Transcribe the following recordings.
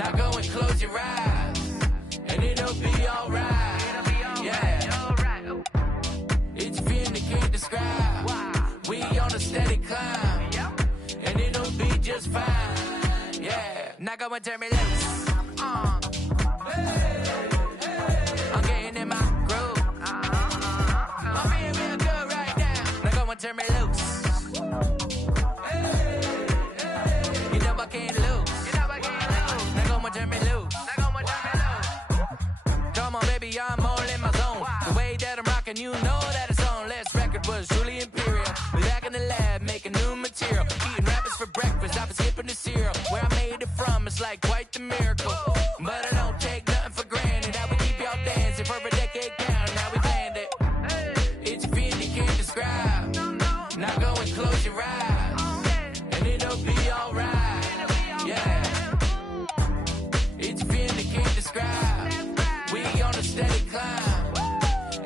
Now go and close your eyes, and it'll be alright. Yeah, it's a feeling that can't describe. We on a steady climb, and it'll be just fine. Yeah, now go and turn me loose. I'm getting in my groove. I'm feeling real good right now. Now go and turn me loose. You know I can't lose. Now go and turn me loose. Come on, baby, I'm all in my zone. The way that I'm rocking, you know that it's on. Last record was truly imperial. We back in the lab making new material. Eating rappers for breakfast, I've been skipping the cereal. Where I made it from, it's like quite the miracle. But I don't take nothing for granted. Now we keep y'all dancing for a decade down. Now we planned it. It's a feeling you can't describe. Now go and close your eyes, and it'll be alright. Yeah, it's a feeling you can't describe. We on a steady climb,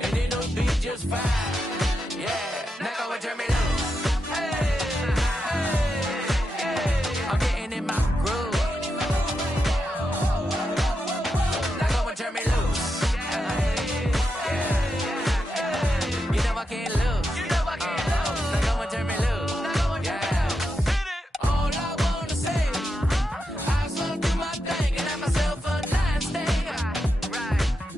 and it'll be just fine. Yeah, now go and turn me loose. I'm getting in my groove. Now go and turn me loose. You know I can't lose. Now go and turn me loose. Yeah. All I wanna say, I slung through my thing and had myself a nice day.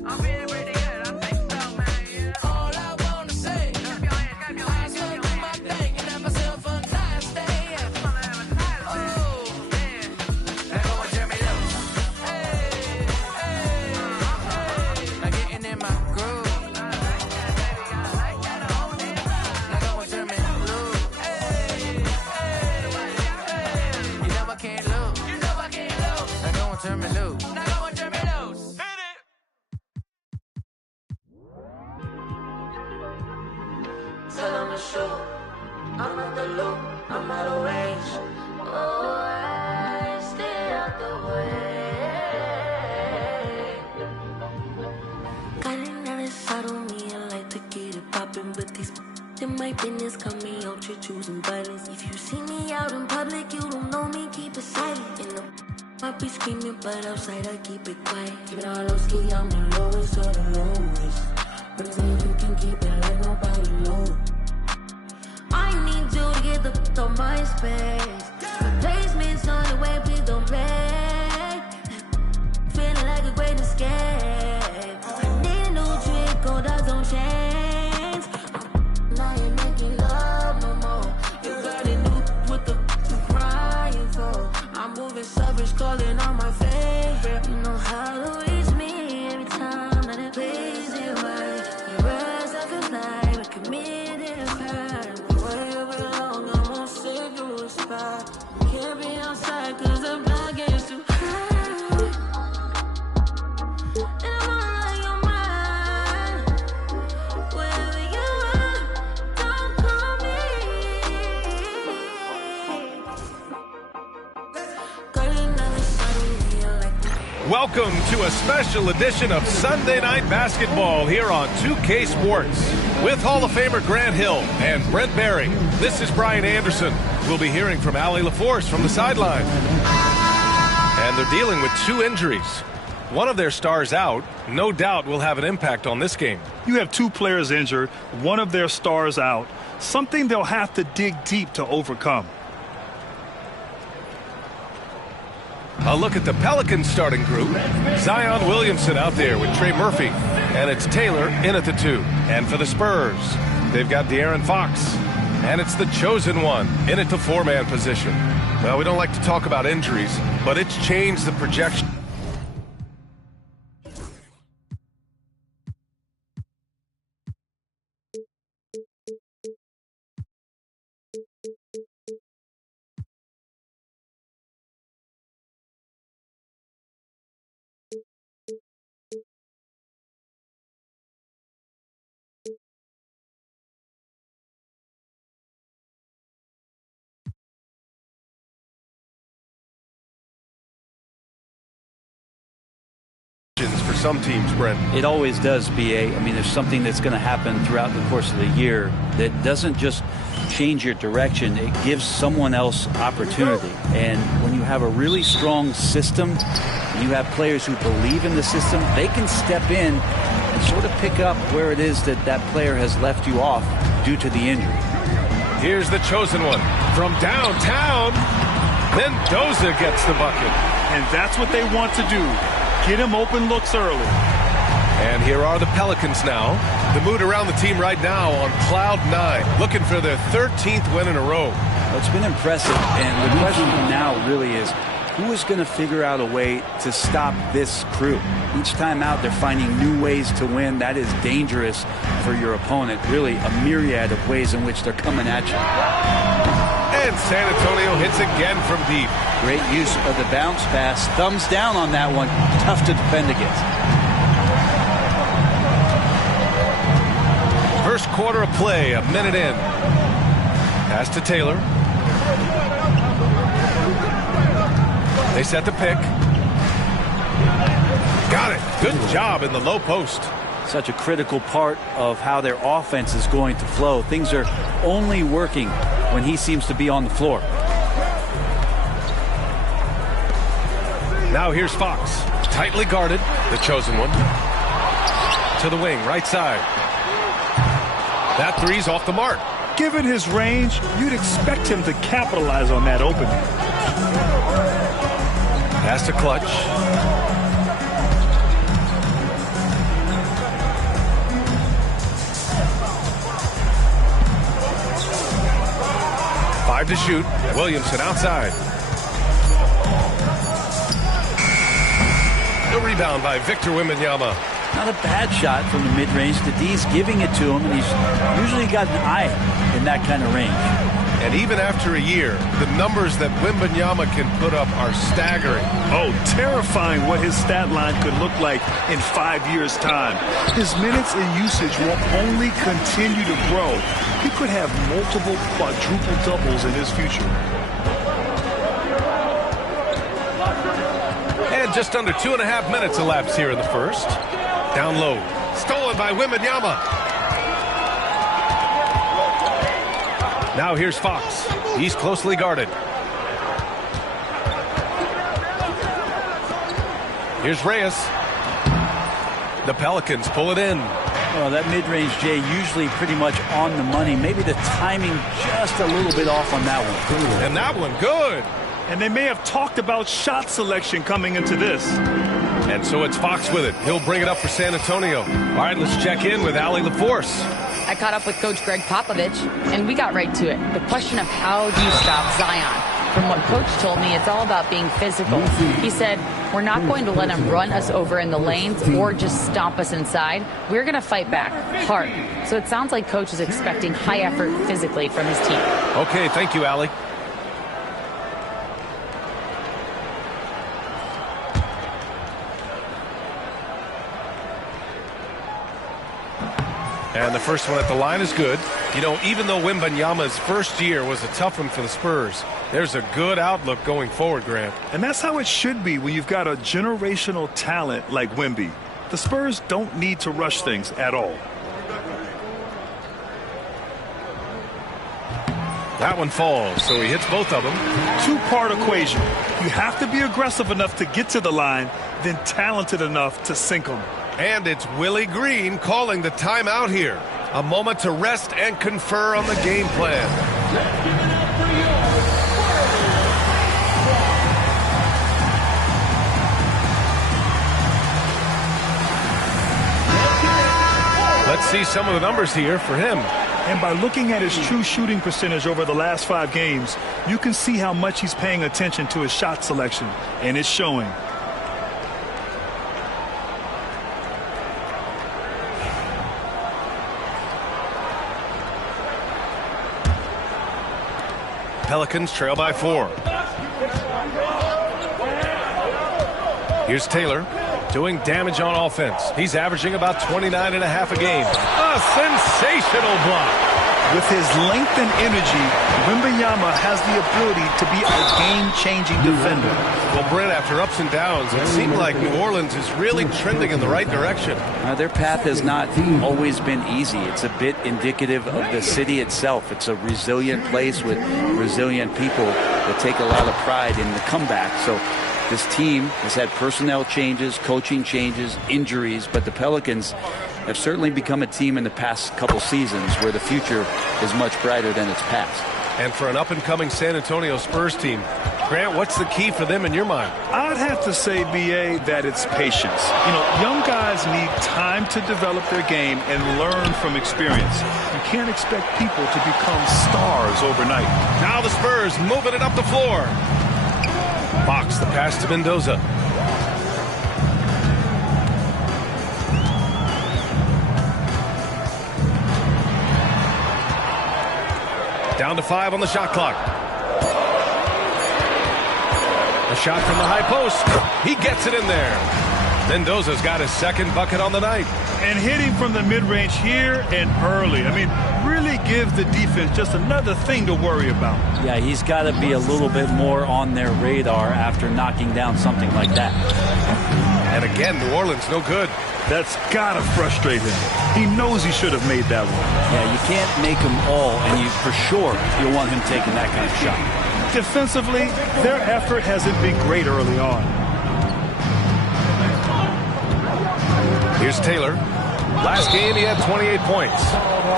I'm feeling pretty good, I think so, man. All I wanna say, I slung through my thing and had myself a nice day. Oh, yeah. Now go and turn me loose. I'm getting in my groove. Now go and turn me loose. You know I can't lose. Now go and turn me loose. Hit it. Tell them to shoot. I'm at the loop, I'm out of range. Oh, I stay out the way. Got another side on me, I like to get it poppin', but these in my business got me out here choosing violence. If you see me out in public, you don't know me, keep it silent. In the I be screaming, but outside I keep it quiet. Keep it all low ski, I'm the lowest of the lowest. But it's me, you can keep it like nobody knows. I need you to get the f on my space. Replacements on the way, please don't play. Feeling like a great escape. I need a new trick, gold dogs don't change. Now you're making love no more. You got a new what the f you crying for. I'm moving savage, calling on my favorite. You know how to reach me every time that it plays it right. You rise up and fly, we're committed and fire. Wherever long, I'm gonna save you a spot. You can't be outside cause the block gets too high. And I'm all on your mind. Wherever you are, don't call me. Girl, you never saw me, I like that. Welcome to a special edition of Sunday Night Basketball here on 2K Sports. With Hall of Famer Grant Hill and Brent Barry, this is Brian Anderson. We'll be hearing from Allie LaForce from the sideline. And they're dealing with 2 injuries. One of their stars out, no doubt will have an impact on this game. You have 2 players injured, one of their stars out, something they'll have to dig deep to overcome. A look at the Pelicans starting group. Zion Williamson out there with Trey Murphy. And it's Taylor in at the 2. And for the Spurs, they've got De'Aaron Fox. And it's the chosen one in at the 4-man position. Well, we don't like to talk about injuries, but it's changed the projection. For some teams, Brent. It always does, BA. I mean, there's something that's going to happen throughout the course of the year that doesn't just change your direction, it gives someone else opportunity. And when you have a really strong system, and you have players who believe in the system, they can step in and sort of pick up where it is that that player has left you off due to the injury. Here's the chosen one from downtown. Mendoza gets the bucket. And that's what they want to do. Get him open looks early. And here are the Pelicans now. The mood around the team right now on cloud 9, looking for their 13th win in a row. Well, it's been impressive, and the question now really is, who is going to figure out a way to stop this crew? Each time out, they're finding new ways to win. That is dangerous for your opponent. Really, a myriad of ways in which they're coming at you. And San Antonio hits again from deep. Great use of the bounce pass. Thumbs down on that one. Tough to defend against. First quarter of play, a minute in. Pass to Taylor. They set the pick. Got it. Good job in the low post. Such a critical part of how their offense is going to flow. Things are only working when he seems to be on the floor. Now here's Fox. Tightly guarded, the chosen one. To the wing, right side. That three's off the mark. Given his range, you'd expect him to capitalize on that opening. Pass to Clutch. Five to shoot. Williamson outside. The rebound by Victor Wembanyama. Not a bad shot from the mid-range. The D's giving it to him, and he's usually got an eye in that kind of range. And even after a year, the numbers that Wembanyama can put up are staggering. Oh, terrifying what his stat line could look like in 5 years' time. His minutes and usage will only continue to grow. He could have multiple quadruple doubles in his future. And just under 2.5 minutes elapsed here in the first. Down low. Stolen by Wembanyama. Now here's Fox. He's closely guarded. Here's Reyes. The Pelicans pull it in. Well, that mid-range, Jay, usually pretty much on the money. Maybe the timing just a little bit off on that one. And that one good. And they may have talked about shot selection coming into this. And so it's Fox with it. He'll bring it up for San Antonio. All right, let's check in with Allie LaForce. I caught up with Coach Greg Popovich, and we got right to it. The question of how do you stop Zion? From what Coach told me, it's all about being physical. He said, we're not going to let him run us over in the lanes or just stomp us inside. We're going to fight back hard. So it sounds like Coach is expecting high effort physically from his team. Okay, thank you, Allie. And the first one at the line is good. You know, even though Wembanyama's first year was a tough one for the Spurs, there's a good outlook going forward, Grant. And that's how it should be when you've got a generational talent like Wemby. The Spurs don't need to rush things at all. That one falls, so he hits both of them. Two-part equation. You have to be aggressive enough to get to the line, then talented enough to sink them. And it's Willie Green calling the timeout here. A moment to rest and confer on the game plan. Let's see some of the numbers here for him. And by looking at his true shooting percentage over the last 5 games, you can see how much he's paying attention to his shot selection, and it's showing. Pelicans trail by 4. Here's Taylor doing damage on offense. He's averaging about 29.5 a game. A sensational block. With his length and energy, Wembanyama has the ability to be a game-changing defender. Well, Brent, after ups and downs, it seemed like New Orleans is really trending in the right direction. Their path has not always been easy. It's a bit indicative of the city itself. It's a resilient place with resilient people that take a lot of pride in the comeback. So this team has had personnel changes, coaching changes, injuries, but the Pelicans have certainly become a team in the past couple seasons where the future is much brighter than its past. And for an up-and-coming San Antonio Spurs team, Grant, what's the key for them in your mind? I'd have to say, B.A., that it's patience. You know, young guys need time to develop their game and learn from experience. You can't expect people to become stars overnight. Now the Spurs moving it up the floor. Fox, the pass to Mendoza. Down to 5 on the shot clock. A shot from the high post. He gets it in there. Mendoza's got his second bucket on the night. And hitting from the mid-range here and early. I mean, really give the defense just another thing to worry about. Yeah, he's got to be a little bit more on their radar after knocking down something like that. And again, New Orleans no good. That's got to frustrate him. He knows he should have made that one. Yeah, you can't make them all, and you for sure you'll want him taking that kind of shot. Defensively, their effort hasn't been great early on. Here's Taylor. Last game, he had 28 points.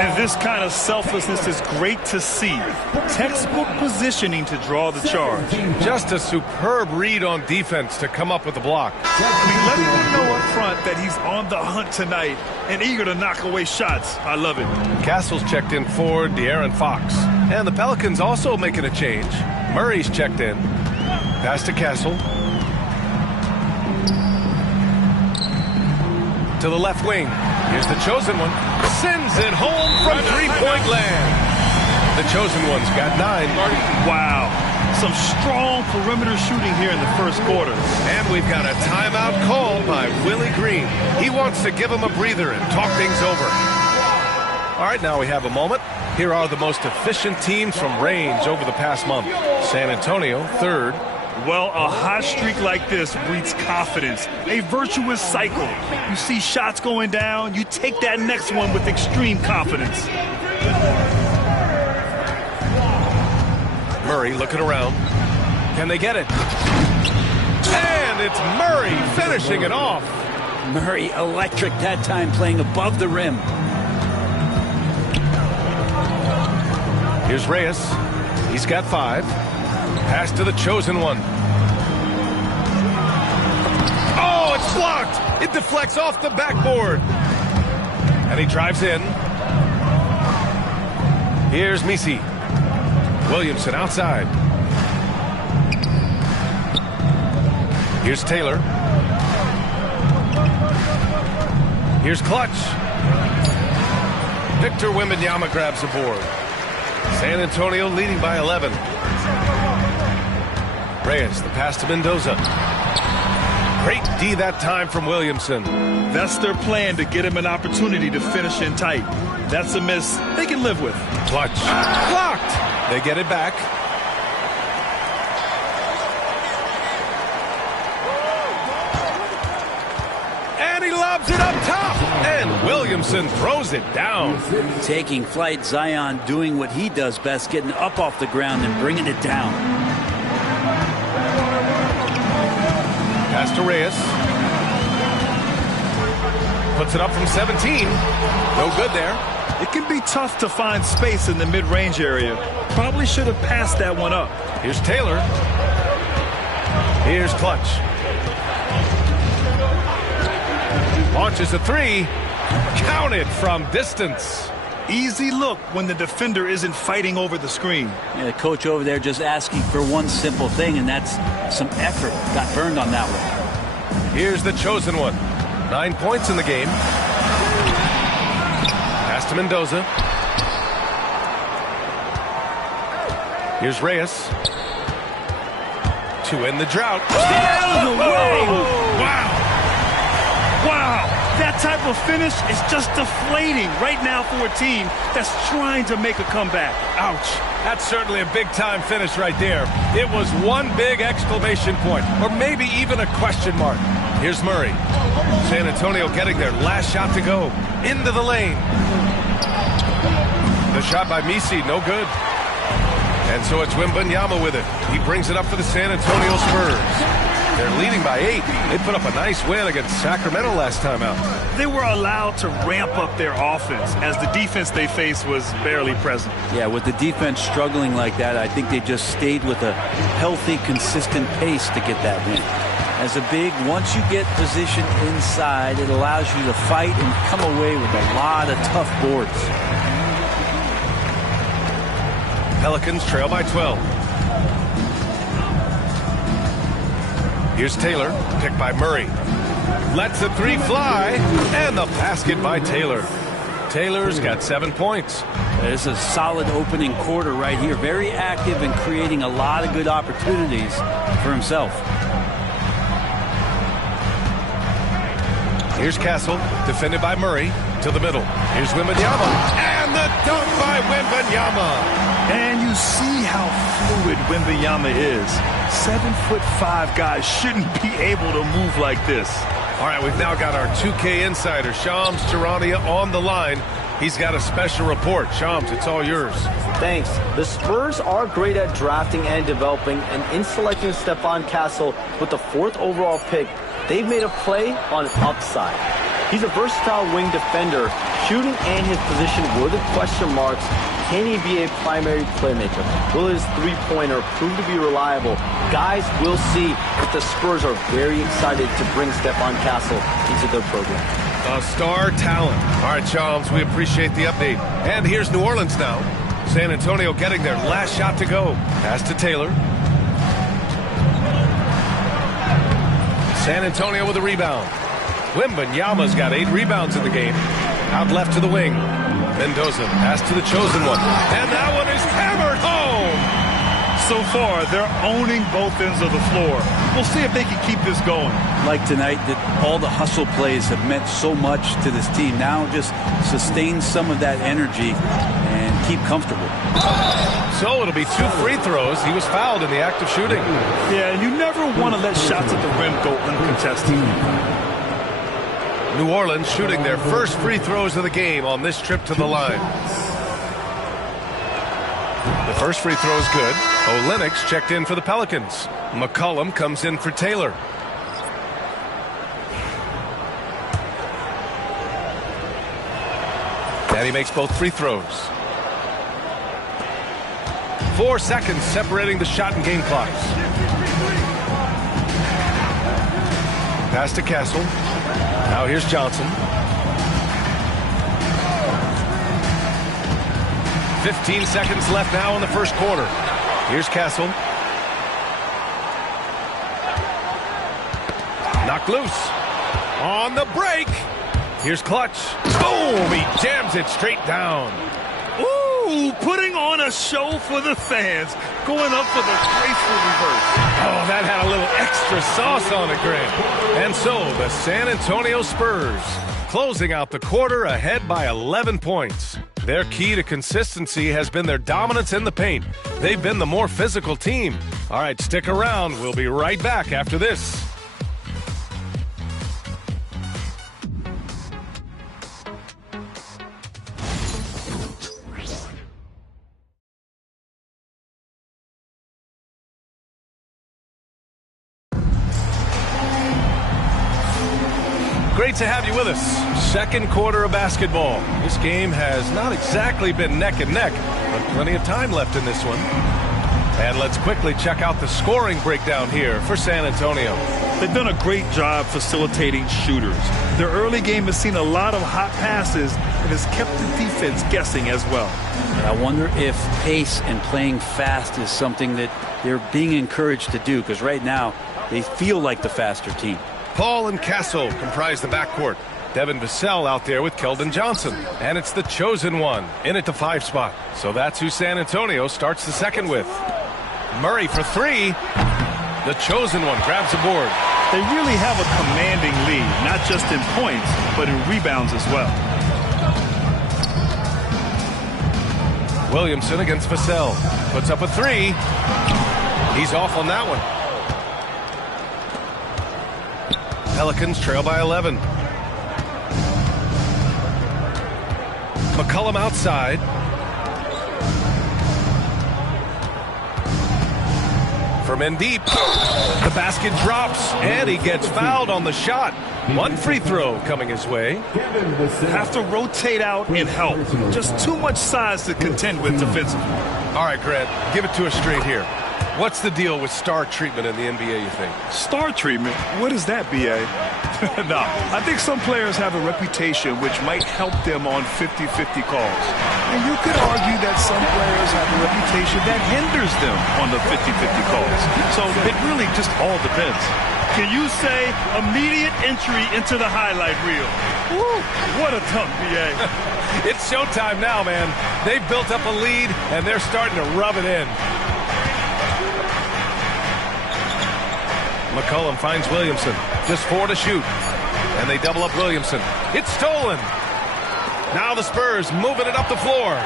And this kind of selflessness is great to see. Textbook positioning to draw the charge. Just a superb read on defense to come up with the block. I mean, let him know up front that he's on the hunt tonight and eager to knock away shots. I love it. Castle's checked in for De'Aaron Fox. And the Pelicans also making a change. Murray's checked in. Pass to Castle. To the left wing. Here's the chosen one. Sends it home from three-point land. The chosen one's got 9. Wow. Some strong perimeter shooting here in the first quarter. And we've got a timeout called by Willie Green. He wants to give him a breather and talk things over. All right, now we have a moment. Here are the most efficient teams from range over the past month. San Antonio, 3rd. Well, a hot streak like this breeds confidence, a virtuous cycle. You see shots going down, you take that next one with extreme confidence. Murray looking around. Can they get it? And it's Murray finishing it off. Murray electric that time, playing above the rim. Here's Reyes. He's got 5. Pass to the chosen one. Oh, it's blocked. It deflects off the backboard. And he drives in. Here's Misi. Williamson outside. Here's Taylor. Here's Clutch. Victor Wembanyama grabs the board. San Antonio leading by 11. Reyes, the pass to Mendoza. Great D that time from Williamson. That's their plan, to get him an opportunity to finish in tight. That's a miss they can live with. Clutch. Blocked. They get it back. And he lobs it up top. And Williamson throws it down. Taking flight, Zion doing what he does best, getting up off the ground and bringing it down. Pass to Reyes. Puts it up from 17. No good there. It can be tough to find space in the mid-range area. Probably should have passed that one up. Here's Taylor. Here's Clutch. Launches a 3. Counted from distance. Easy look when the defender isn't fighting over the screen. Yeah, the coach over there just asking for one simple thing, and that's some effort. Got burned on that one. Here's the chosen one. 9 points in the game. Pass to Mendoza. Here's Reyes. To end the drought. Out of the way! Wow. Wow! That type of finish is just deflating right now for a team that's trying to make a comeback. Ouch. That's certainly a big-time finish right there. It was one big exclamation point, or maybe even a question mark. Here's Murray. San Antonio getting their last shot to go. Into the lane. The shot by Misi, no good. And so it's Wembanyama with it. He brings it up for the San Antonio Spurs. They're leading by 8. They put up a nice win against Sacramento last time out. They were allowed to ramp up their offense as the defense they faced was barely present. Yeah, with the defense struggling like that, I think they just stayed with a healthy, consistent pace to get that win. As a big, once you get positioned inside, it allows you to fight and come away with a lot of tough boards. Pelicans trail by 12. Here's Taylor, picked by Murray. Lets the three fly, and the basket by Taylor. Taylor's got 7 points. It's a solid opening quarter right here. Very active and creating a lot of good opportunities for himself. Here's Castle, defended by Murray, to the middle. Here's Wembanyama, and the dunk by Wembanyama. And you see how fluid Wembanyama is. 7'5" guys shouldn't be able to move like this. All right, we've now got our 2K insider, Shams Charania, on the line. He's got a special report. Shams, it's all yours. Thanks. The Spurs are great at drafting and developing, and in selecting Stephon Castle with the 4th overall pick, they've made a play on upside. He's a versatile wing defender. Shooting and his position were the question marks. Can he be a primary playmaker? Will his three-pointer prove to be reliable? Guys, we'll see if the Spurs are very excited to bring Stephon Castle into their program. A star talent. All right, Shams, we appreciate the update. And here's New Orleans now. San Antonio getting their last shot to go. Pass to Taylor. San Antonio with a rebound. Wembanyama's got 8 rebounds in the game. Out left to the wing. Mendoza, pass to the chosen one. And that one is hammered home. So far, they're owning both ends of the floor. We'll see if they can keep this going. Like tonight, that all the hustle plays have meant so much to this team. Now just sustain some of that energy and keep comfortable. So it'll be 2 free throws. He was fouled in the act of shooting. Yeah, and you never want to let shots at the rim go uncontested. New Orleans shooting their first free throws of the game on this trip to the line. The first free throw is good. Olenix checked in for the Pelicans. McCollum comes in for Taylor. And he makes both free throws. 4 seconds separating the shot and game clocks. Pass to Castle. Now here's Johnson. 15 seconds left now in the first quarter. Here's Castle. Knocked loose. On the break. Here's Clutch. Boom! He jams it straight down. Ooh, putting on a show for the fans. Going up for the graceful reverse. Oh, that had a little extra sauce on it, Grant. And so the San Antonio Spurs closing out the quarter ahead by 11 points. Their key to consistency has been their dominance in the paint. They've been the more physical team. All right, stick around. We'll be right back after this. Great to have you with us. Second quarter of basketball. This game has not exactly been neck and neck, but plenty of time left in this one. And let's quickly check out the scoring breakdown here for San Antonio. They've done a great job facilitating shooters. Their early game has seen a lot of hot passes and has kept the defense guessing as well. And I wonder if pace and playing fast is something that they're being encouraged to do, because right now they feel like the faster team. Paul and Castle comprise the backcourt. Devin Vassell out there with Keldon Johnson. And it's the chosen one in at the 5 spot. So that's who San Antonio starts the second with. Murray for 3. The chosen one grabs the board. They really have a commanding lead, not just in points, but in rebounds as well. Williamson against Vassell. Puts up a three. He's off on that one. Pelicans trail by 11. McCollum outside. From in deep. The basket drops, and he gets fouled on the shot. One free throw coming his way. Have to rotate out and help. Just too much size to contend with defensively. All right, Grant, give it to us straight here. What's the deal with star treatment in the NBA, you think? Star treatment? What is that, B.A.? No, I think some players have a reputation which might help them on 50-50 calls. And you could argue that some players have a reputation that hinders them on the 50-50 calls. So it really just all depends. Can you say immediate entry into the highlight reel? Woo, what a tough B.A. It's showtime now, man. They've built up a lead, and they're starting to rub it in. McCollum finds Williamson. Just 4 to shoot. And they double up Williamson. It's stolen. Now the Spurs moving it up the floor.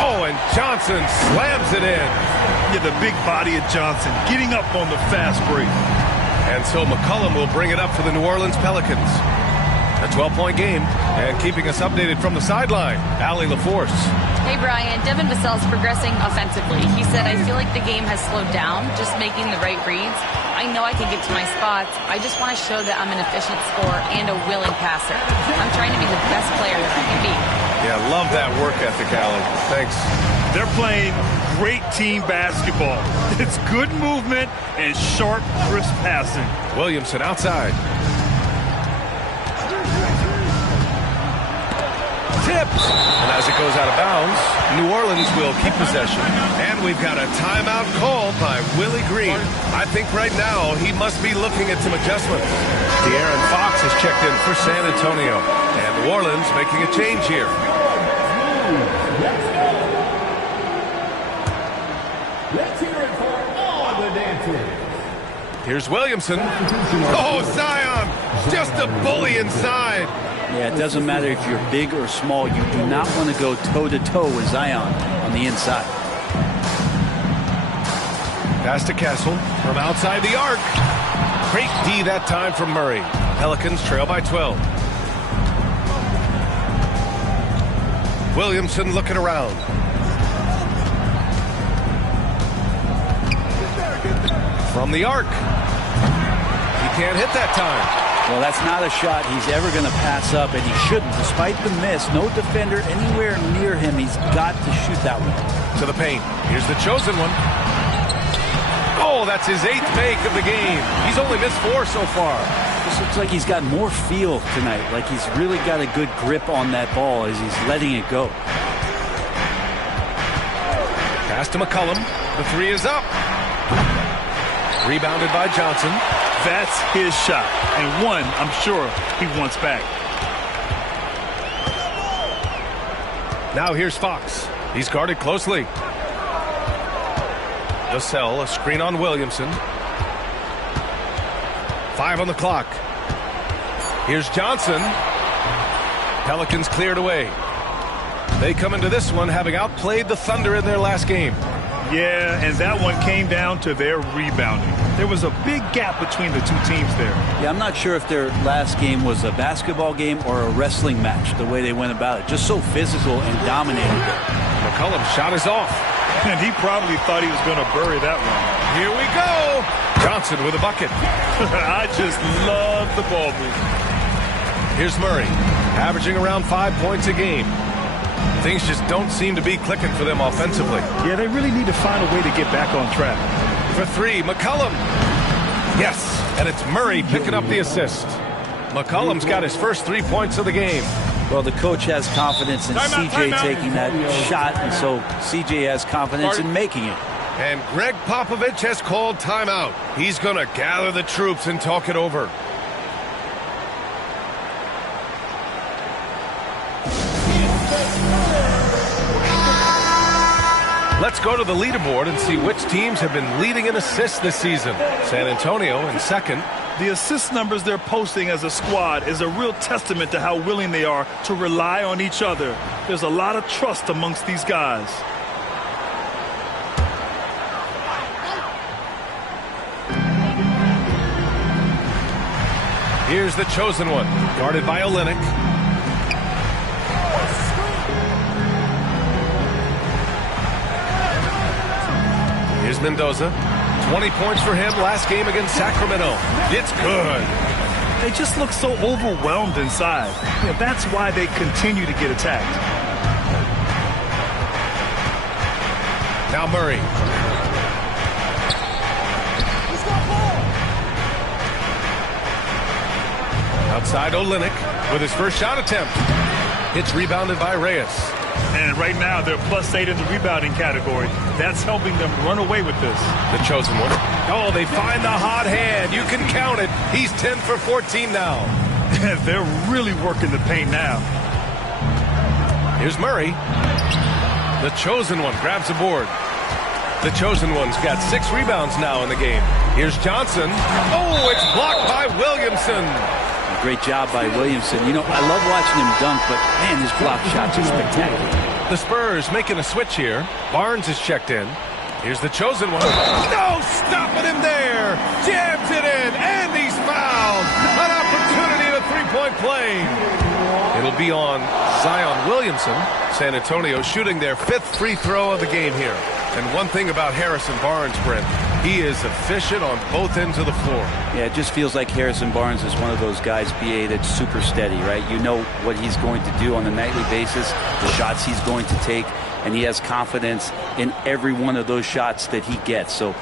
Oh, and Johnson slams it in. Yeah, the big body of Johnson getting up on the fast break. And so McCollum will bring it up for the New Orleans Pelicans. A 12-point game. And keeping us updated from the sideline, Allie LaForce. Hey, Brian, Devin Vassell's progressing offensively. He said, I feel like the game has slowed down, just making the right reads. I know I can get to my spots. I just want to show that I'm an efficient scorer and a willing passer. I'm trying to be the best player that I can be. Yeah, love that work ethic, Allie. Thanks. They're playing great team basketball. It's good movement and sharp, crisp passing. Williamson outside. Tips. And as it goes out of bounds, New Orleans will keep possession. And we've got a timeout called by Willie Green. I think right now he must be looking at some adjustments. De'Aaron Fox has checked in for San Antonio. And New Orleans making a change here. Let's hear it for all the dancers. Here's Williamson. Oh, Zion! Just a bully inside. Yeah, it doesn't matter if you're big or small. You do not want to go toe-to-toe with Zion on the inside. Pass to Castle from outside the arc. Great D that time from Murray. Pelicans trail by 12. Williamson looking around. From the arc. He can't hit that time. Well, that's not a shot he's ever going to pass up, and he shouldn't. Despite the miss, no defender anywhere near him. He's got to shoot that one. To the paint. Here's the chosen one. Oh, that's his 8th make of the game. He's only missed 4 so far. This looks like he's got more feel tonight, like he's really got a good grip on that ball as he's letting it go. Pass to McCollum. The 3 is up. Rebounded by Johnson. That's his shot, and one I'm sure he wants back. Now here's Fox. He's guarded closely. Vassell, a screen on Williamson. 5 on the clock. Here's Johnson. Pelicans cleared away. They come into this one having outplayed the Thunder in their last game. Yeah, and that one came down to their rebounding. There was a big gap between the two teams there. Yeah, I'm not sure if their last game was a basketball game or a wrestling match, the way they went about it. Just so physical and dominated there. McCollum's shot is off. And he probably thought he was going to bury that one. Here we go. Johnson with a bucket. I just love the ball movement. Here's Murray, averaging around 5 points a game. Things just don't seem to be clicking for them offensively. Yeah, they really need to find a way to get back on track. For 3, McCollum. Yes, and it's Murray picking up the assist. McCollum's got his first 3 points of the game. Well, the coach has confidence in CJ taking that shot, and so CJ has confidence in making it. And Greg Popovich has called timeout. He's going to gather the troops and talk it over. Let's go to the leaderboard and see which teams have been leading in assists this season. San Antonio in second, The assist numbers they're posting as a squad is a real testament to how willing they are to rely on each other. There's a lot of trust amongst these guys. Here's the chosen one, guarded by Olynyk. Here's Mendoza. 20 points for him last game against Sacramento. It's good. They just look so overwhelmed inside. You know, that's why they continue to get attacked. Now Murray. Outside Olynyk with his first shot attempt. It's rebounded by Reyes. And right now they're +8 in the rebounding category. That's helping them run away with this. The chosen one. Oh, they find the hot hand. You can count it. He's 10 for 14 now. They're really working the paint now. Here's Murray. The chosen one grabs a board. The chosen one's got 6 rebounds now in the game. Here's Johnson. Oh, it's blocked by Williamson. Great job by Williamson. You know, I love watching him dunk, but man, his block shots are spectacular. The Spurs making a switch here. Barnes is checked in. Here's the chosen one. No, stopping him there. Jams it in, and he's fouled. An opportunity at a three-point play. It'll be on Zion Williamson. San Antonio shooting their 5th free throw of the game here. And one thing about Harrison Barnes, Brent, he is efficient on both ends of the floor. Yeah, it just feels like Harrison Barnes is one of those guys, BA, that's super steady, right? You know what he's going to do on a nightly basis, the shots he's going to take, and he has confidence in every one of those shots that he gets. So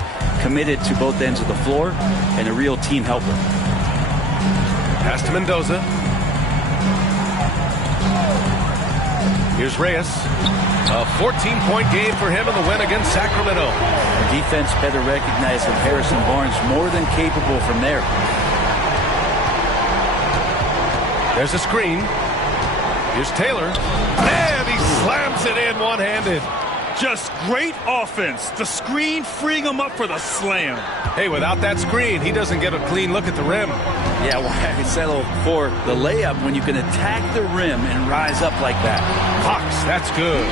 committed to both ends of the floor and a real team helper. Pass to Mendoza. Here's Reyes. A 14-point game for him in the win against Sacramento. The defense better recognize that Harrison Barnes more than capable from there. There's a screen. Here's Taylor. And he slams it in one-handed. Just great offense. The screen freeing him up for the slam. Hey, without that screen, he doesn't get a clean look at the rim. Yeah, why settle for the layup when you can attack the rim and rise up like that? Fox, that's good.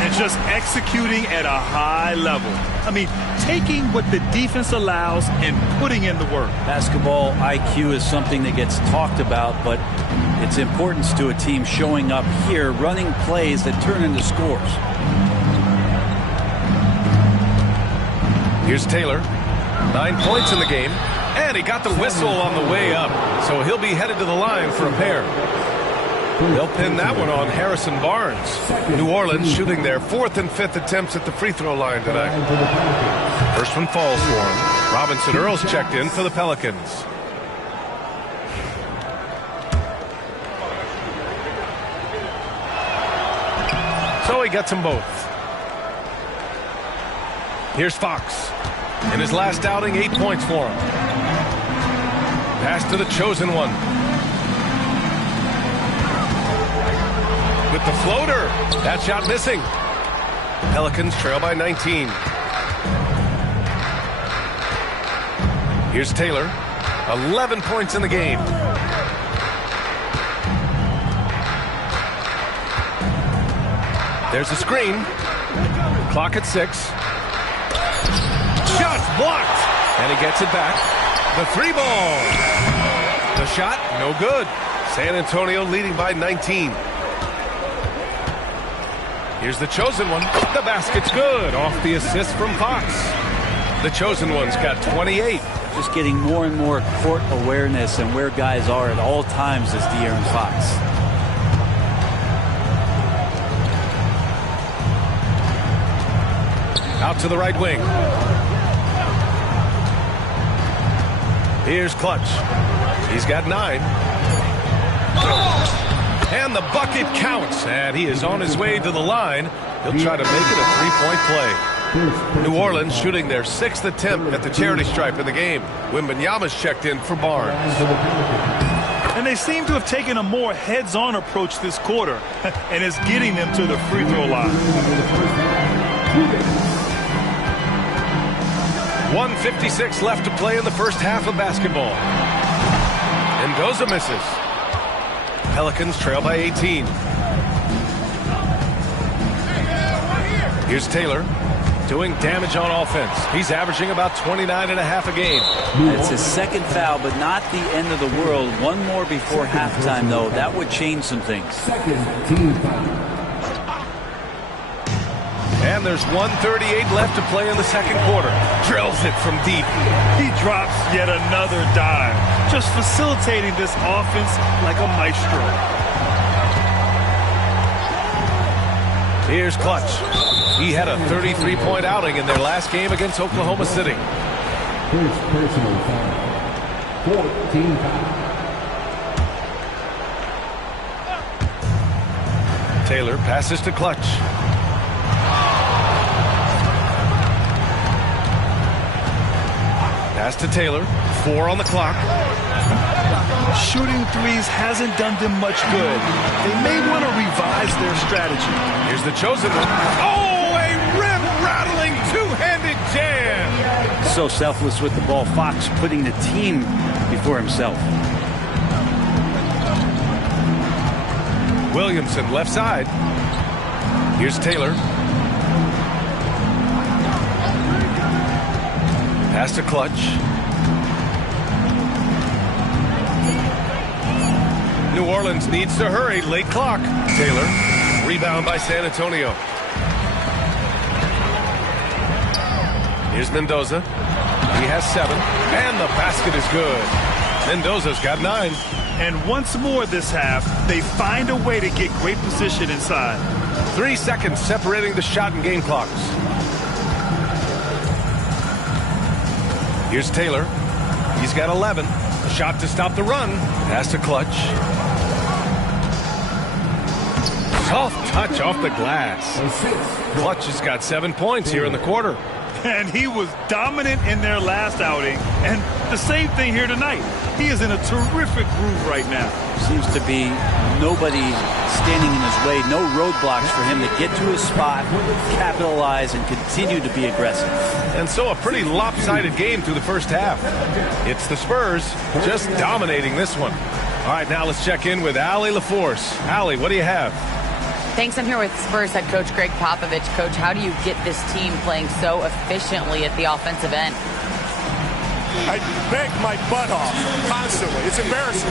And just executing at a high level. I mean, taking what the defense allows and putting in the work. Basketball IQ is something that gets talked about, but its importance to a team showing up here, running plays that turn into scores. Here's Taylor. 9 points in the game. And he got the whistle on the way up. So he'll be headed to the line for a pair. They'll pin that one on Harrison Barnes. New Orleans shooting their 4th and 5th attempts at the free throw line tonight. First one falls for him. Robinson Earl's checked in for the Pelicans. So he gets them both. Here's Fox. In his last outing, 8 points for him. Pass to the chosen one. With the floater. That shot missing. Pelicans trail by 19. Here's Taylor. 11 points in the game. There's a screen. Clock at 6. Shot's blocked. And he gets it back. The 3-ball. The shot, no good. San Antonio leading by 19. Here's the chosen one. The basket's good. Off the assist from Fox. The chosen one's got 28. Just getting more and more court awareness and where guys are at all times is De'Aaron Fox. Out to the right wing. Here's Clutch. He's got 9. And the bucket counts. And he is on his way to the line. He'll try to make it a 3-point play. New Orleans shooting their 6th attempt at the charity stripe in the game. Wembanyama's checked in for Barnes. And they seem to have taken a more heads-on approach this quarter. And it's getting them to the free throw line. 1:56 left to play in the first half of basketball. Mendoza misses. Pelicans trail by 18. Here's Taylor doing damage on offense. He's averaging about 29.5 a game. It's his second foul, but not the end of the world. One more before halftime, though. That would change some things. Second team foul. And there's 1:38 left to play in the second quarter. Drills it from deep. He drops yet another dime, just facilitating this offense like a maestro. Here's Clutch. He had a 33-point outing in their last game against Oklahoma City. First personal foul. 14 foul. Taylor passes to Clutch. Pass to Taylor. 4 on the clock. Shooting threes hasn't done them much good. They may want to revise their strategy. Here's the chosen one. Oh, a rim-rattling two-handed jam. So selfless with the ball. Fox putting the team before himself. Williamson left side. Here's Taylor. Pass to Clutch. New Orleans needs to hurry. Late clock. Taylor. Rebound by San Antonio. Here's Mendoza. He has 7. And the basket is good. Mendoza's got 9. And once more this half, they find a way to get great position inside. 3 seconds separating the shot and game clocks. Here's Taylor. He's got 11. A shot to stop the run. Pass to Clutch. Soft touch off the glass. Clutch has got 7 points here in the quarter. And he was dominant in their last outing. And the same thing here tonight. He is in a terrific groove right now. Seems to be nobody standing in his way. No roadblocks for him to get to his spot, capitalize, and continue to be aggressive. And so a pretty lopsided game through the first half. It's the Spurs just dominating this one. All right, now let's check in with Allie LaForce. Allie, what do you have? Thanks. I'm here with Spurs head coach Greg Popovich. Coach, how do you get this team playing so efficiently at the offensive end? I beg my butt off constantly. It's embarrassing.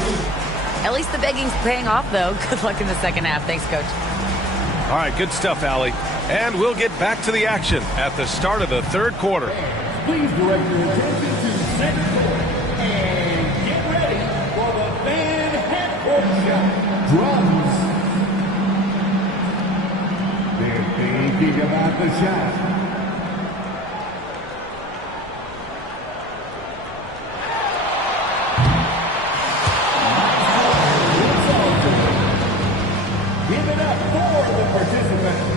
At least the begging's paying off, though. Good luck in the second half. Thanks, Coach. All right, good stuff, Allie. And we'll get back to the action at the start of the third quarter. Please direct your attention to center court and get ready for the fan half-court shot. Drums. They're thinking about the shot. Give it up for the participants.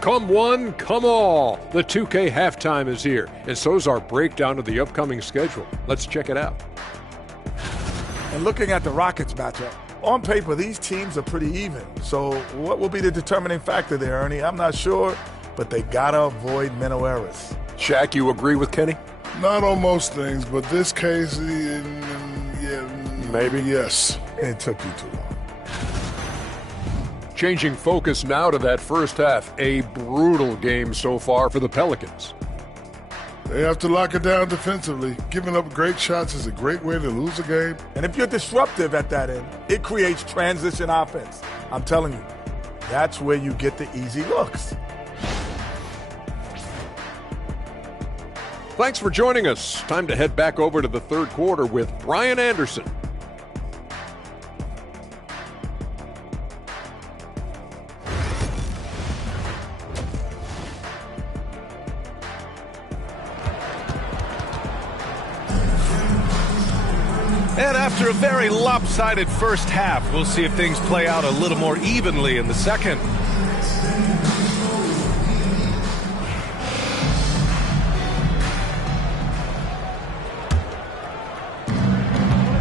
Come one, come all. The 2K halftime is here, and so's our breakdown of the upcoming schedule. Let's check it out. And looking at the Rockets matchup, on paper, these teams are pretty even. So what will be the determining factor there, Ernie? I'm not sure, but they got to avoid mental errors. Shaq, you agree with Kenny? Not on most things, but this case, yeah, maybe. Yes. It took you too long. Changing focus now to that first half. A brutal game so far for the Pelicans. They have to lock it down defensively. Giving up great shots is a great way to lose a game. And if you're disruptive at that end, it creates transition offense. I'm telling you, that's where you get the easy looks. Thanks for joining us. Time to head back over to the third quarter with Brian Anderson. And after a very lopsided first half, we'll see if things play out a little more evenly in the second.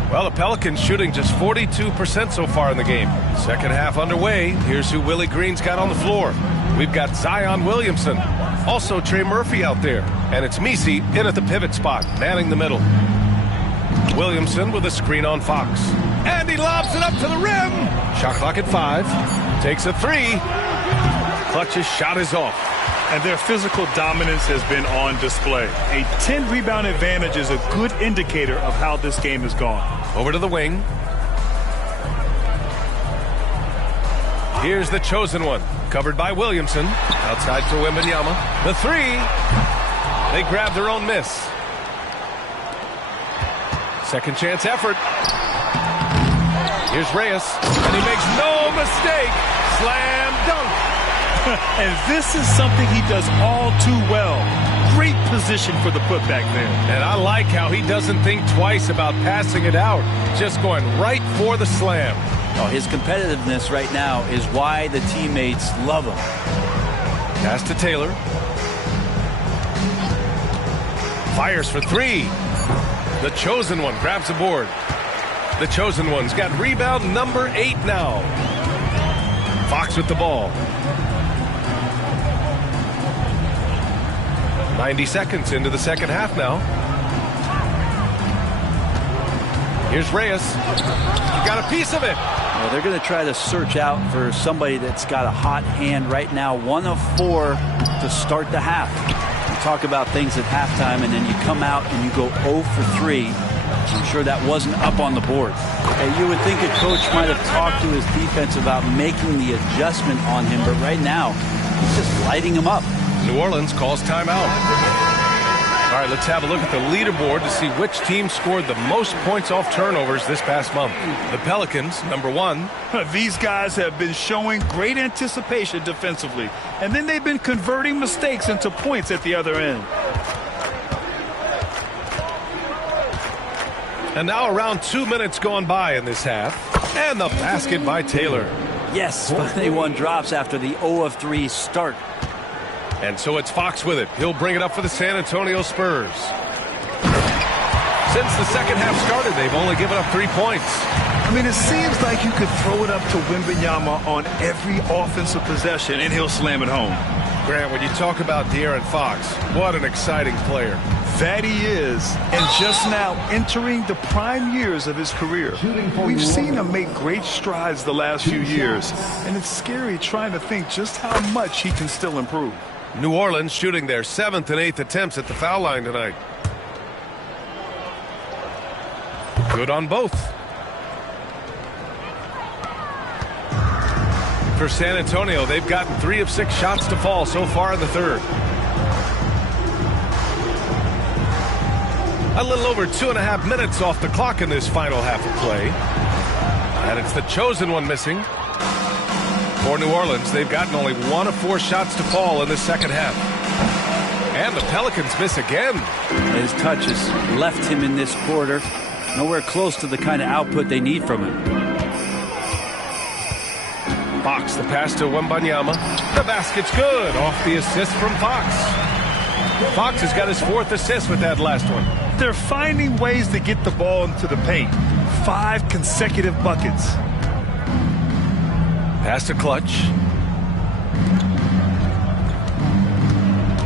Well, Well, the Pelicans shooting just 42% so far in the game. Second half underway. Here's who Willie Green's got on the floor. We've got Zion Williamson. Also Trey Murphy out there. And it's Misi in at the pivot spot, manning the middle. Williamson with a screen on Fox. And he lobs it up to the rim. Shot clock at 5. Takes a 3. Clutch's shot is off. And their physical dominance has been on display. A 10-rebound advantage is a good indicator of how this game has gone. Over to the wing. Here's the chosen one. Covered by Williamson. Outside for Wembanyama. The 3. They grab their own miss. Second chance effort. Here's Reyes. And he makes no mistake. Slam dunk. And this is something he does all too well. Great position for the putback there. And I like how he doesn't think twice about passing it out. Just going right for the slam. Oh, his competitiveness right now is why the teammates love him. Pass to Taylor. Fires for 3. The chosen one grabs the board. The chosen one's got rebound number 8 now. Fox with the ball. 90 seconds into the second half now. Here's Reyes. He got a piece of it. Well, they're going to try to search out for somebody that's got a hot hand right now. 1 of 4 to start the half. You talk about things at halftime, and then you come out and you go 0 for 3. I'm sure that wasn't up on the board. And you would think a coach might have talked to his defense about making the adjustment on him, but right now, he's just lighting him up. New Orleans calls timeout. All right, let's have a look at the leaderboard to see which team scored the most points off turnovers this past month. The Pelicans, number 1. These guys have been showing great anticipation defensively, and then they've been converting mistakes into points at the other end. And now around 2 minutes gone by in this half. And the basket by Taylor. Yes, finally one drops after the 0 of 3 start. And so it's Fox with it. He'll bring it up for the San Antonio Spurs. Since the second half started, they've only given up 3 points. I mean, it seems like you could throw it up to Wembanyama on every offensive possession, and he'll slam it home. Grant, when you talk about De'Aaron Fox, what an exciting player. That he is, and just now entering the prime years of his career. We've seen him make great strides the last few years, and it's scary trying to think just how much he can still improve. New Orleans shooting their 7th and 8th attempts at the foul line tonight. Good on both. For San Antonio, they've gotten 3 of 6 shots to fall so far in the third. A little over 2.5 minutes off the clock in this final half of play. And it's the chosen one missing. For New Orleans, they've gotten only 1 of 4 shots to fall in the second half. And the Pelicans miss again. His touch has left him in this quarter. Nowhere close to the kind of output they need from him. Fox, the pass to Wembanyama. The basket's good. Off the assist from Fox. Fox has got his 4th assist with that last one. They're finding ways to get the ball into the paint. 5 consecutive buckets. Pass to Clutch.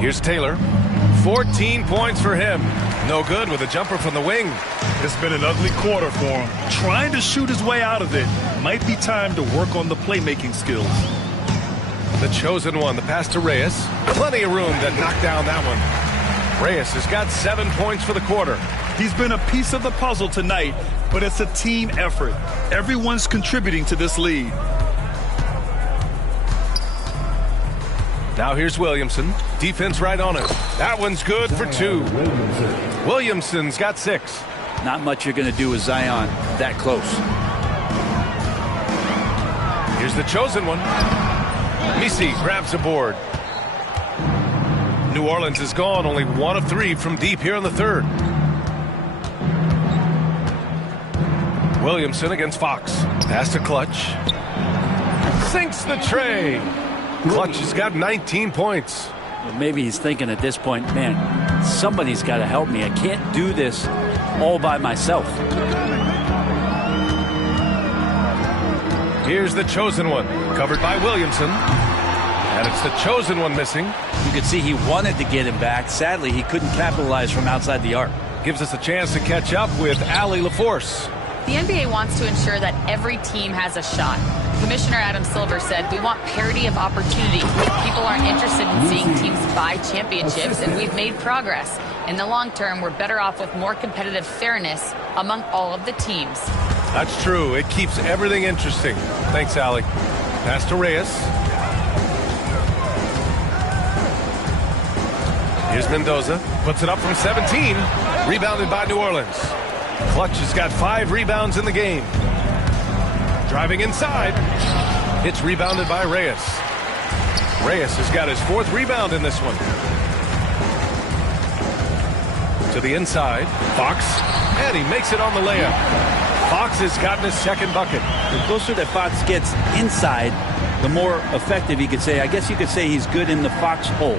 Here's Taylor. 14 points for him. No good with a jumper from the wing. It's been an ugly quarter for him. Trying to shoot his way out of it. Might be time to work on the playmaking skills. The chosen one, the pass to Reyes. Plenty of room to knock down that one. Reyes has got 7 points for the quarter. He's been a piece of the puzzle tonight, but it's a team effort. Everyone's contributing to this lead. Now here's Williamson. Defense right on it. That one's good for 2. Williamson's got 6. Not much you're going to do with Zion that close. Here's the chosen one. Misi grabs the board. New Orleans is gone. Only 1 of 3 from deep here in the third. Williamson against Fox. Pass to Clutch. Sinks the tray. Clutch has got 19 points. Well, maybe he's thinking at this point, man, somebody's got to help me. I can't do this all by myself. Here's the chosen one, covered by Williamson. And it's the chosen one missing. You could see he wanted to get him back. Sadly, he couldn't capitalize from outside the arc. Gives us a chance to catch up with Allie LaForce. The NBA wants to ensure that every team has a shot. Commissioner Adam Silver said, we want parity of opportunity. People aren't interested in seeing teams buy championships, and we've made progress. In the long term, we're better off with more competitive fairness among all of the teams. That's true. It keeps everything interesting. Thanks, Allie. Pass to Reyes. Here's Mendoza. Puts it up from 17. Rebounded by New Orleans. Clutch has got 5 rebounds in the game. Driving inside. It's rebounded by Reyes. Reyes has got his 4th rebound in this one. To the inside. Fox. And he makes it on the layup. Fox has gotten his 2nd bucket. The closer that Fox gets inside, the more effective he could say. I guess you could say he's good in the Fox hole.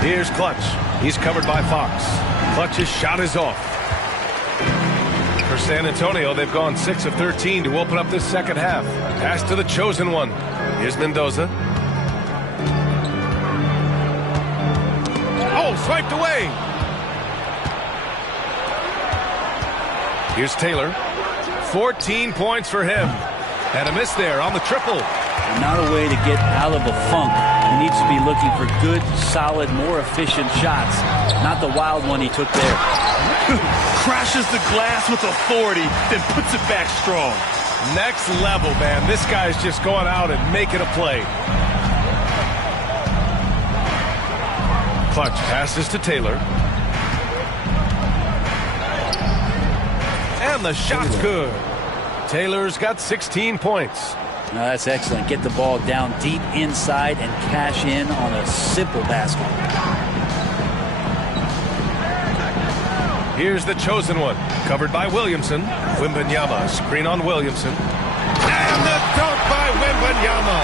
Here's Clutch. He's covered by Fox. Clutch's shot is off. For San Antonio, they've gone 6 of 13 to open up this second half. Pass to the chosen one. Here's Mendoza. Oh, swiped away. Here's Taylor. 14 points for him. And a miss there on the triple. Not a way to get out of a funk. He needs to be looking for good, solid, more efficient shots. Not the wild one he took there. Crashes the glass with authority, then puts it back strong. Next level, man. This guy's just going out and making a play. Clutch passes to Taylor. And the shot's good. Taylor's got 16 points. No, that's excellent. Get the ball down deep inside and cash in on a simple basket. Here's the chosen one, covered by Williamson. Wembanyama, screen on Williamson. And the dunk by Wembanyama.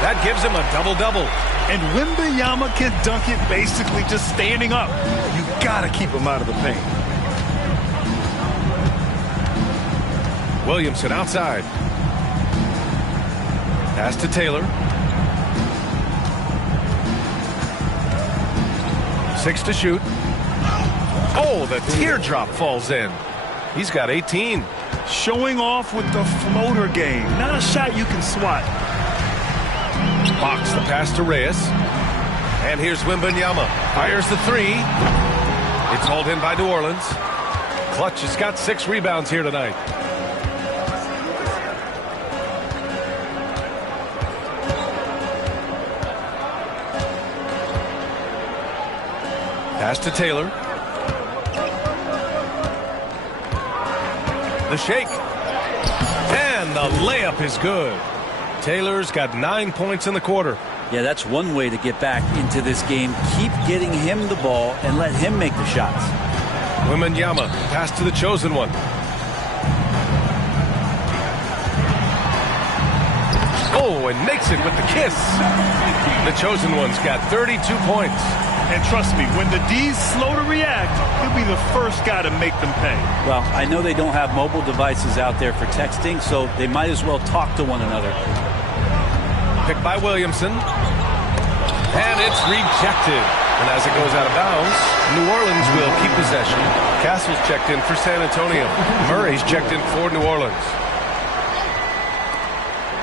That gives him a double-double. And Wembanyama can dunk it basically just standing up. You gotta keep him out of the paint. Williamson outside. Pass to Taylor. 6 to shoot. Oh, the teardrop falls in. He's got 18. Showing off with the floater game. Not a shot you can swat. Box the pass to Reyes. And here's Wembanyama. Fires the 3. It's hauled in by New Orleans. Clutch has got 6 rebounds here tonight. Pass to Taylor. The shake. And the layup is good. Taylor's got 9 points in the quarter. Yeah, that's one way to get back into this game. Keep getting him the ball and let him make the shots. Wembanyama, pass to the chosen one. Oh, and makes it with the kiss. The chosen one's got 32 points. And trust me, when the D's slow to react, he'll be the first guy to make them pay. Well, I know they don't have mobile devices out there for texting, so they might as well talk to one another. Picked by Williamson. And it's rejected. And as it goes out of bounds, New Orleans will keep possession. Castle's checked in for San Antonio. Murray's checked in for New Orleans.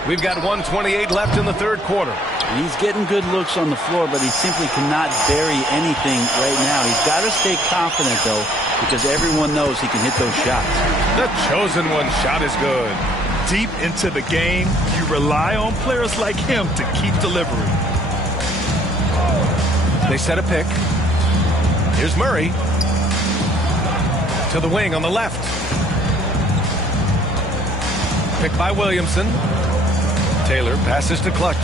We've got 1:28 left in the third quarter. He's getting good looks on the floor, but he simply cannot bury anything right now. He's got to stay confident, though, because everyone knows he can hit those shots. The chosen one shot is good. Deep into the game, you rely on players like him to keep delivering. They set a pick. Here's Murray. To the wing on the left. Picked by Williamson. Taylor passes to Clutch.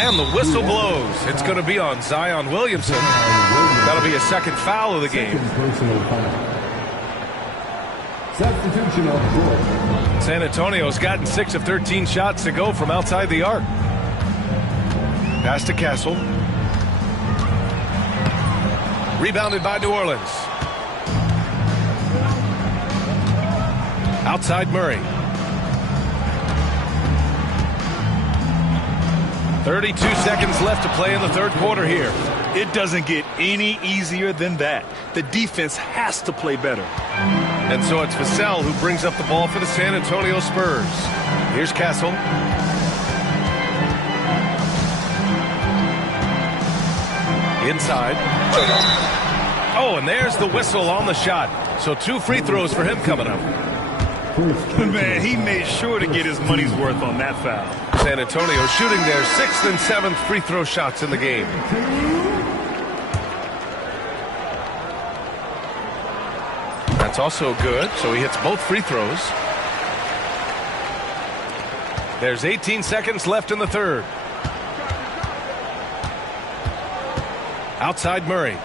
And the whistle blows. It's going to be on Zion Williamson. That'll be a second foul of the game. Substitution on the court. San Antonio's gotten 6 of 13 shots to go from outside the arc. Pass to Castle. Rebounded by New Orleans. Outside Murray. 32 seconds left to play in the third quarter here. It doesn't get any easier than that. The defense has to play better. And so it's Vassell who brings up the ball for the San Antonio Spurs. Here's Castle. Inside. Oh, and there's the whistle on the shot. So 2 free throws for him coming up. Man, he made sure to get his money's worth on that foul. San Antonio shooting their 6th and 7th free throw shots in the game. That's also good, so he hits both free throws. There's 18 seconds left in the third. Outside Murray.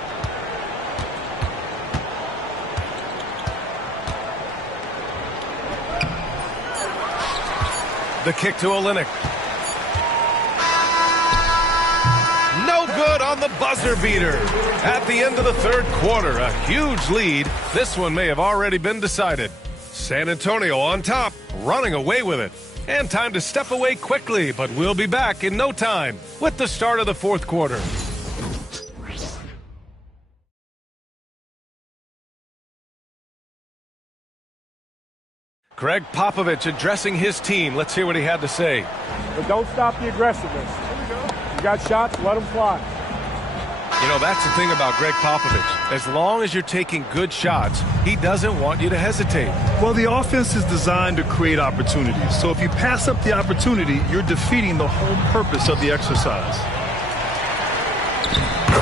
The kick to Olynyk. No good on the buzzer beater. At the end of the third quarter, a huge lead. This one may have already been decided. San Antonio on top, running away with it. And time to step away quickly, but we'll be back in no time with the start of the fourth quarter. Greg Popovich addressing his team. Let's hear what he had to say. But don't stop the aggressiveness. You got shots, let them fly. You know, that's the thing about Greg Popovich. As long as you're taking good shots, he doesn't want you to hesitate. Well, the offense is designed to create opportunities. So if you pass up the opportunity, you're defeating the whole purpose of the exercise.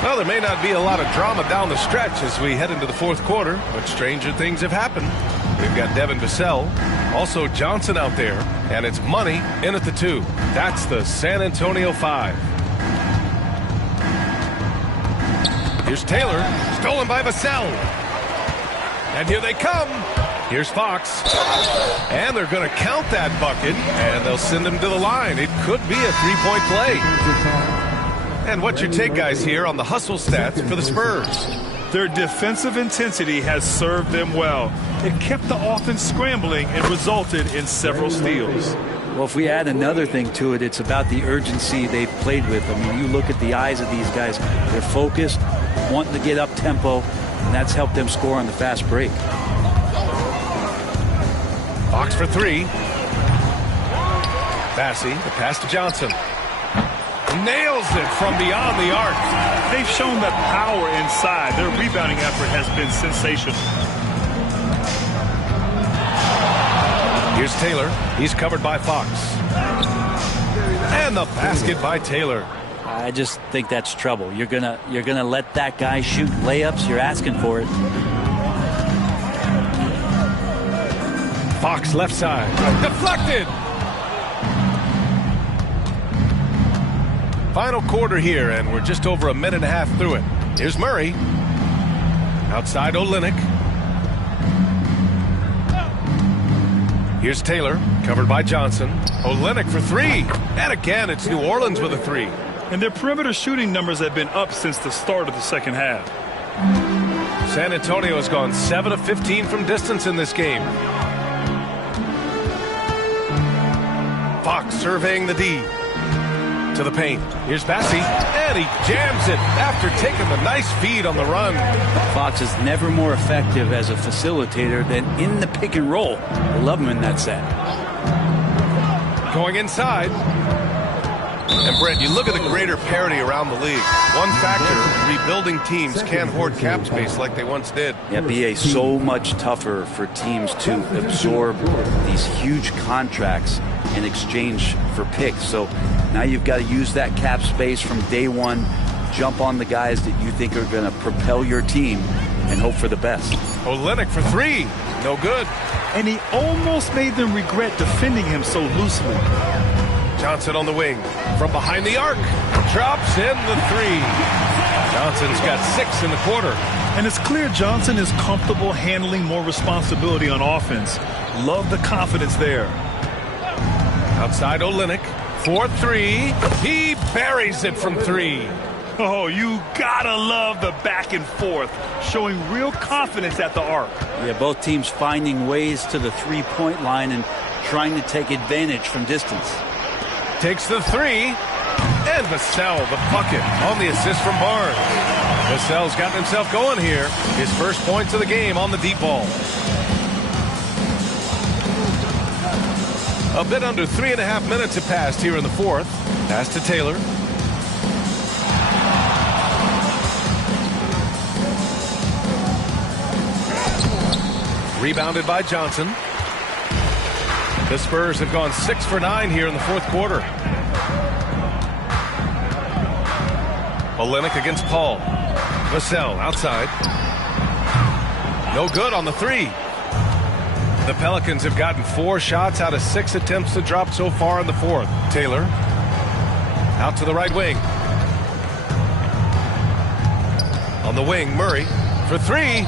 Well, there may not be a lot of drama down the stretch as we head into the fourth quarter, but stranger things have happened. We've got Devin Vassell, also Johnson out there, and it's money in at the 2. That's the San Antonio 5. Here's Taylor, stolen by Vassell. And here they come. Here's Fox. And they're going to count that bucket, and they'll send him to the line. It could be a three-point play. And what's your take, guys, here on the hustle stats for the Spurs? Their defensive intensity has served them well. It kept the offense scrambling and resulted in several steals. Well, if we add another thing to it, it's about the urgency they've played with. I mean, you look at the eyes of these guys. They're focused, wanting to get up tempo, and that's helped them score on the fast break. Fox for 3. Bassey, the pass to Johnson. Nails it from beyond the arc. They've shown that power inside. Their rebounding effort has been sensational. Here's Taylor. He's covered by Fox. And the basket by Taylor. I just think that's trouble. You're gonna let that guy shoot layups. You're asking for it. Fox left side. Deflected. Final quarter here, and we're just over a minute and a half through it. Here's Murray. Outside Olynyk. Here's Taylor, covered by Johnson. Olynyk for 3. And again, it's New Orleans with a 3. And their perimeter shooting numbers have been up since the start of the second half. San Antonio has gone 7 of 15 from distance in this game. Fox surveying the D. To the paint. Here's Bassey, and he jams it after taking the nice feed on the run. Fox is never more effective as a facilitator than in the pick and roll. I love him in that set. Going inside. And Brett, you look at the greater parity around the league. One factor, rebuilding teams can't hoard cap space like they once did. Yeah, BA, so much tougher for teams to absorb these huge contracts in exchange for picks. So now you've got to use that cap space from day one, jump on the guys that you think are going to propel your team, and hope for the best. Olynyk for 3. No good. And he almost made them regret defending him so loosely. Johnson on the wing. From behind the arc. Drops in the 3. Johnson's got 6 in the quarter. And it's clear Johnson is comfortable handling more responsibility on offense. Love the confidence there. Outside Olynyk. 4-3. He buries it from 3. Oh, you gotta love the back and forth, showing real confidence at the arc. Yeah, both teams finding ways to the three-point line and trying to take advantage from distance. Takes the three. And Vassell, the bucket, on the assist from Barnes. Vassell's gotten himself going here. His first points of the game on the deep ball. A bit under 3.5 minutes have passed here in the fourth. Pass to Taylor. Rebounded by Johnson. The Spurs have gone 6 for 9 here in the fourth quarter. Olynyk against Paul. Vassell outside. No good on the three. The Pelicans have gotten 4 shots out of 6 attempts to drop so far in the fourth. Taylor out to the right wing. On the wing, Murray for 3.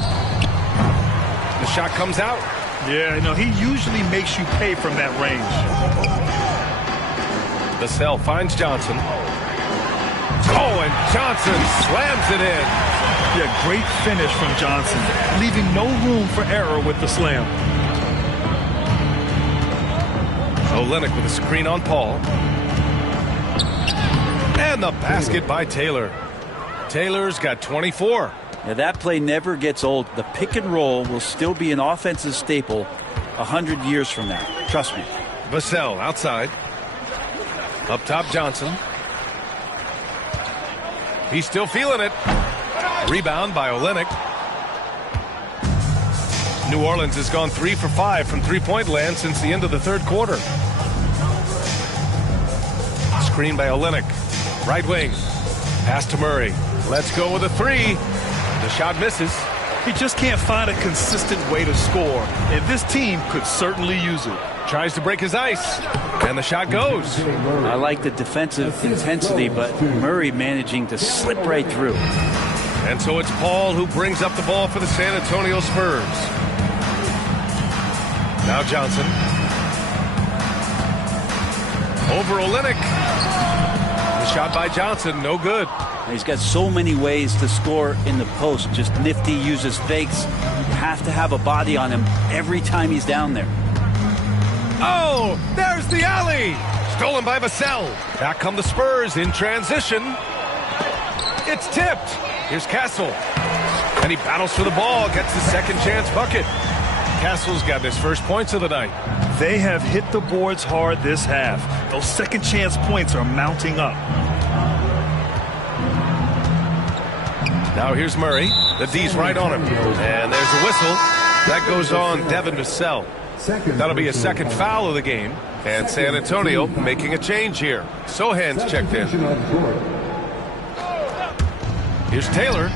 The shot comes out. Yeah, no, he usually makes you pay from that range. Vassell finds Johnson. Oh, and Johnson slams it in. Yeah, great finish from Johnson, leaving no room for error with the slam. Olynyk with a screen on Paul. And the basket by Taylor. Taylor's got 24. Now that play never gets old. The pick and roll will still be an offensive staple 100 years from now. Trust me. Vassell outside. Up top, Johnson. He's still feeling it. Rebound by Olynyk. New Orleans has gone 3 for 5 from three-point land since the end of the third quarter. Screen by Olynyk. Right wing. Pass to Murray. Let's go with a 3. The shot misses. He just can't find a consistent way to score, and this team could certainly use it. Tries to break his ice, and the shot goes. I like the defensive intensity, but Murray managing to slip right through. And so it's Paul who brings up the ball for the San Antonio Spurs. Now Johnson. Over Olynyk. The shot by Johnson, no good. He's got so many ways to score in the post. Just nifty, uses fakes. You have to have a body on him every time he's down there. Oh, there's the alley. Stolen by Vassell. Back come the Spurs in transition. It's tipped. Here's Castle. And he battles for the ball, gets the second chance bucket. Castle's got his first points of the night. They have hit the boards hard this half. Those second chance points are mounting up. Now here's Murray. The D's right on him. And there's a whistle. That goes on Devin Vassell. That'll be a second foul of the game. And San Antonio making a change here. Sohan's checked in. Here's Taylor.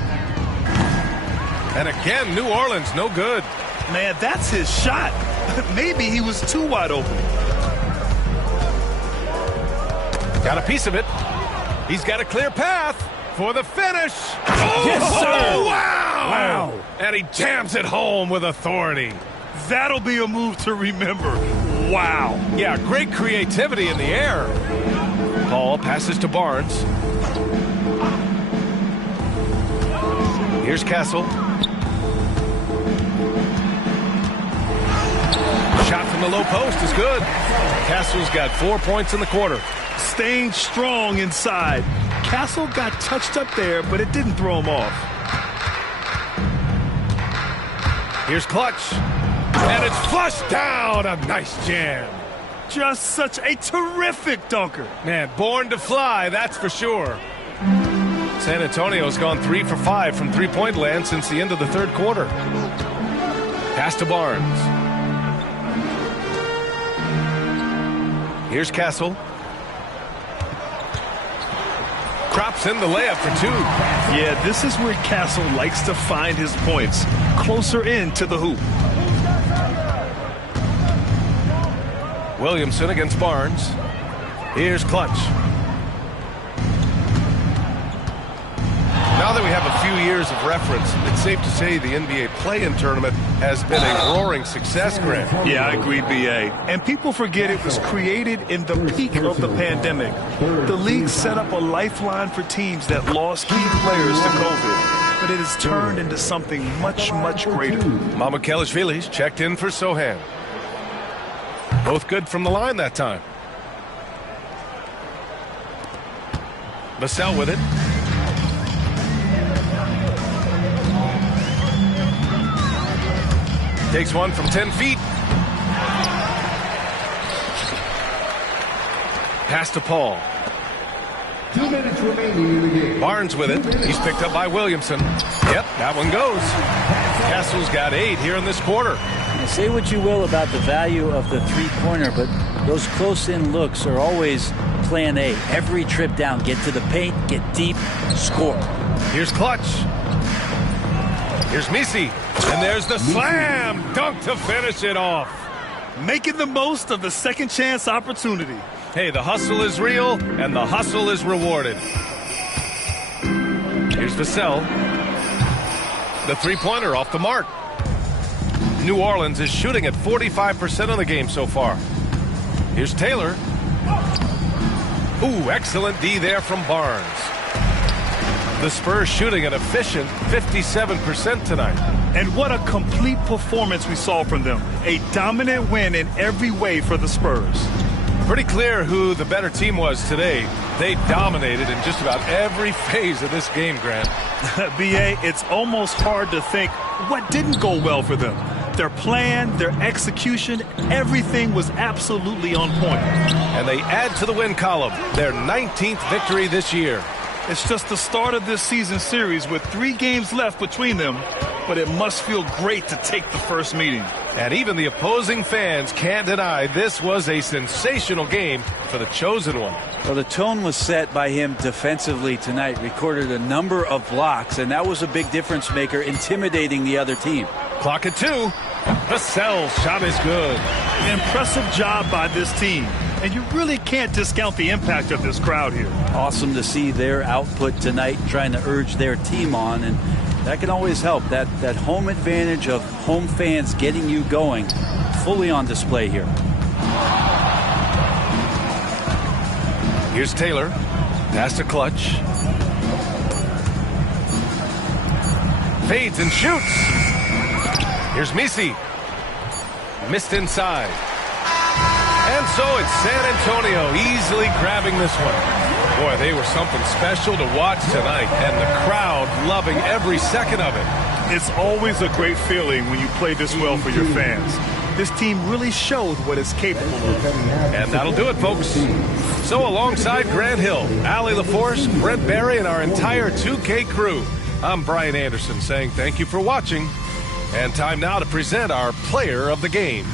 And again, New Orleans, no good. Man, that's his shot. Maybe he was too wide open. Got a piece of it. He's got a clear path for the finish. Oh, yes, sir. Wow. And he jams it home with authority. That'll be a move to remember. Wow. Yeah, great creativity in the air. Paul passes to Barnes. Here's Castle. Shot from the low post is good. Castle's got 4 points in the quarter. Staying strong inside. Castle got touched up there, but it didn't throw him off. Here's Clutch. And it's flushed down. A nice jam. Just such a terrific dunker. Man, born to fly, that's for sure. San Antonio's gone 3 for 5 from three-point land since the end of the third quarter. Pass to Barnes. Here's Castle. Drops in the layup for 2. Yeah, this is where Castle likes to find his points. Closer in to the hoop. Williamson against Barnes. Here's Clutch. Now that we have a few years of reference, it's safe to say the NBA play-in tournament has been a roaring success, Grant. Yeah, I agree, B.A. And people forget it was created in the peak of the pandemic. The league set up a lifeline for teams that lost key players to COVID. but it has turned into something much, much greater. Mamukelashvili's checked in for Sohan. Both good from the line that time. Vassell with it. Takes one from 10 feet. Pass to Paul. 2 minutes remaining in the game. Barnes with it. He's picked up by Williamson. Yep, that one goes. Castle's got 8 here in this quarter. Say what you will about the value of the three-pointer, but those close-in looks are always plan A. Every trip down, get to the paint, get deep, score. Here's Clutch. Here's Misi. And there's the slam dunk to finish it off. Making the most of the second chance opportunity. Hey, the hustle is real, and the hustle is rewarded. Here's Vassell. The three-pointer off the mark. New Orleans is shooting at 45% of the game so far. Here's Taylor. Ooh, excellent D there from Barnes. The Spurs shooting an efficient 57% tonight. And what a complete performance we saw from them. A dominant win in every way for the Spurs. Pretty clear who the better team was today. They dominated in just about every phase of this game, Grant. B.A., it's almost hard to think what didn't go well for them. Their plan, their execution, everything was absolutely on point. And they add to the win column, their 19th victory this year. It's just the start of this season series with 3 games left between them, but it must feel great to take the first meeting. And even the opposing fans can't deny this was a sensational game for the chosen one. Well, the tone was set by him defensively tonight. Recorded a number of blocks, and that was a big difference maker, intimidating the other team. Clock at 2. Vassell's shot is good. Impressive job by this team. And you really can't discount the impact of this crowd here. Awesome to see their output tonight, trying to urge their team on, and that can always help. That home advantage of home fans getting you going, fully on display here. Here's Taylor. Pass to Clutch. Fades and shoots. Here's Misi. Missed inside. And so it's San Antonio easily grabbing this one. Boy, they were something special to watch tonight, and the crowd loving every second of it. It's always a great feeling when you play this well for your fans. This team really showed what it's capable of. And that'll do it, folks. So alongside Grant Hill, Allie LaForce, Brent Barry, and our entire 2K crew, I'm Brian Anderson saying thank you for watching. And time now to present our player of the game.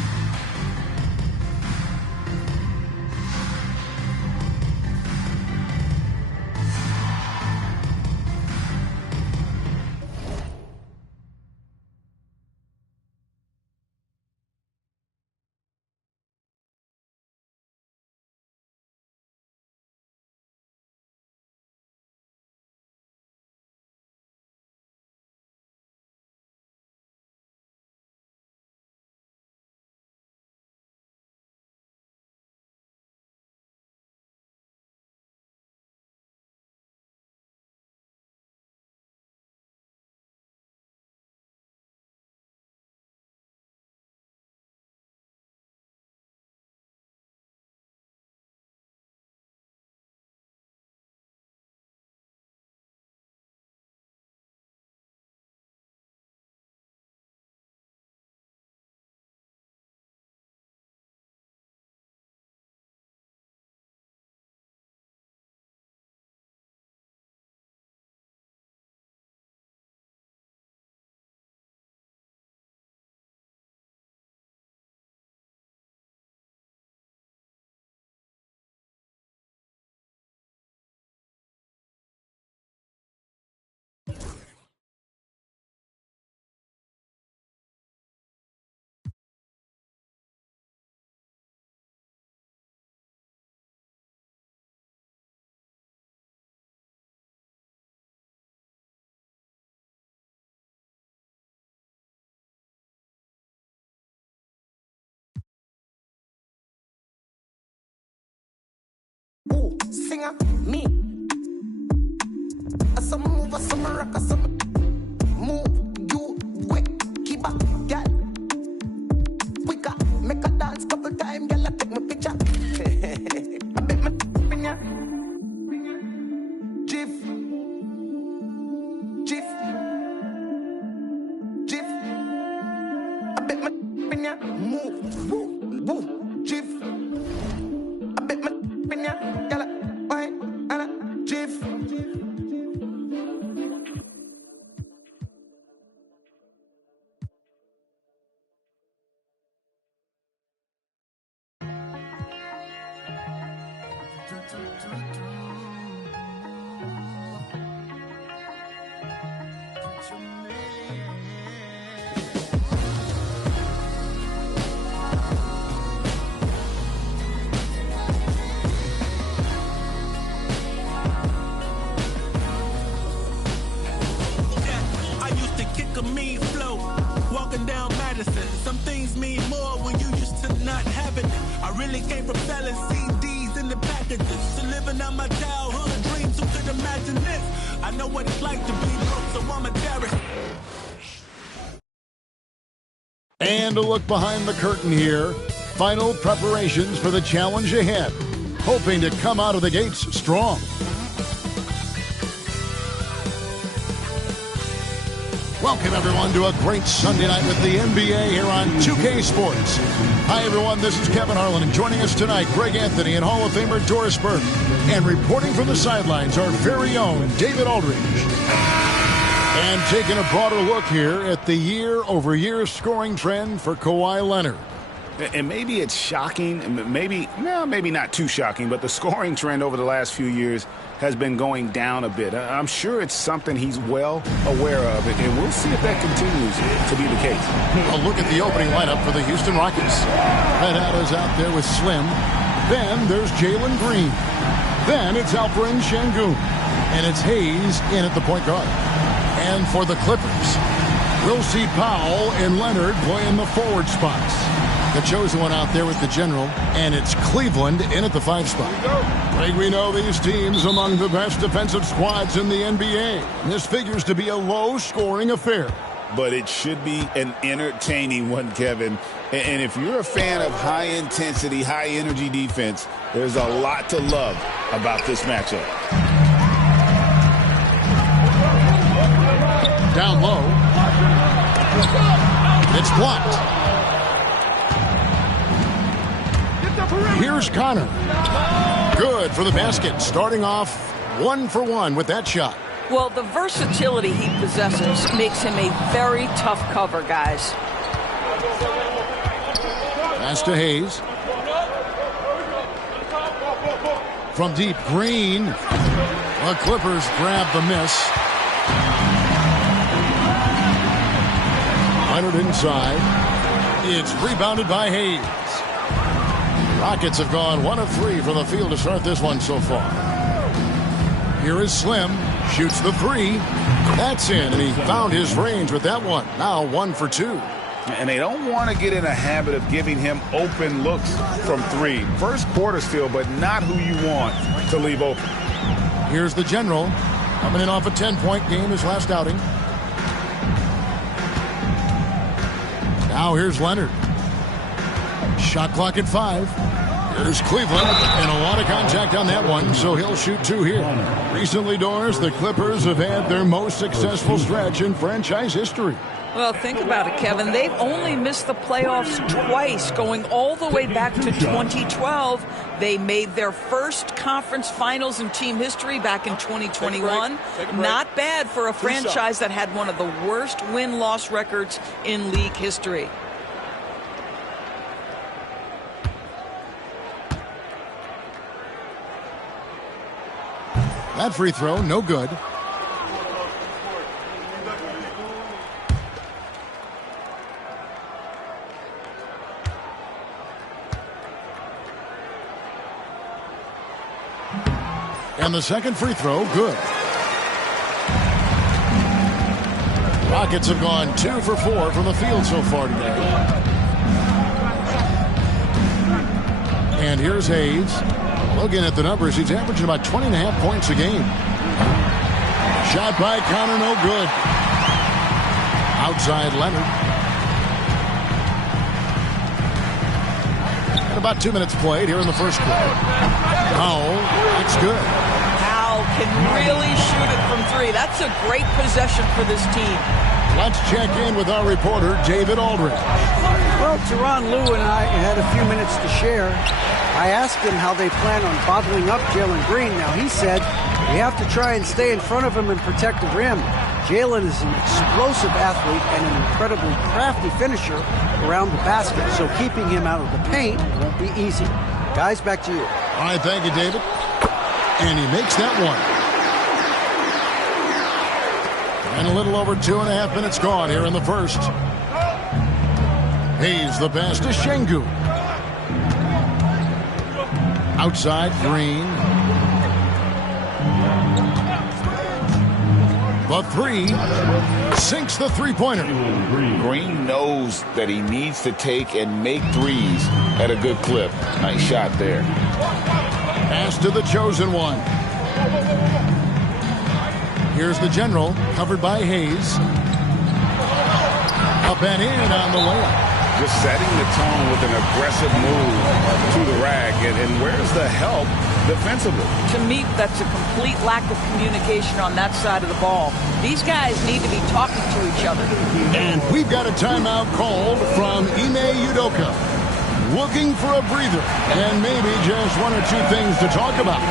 Singer, me. Some move, some rock, some. Some things mean more when you used to not have it. I really came from selling CDs in the packages to living out my childhood dreams. Who could imagine this? I know what it's like to be broke, so I'm a terrorist. And a look behind the curtain here. Final preparations for the challenge ahead. Hoping to come out of the gates strong. Welcome, everyone, to a great Sunday night with the NBA here on 2K Sports. Hi, everyone. This is Kevin Harlan, and joining us tonight, Greg Anthony and Hall of Famer Doris Burke. And reporting from the sidelines, our very own David Aldridge. And taking a broader look here at the year-over-year scoring trend for Kawhi Leonard. And maybe it's shocking, maybe not too shocking, but the scoring trend over the last few years has been going down a bit. I'm sure it's something he's well aware of, and we'll see if that continues to be the case. A look at the opening lineup for the Houston Rockets. Red Hat is out there with Slim. Then there's Jalen Green. Then it's Alperen Şengün. And it's Hayes in at the point guard. And for the Clippers, we'll see Powell and Leonard play in the forward spots. The chosen one out there with the general, and it's Cleveland in at the 5 spot. Greg, we know these teams among the best defensive squads in the NBA. This figures to be a low-scoring affair. But it should be an entertaining one, Kevin. And if you're a fan of high-intensity, high-energy defense, there's a lot to love about this matchup. Down low. It's blocked. Here's Connor. Good for the basket. Starting off 1 for 1 with that shot. Well, the versatility he possesses makes him a very tough cover, guys. Pass to Hayes. From deep, Green. The Clippers grab the miss. Leonard inside. It's rebounded by Hayes. Rockets have gone 1 of 3 from the field to start this one so far. Here is Slim. Shoots the 3. That's in, and he found his range with that one. Now 1 for 2. And they don't want to get in a habit of giving him open looks from 3. First quarter still, but not who you want to leave open. Here's the general. Coming in off a 10-point game his last outing. Now here's Leonard. Shot clock at 5. Here's Cleveland, and a lot of contact on that one, so he'll shoot 2 here. Recently, Doris, the Clippers have had their most successful stretch in franchise history. Well, think about it, Kevin. They've only missed the playoffs twice, going all the way back to 2012. They made their first conference finals in team history back in 2021. Not bad for a franchise that had one of the worst win-loss records in league history. That free throw, no good. And the second free throw, good. Rockets have gone 2 for 4 from the field so far today. And here's Hayes. Looking at the numbers, he's averaging about 20.5 points a game. Shot by Connor, no good. Outside Leonard. And about 2 minutes played here in the first quarter. Powell, that's good. Powell can really shoot it from 3. That's a great possession for this team. Let's check in with our reporter, David Aldridge. Well, Tyronn Lue and I had a few minutes to share. I asked him how they plan on bottling up Jalen Green. Now, he said we have to try and stay in front of him and protect the rim. Jalen is an explosive athlete and an incredibly crafty finisher around the basket, so keeping him out of the paint won't be easy. Guys, back to you. All right, thank you, David. And he makes that one. And a little over 2.5 minutes gone here in the first. Hayes the pass to Şengün. Outside, Green. The three sinks the three-pointer. Green knows that he needs to take and make threes at a good clip. Nice shot there. Pass to the chosen one. Here's the general, covered by Hayes. Up and in on the layup. Just setting the tone with an aggressive move to the rack. And where's the help defensively? To me, that's a complete lack of communication on that side of the ball. These guys need to be talking to each other. And we've got a timeout called from Ime Udoka. Looking for a breather and maybe just one or two things to talk about.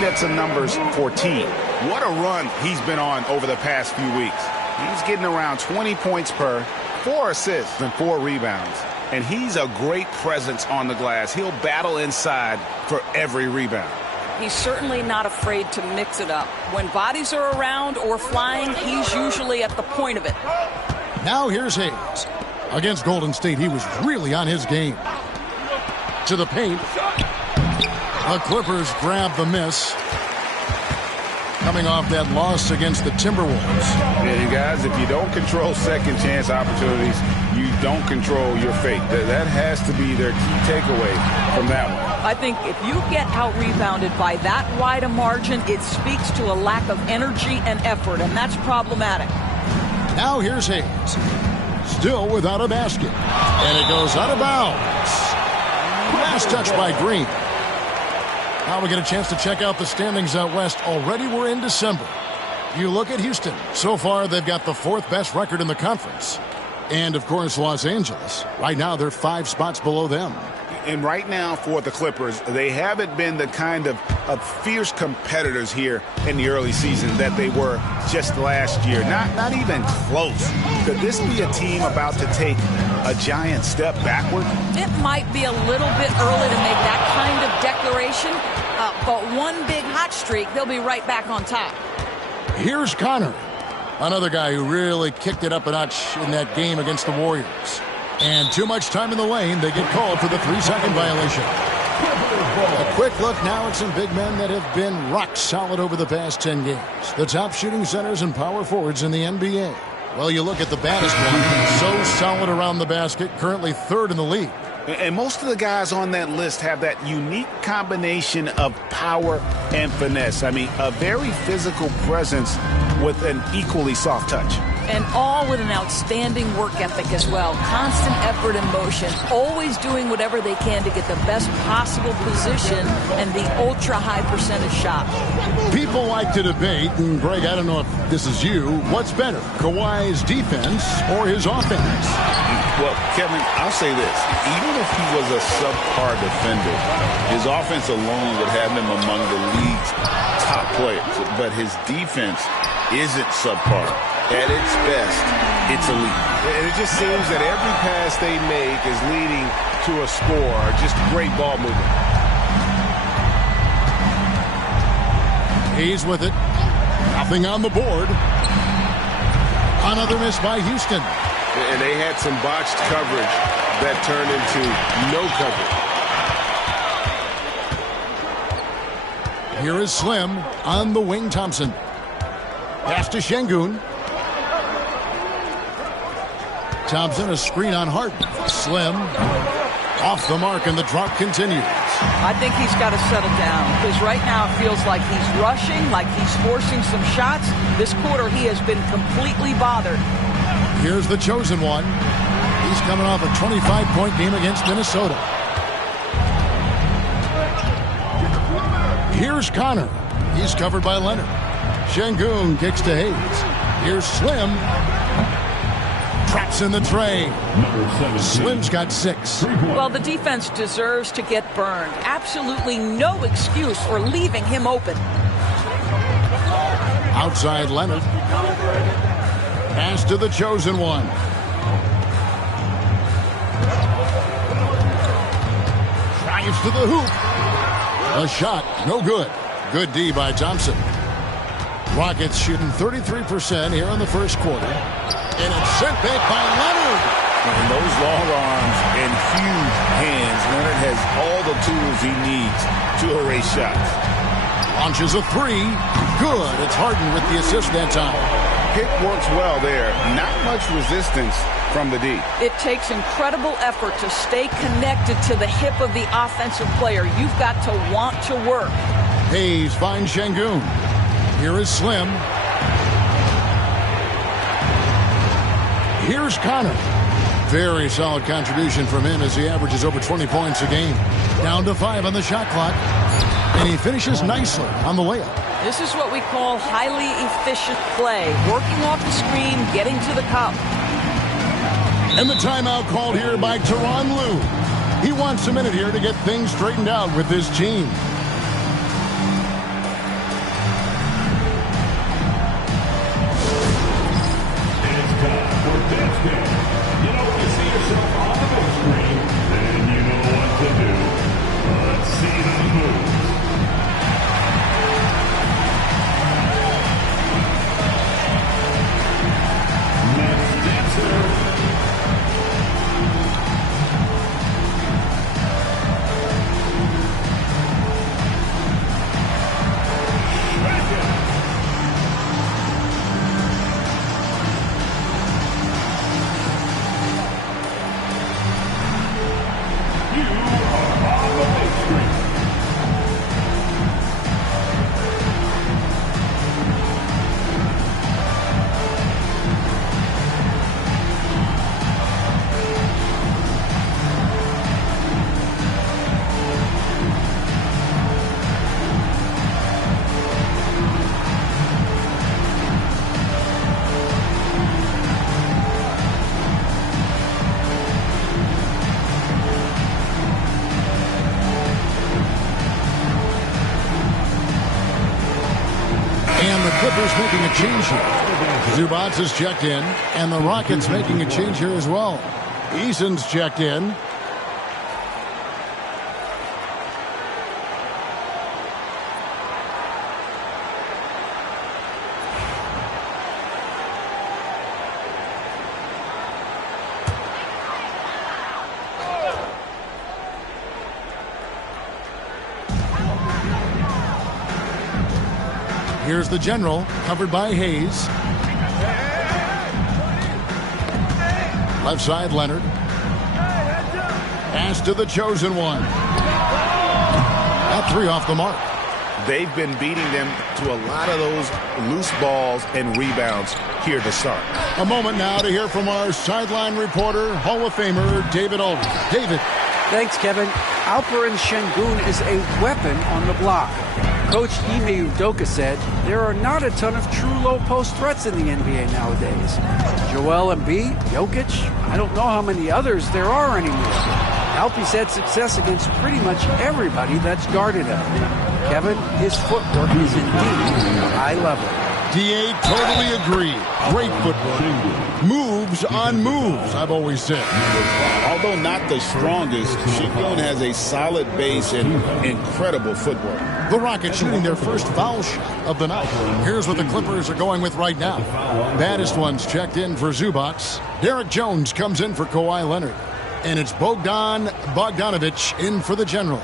At some numbers for team. What a run he's been on over the past few weeks. He's getting around 20 points per, 4 assists and 4 rebounds. And he's a great presence on the glass. He'll battle inside for every rebound. He's certainly not afraid to mix it up. When bodies are around or flying, he's usually at the point of it. Now here's Hayes. Against Golden State, he was really on his game. To the paint. The Clippers grab the miss. Coming off that loss against the Timberwolves. Yeah, you guys, if you don't control second chance opportunities, you don't control your fate. That has to be their key takeaway from that one. I think if you get out-rebounded by that wide a margin, it speaks to a lack of energy and effort, and that's problematic. Now here's Hayes. Still without a basket. And it goes out of bounds. Last touch by Green. Now we get a chance to check out the standings out west. Already we're in December. You look at Houston. So far, they've got the 4th best record in the conference. And, of course, Los Angeles. Right now, they're 5 spots below them. And right now for the Clippers, they haven't been the kind of fierce competitors here in the early season that they were just last year. Not even close. Could this be a team about to take a giant step backward? It might be a little bit early to make that kind of declaration, but one big hot streak, they'll be right back on top. Here's Connor, another guy who really kicked it up a notch in that game against the Warriors. And too much time in the lane, they get called for the 3-second violation. A quick look now at some big men that have been rock solid over the past 10 games. The top shooting centers and power forwards in the NBA. Well, you look at the baddest one, so solid around the basket, currently 3rd in the league. And most of the guys on that list have that unique combination of power and finesse. I mean, a very physical presence with an equally soft touch. And all with an outstanding work ethic as well. Constant effort and motion. Always doing whatever they can to get the best possible position and the ultra-high percentage shot. People like to debate, and Greg, I don't know if this is you, what's better, Kawhi's defense or his offense? Well, Kevin, I'll say this. Even if he was a subpar defender, his offense alone would have him among the league's top players. But his defense isn't subpar. At its best, it's elite. And it just seems that every pass they make is leading to a score. Just great ball movement. Hayes with it. Nothing on the board. Another miss by Houston. And they had some botched coverage that turned into no coverage. Here is Slim on the wing. Thompson. Pass to Şengün. Thompson, a screen on Harden. Slim off the mark, and the drop continues. I think he's got to settle down because right now it feels like he's rushing, like he's forcing some shots. This quarter he has been completely bothered. Here's the chosen one. He's coming off a 25-point game against Minnesota. Here's Connor. He's covered by Leonard. Şengün kicks to Hayes. Here's Slim. Traps in the tray. Slim's got 6. Well, the defense deserves to get burned. Absolutely no excuse for leaving him open. Outside Leonard. Pass to the chosen one. Drives to the hoop. A shot, no good. Good D by Thompson. Rockets shooting 33% here in the first quarter. And it's sent back by Leonard. And those long arms and huge hands, Leonard has all the tools he needs to erase shots. Launches a 3. Good. It's Harden with the assist that time. Pick works well there. Not much resistance from the D. It takes incredible effort to stay connected to the hip of the offensive player. You've got to want to work. Hayes finds Şengün. Here is Slim. Here's Connor. Very solid contribution from him as he averages over 20 points a game. Down to 5 on the shot clock. And he finishes nicely on the layup. This is what we call highly efficient play. Working off the screen, getting to the cup. And the timeout called here by Tyronn Lue. He wants a minute here to get things straightened out with his team. Clippers making a change here. Zubac is checked in, and the Rockets making a change here as well. Eason's checked in. Here's the general, covered by Hayes. Left side, Leonard. Pass to the chosen one. That 3 off the mark. They've been beating them to a lot of those loose balls and rebounds here to start. A moment now to hear from our sideline reporter, Hall of Famer David Aldridge. David. Thanks, Kevin. Alperen Şengün is a weapon on the block. Coach Ime Udoka said there are not a ton of true low-post threats in the NBA nowadays. Joel Embiid, Jokic, I don't know how many others there are anymore. Alpie's had success against pretty much everybody that's guarded him. Kevin, his footwork is indeed high level. D.A. totally agree. Great footwork. Moves on moves, I've always said. Although not the strongest, Şengün has a solid base and incredible footwork. The Rockets shooting their first foul shot of the night. Here's what the Clippers are going with right now. Baddest ones checked in for Zubac. Derek Jones comes in for Kawhi Leonard. And it's Bogdan Bogdanović in for the general.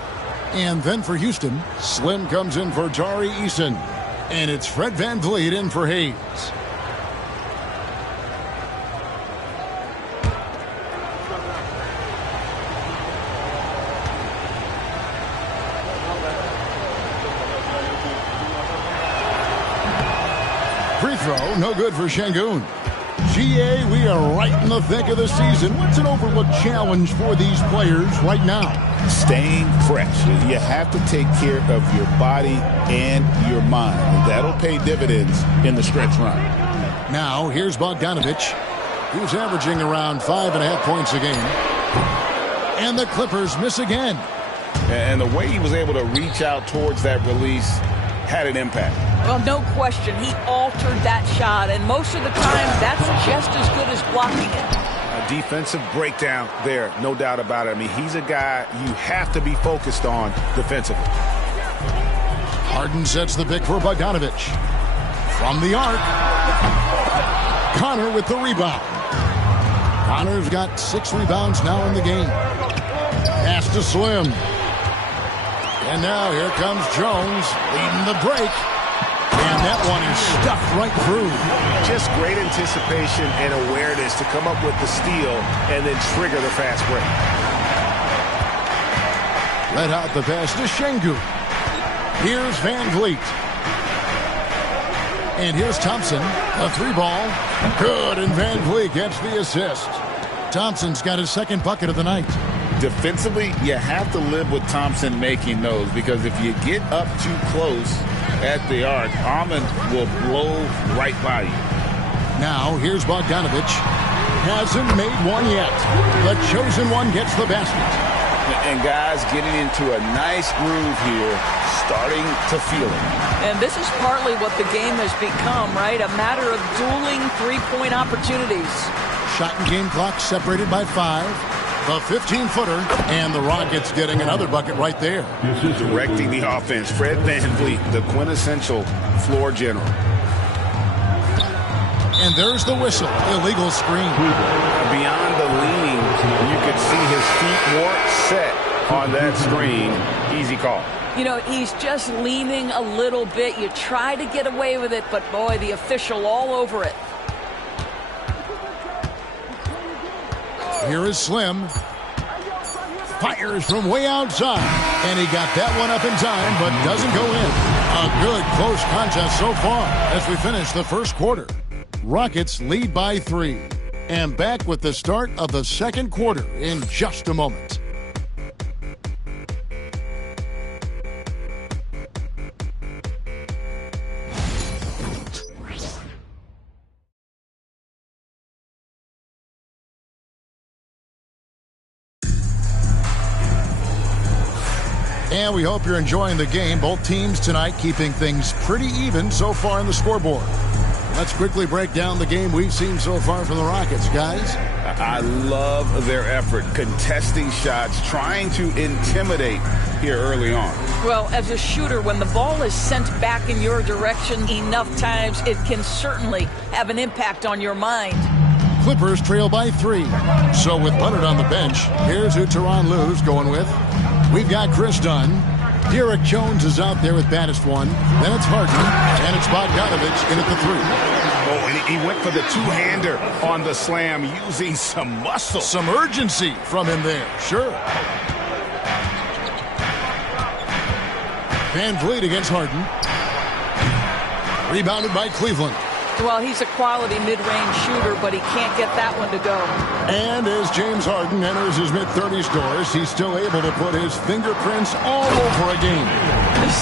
And then for Houston, Slim comes in for Tari Eason. And it's Fred VanVleet in for Hayes. Free throw, no good for Şengün. GA, we are right in the thick of the season. What's an overlooked challenge for these players right now? Staying fresh. You have to take care of your body and your mind. That'll pay dividends in the stretch run. Now, here's Bogdanovic, who's averaging around 5.5 points a game. And the Clippers miss again. And the way he was able to reach out towards that release had an impact. Well, no question. He altered that shot, and most of the time, that's just as good as blocking it. A defensive breakdown there, no doubt about it. I mean, he's a guy you have to be focused on defensively. Harden sets the pick for Bogdanovic. From the arc, Connor with the rebound. Connor's got 6 rebounds now in the game. Pass to Slim. And now here comes Jones leading the break. And that one is stuffed right through. Just great anticipation and awareness to come up with the steal and then trigger the fast break. Let out the pass to Şengün. Here's VanVleet. And here's Thompson. A 3-ball. Good, and VanVleet gets the assist. Thompson's got his second bucket of the night. Defensively, you have to live with Thompson making those, because if you get up too close at the arc, Ahmed will blow right by you. Now, here's Bogdanovic. Hasn't made one yet. The chosen one gets the basket. And guys getting into a nice groove here, starting to feel it. And this is partly what the game has become, right? A matter of dueling three-point opportunities. Shot and game clock separated by 5. The 15-footer, and the Rockets getting another bucket right there. Directing the offense, Fred VanVleet, the quintessential floor general. And there's the whistle, illegal screen. Beyond the leaning, you could see his feet weren't set on that screen. Easy call. You know, he's just leaning a little bit. You try to get away with it, but boy, the official all over it. Here is Slim. Fires from way outside. And he got that one up in time, but doesn't go in. A good close contest so far as we finish the first quarter. Rockets lead by 3. And back with the start of the second quarter in just a moment. And we hope you're enjoying the game. Both teams tonight keeping things pretty even so far in the scoreboard. Let's quickly break down the game we've seen so far from the Rockets, guys. I love their effort, contesting shots, trying to intimidate here early on. Well, as a shooter, when the ball is sent back in your direction enough times, it can certainly have an impact on your mind. Clippers trail by 3. So with Leonard on the bench, here's who Tyronn Lue's going with. We've got Chris Dunn. Derek Jones is out there with baddest one. Then it's Harden, and it's Bogdanovic in at the 3. Oh, and he went for the two-hander on the slam, using some muscle. Some urgency from him there, sure. VanVleet against Harden. Rebounded by Cleveland. Well, he's a quality mid-range shooter, but he can't get that one to go. And as James Harden enters his mid-30s doors, he's still able to put his fingerprints all over a game.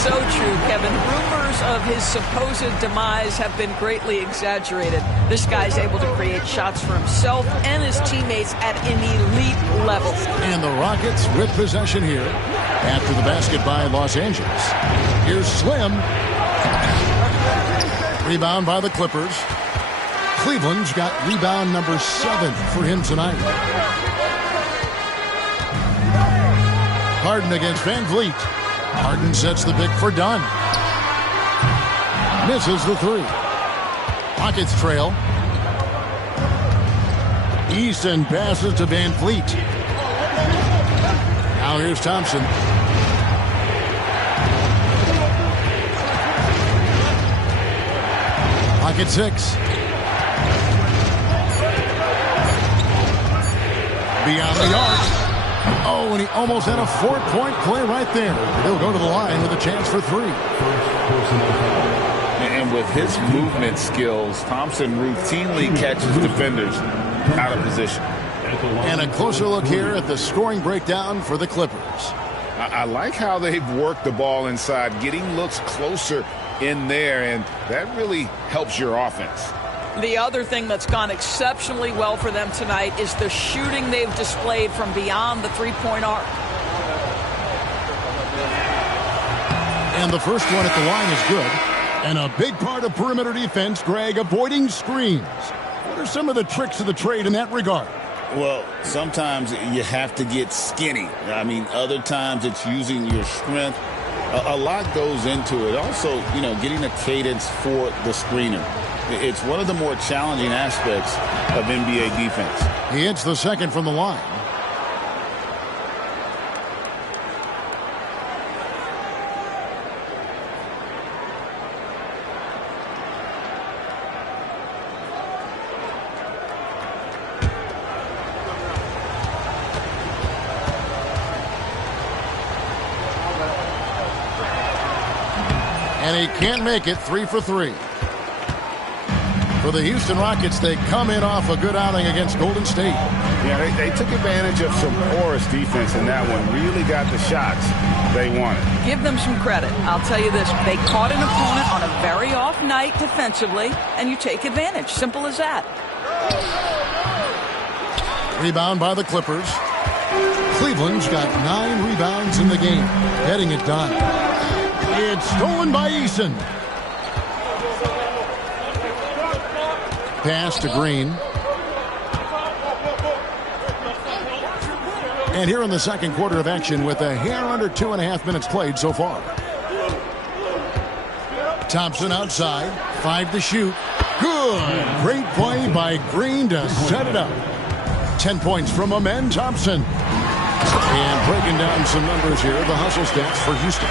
So true, Kevin. Rumors of his supposed demise have been greatly exaggerated. This guy's able to create shots for himself and his teammates at an elite level. And the Rockets with possession here after the basket by Los Angeles. Here's Slim. Rebound by the Clippers. Cleveland's got rebound number 7 for him tonight. Harden against VanVleet. Harden sets the pick for Dunn. Misses the 3. Rockets trail. Eason passes to VanVleet. Now here's Thompson. Clock at 6. Beyond the arc. Oh, and he almost had a 4-point play right there. He'll go to the line with a chance for 3. And with his movement skills, Thompson routinely catches defenders out of position. And a closer look here at the scoring breakdown for the Clippers. I like how they've worked the ball inside, getting looks closer in there, and that really helps your offense. The other thing that's gone exceptionally well for them tonight is the shooting they've displayed from beyond the three-point arc. And the first one at the line is good. And a big part of perimeter defense, Greg, avoiding screens. What are some of the tricks of the trade in that regard? Well, sometimes you have to get skinny. I mean, other times it's using your strength. A lot goes into it. Also, getting a cadence for the screener. It's one of the more challenging aspects of NBA defense. He hits the second from the line. And he can't make it. 3 for 3. For the Houston Rockets, they come in off a good outing against Golden State. Yeah, they took advantage of some porous defense in that one. Really got the shots they wanted. Give them some credit. I'll tell you this. They caught an opponent on a very off night defensively, and you take advantage. Simple as that. Rebound by the Clippers. Cleveland's got 9 rebounds in the game. Getting it done. It's stolen by Eason. Pass to Green. And here in the second quarter of action with a hair under 2.5 minutes played so far. Thompson outside. 5 to shoot. Good. Great play by Green to set it up. 10 points from Amen Thompson. And breaking down some numbers here, the hustle stats for Houston.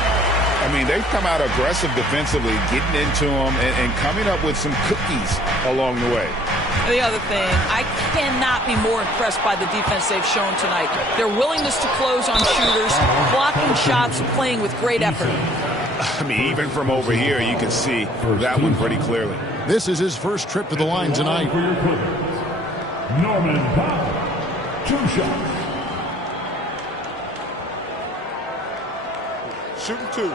I mean, they've come out aggressive defensively, getting into them and coming up with some cookies along the way. The other thing, I cannot be more impressed by the defense they've shown tonight. Their willingness to close on shooters, blocking shots, playing with great effort. I mean, even from over here, you can see that one pretty clearly. This is his first trip to the line tonight. Norman Powell, 2 shots. Shooting 2.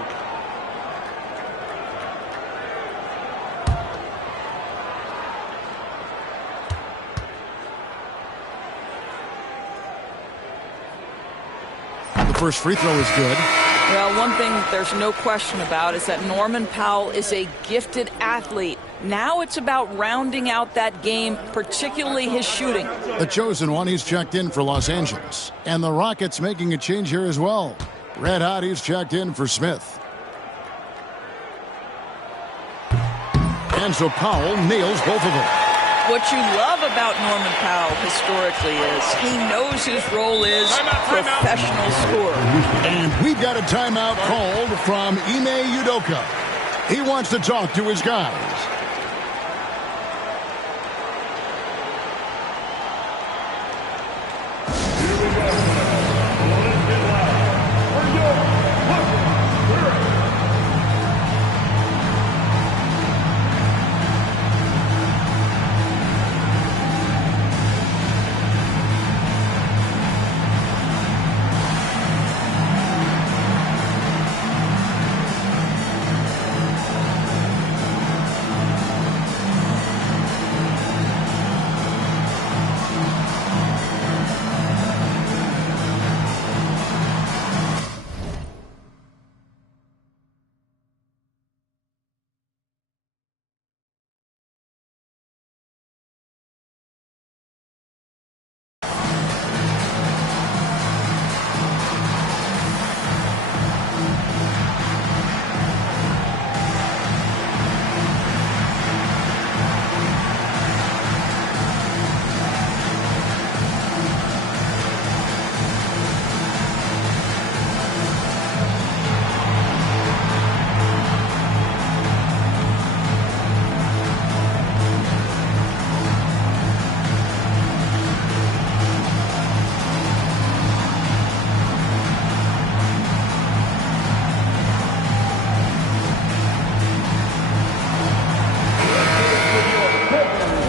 The first free throw is good. Well, one thing there's no question about is that Norman Powell is a gifted athlete. Now it's about rounding out that game, particularly his shooting. The chosen one, he's checked in for Los Angeles. And the Rockets making a change here as well. Red hot, he's checked in for Smith. And so Powell nails both of them. What you love about Norman Powell historically is he knows his role is professional scorer. And we've got a timeout called from Ime Udoka. He wants to talk to his guys.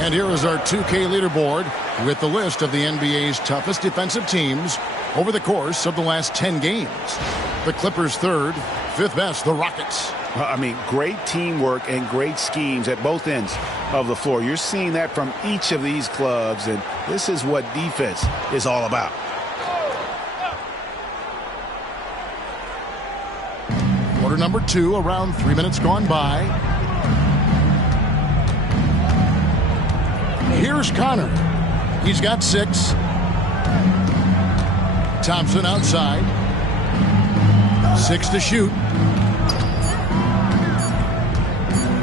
And here is our 2K leaderboard with the list of the NBA's toughest defensive teams over the course of the last 10 games. The Clippers third, fifth best, the Rockets. I mean, great teamwork and great schemes at both ends of the floor. You're seeing that from each of these clubs, and this is what defense is all about. Quarter number 2, around 3 minutes gone by. Here's Connor. He's got 6. Thompson outside. 6 to shoot.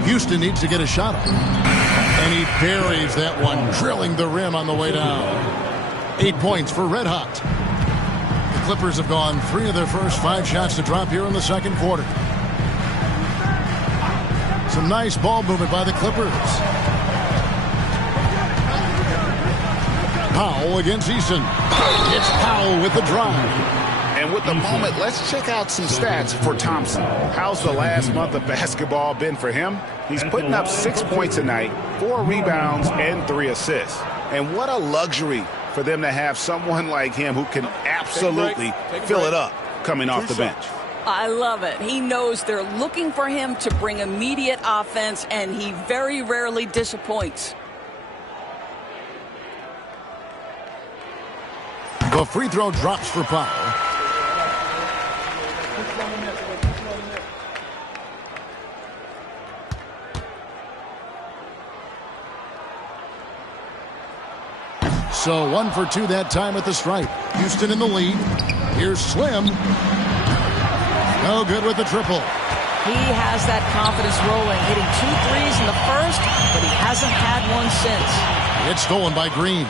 Houston needs to get a shot off. And he buries that one, drilling the rim on the way down. 8 points for Red Hot. The Clippers have gone 3 of their first 5 shots to drop here in the second quarter. Some nice ball movement by the Clippers. Powell against Eason. It's Powell with the drive. And with the moment, let's check out some stats for Thompson. How's the last month of basketball been for him? He's putting up 6 points a night, 4 rebounds, and 3 assists. And what a luxury for them to have someone like him who can absolutely fill it up coming off the bench. I love it. He knows they're looking for him to bring immediate offense, and he very rarely disappoints. The free throw drops for Powell. So 1 for 2 that time at the stripe. Houston in the lead. Here's Slim. No good with the triple. He has that confidence rolling, hitting 2 threes in the first, but he hasn't had one since. It's stolen by Green.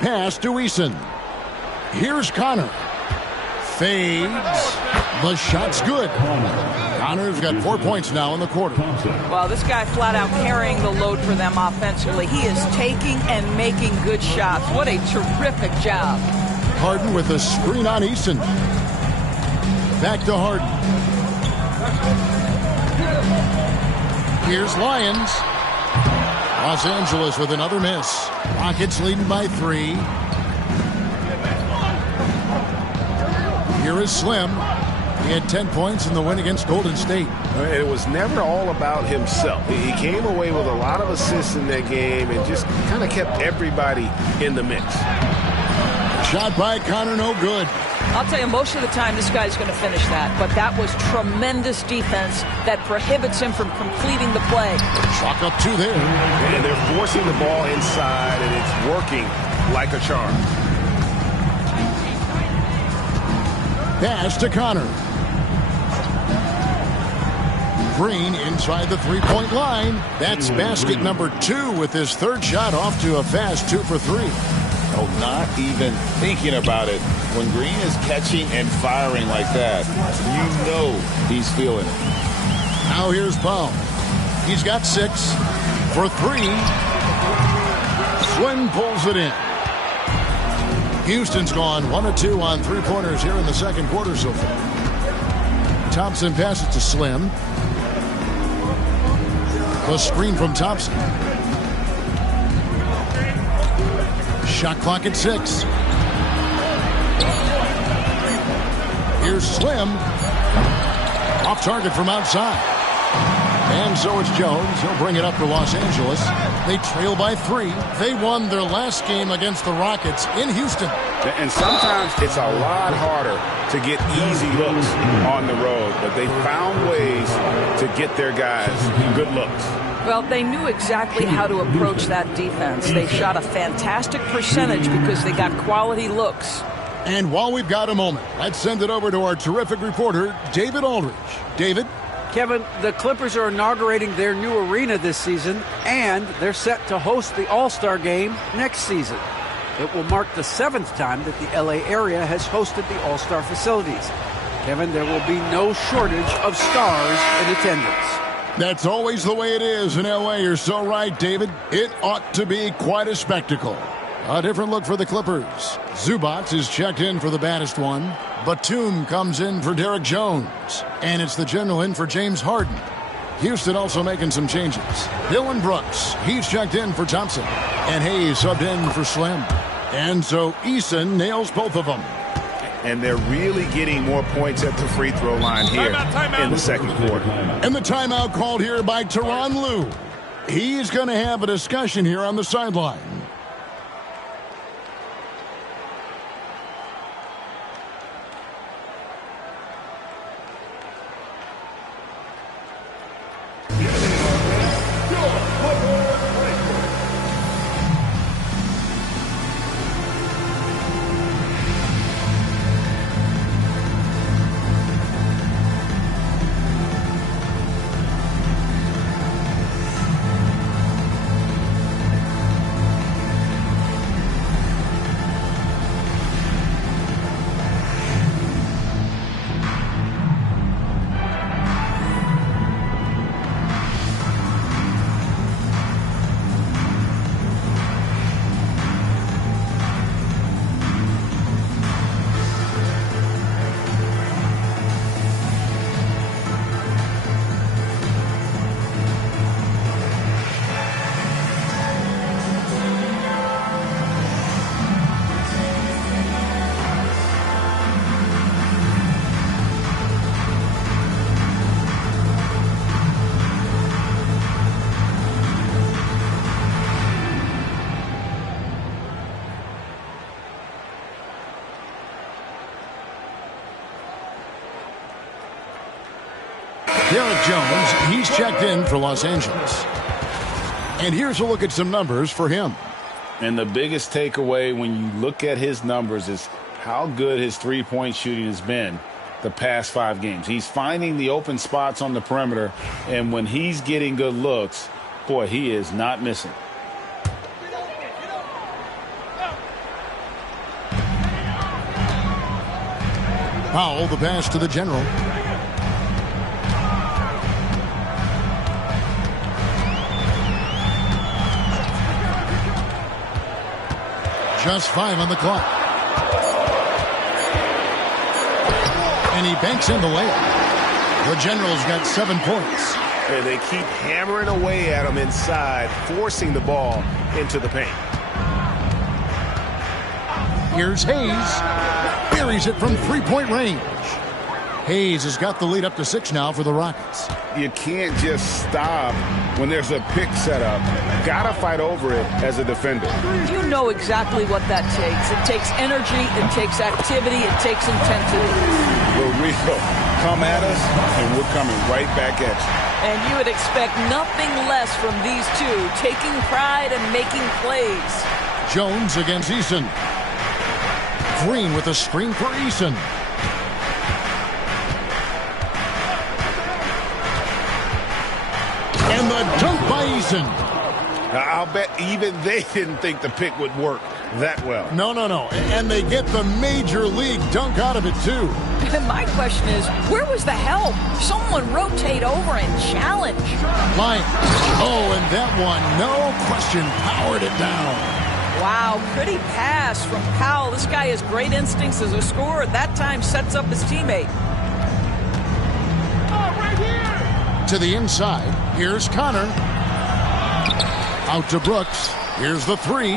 Pass to Eason. Here's Connor. Fades. The shot's good. Connor's got 4 points now in the quarter. Well, this guy flat out carrying the load for them offensively. He is taking and making good shots. What a terrific job. Harden with a screen on Eason. Back to Harden. Here's Lyons. Los Angeles with another miss. Rockets leading by 3. Here is Slim. He had 10 points in the win against Golden State. It was never all about himself. He came away with a lot of assists in that game and just kind of kept everybody in the mix. Shot by Connor, no good. I'll tell you, most of the time this guy's going to finish that, but that was tremendous defense that prohibits him from completing the play. Chalk up 2 there. And they're forcing the ball inside, and it's working like a charm. Pass to Connor. Green inside the 3-point line. That's basket number 2 with his third shot off to a fast 2 for 3. Oh, not even thinking about it. When Green is catching and firing like that, you know he's feeling it. Now here's Powell. He's got 6 for 3. Slim pulls it in. Houston's gone 1 of 2 on 3-pointers here in the second quarter so far. Thompson passes to Slim. The screen from Thompson. Shot clock at 6. Here's Slim. Off target from outside. And so it's Jones. He'll bring it up for Los Angeles. They trail by 3. They won their last game against the Rockets in Houston. And sometimes it's a lot harder to get easy looks on the road, but they found ways to get their guys good looks. Well, they knew exactly how to approach that defense. They shot a fantastic percentage because they got quality looks. And while we've got a moment, let's send it over to our terrific reporter, David Aldridge. David? Kevin, the Clippers are inaugurating their new arena this season, and they're set to host the All-Star Game next season. It will mark the 7th time that the LA area has hosted the All-Star facilities. Kevin, there will be no shortage of stars in attendance. That's always the way it is in LA. You're so right, David. It ought to be quite a spectacle. A different look for the Clippers. Zubac is checked in for the baddest one. Batum comes in for Derek Jones. And it's the general in for James Harden. Houston also making some changes. Dylan Brooks, he's checked in for Thompson. And Hayes subbed in for Slim. And so Eason nails both of them. And they're really getting more points at the free throw line here in the second quarter. And the timeout called here by Tyronn Lue. He's going to have a discussion here on the sideline. Derek Jones, he's checked in for Los Angeles. And here's a look at some numbers for him. And the biggest takeaway when you look at his numbers is how good his three-point shooting has been the past 5 games. He's finding the open spots on the perimeter, and when he's getting good looks, boy, he is not missing. Powell, the pass to the general. Just 5 on the clock. And he banks in the layup. The General's got 7 points. And they keep hammering away at him inside, forcing the ball into the paint. Here's Hayes. Buries it from 3-point range. Hayes has got the lead up to 6 now for the Rockets. You can't just stop when there's a pick set up. Gotta fight over it as a defender. You know exactly what that takes. It takes energy, it takes activity, it takes intensity. For real. Come at us, and we're coming right back at you. And you would expect nothing less from these two, taking pride and making plays. Jones against Eason. Green with a screen for Eason. And the dunk by Eason. I'll bet even they didn't think the pick would work that well. No. And they get the major league dunk out of it, too. And my question is, where was the help? Someone rotate over and challenge. Lions. Oh, and that one, no question, powered it down. Wow, pretty pass from Powell. This guy has great instincts as a scorer. At that time, sets up his teammate. To the inside. Here's Connor. Out to Brooks. Here's the 3.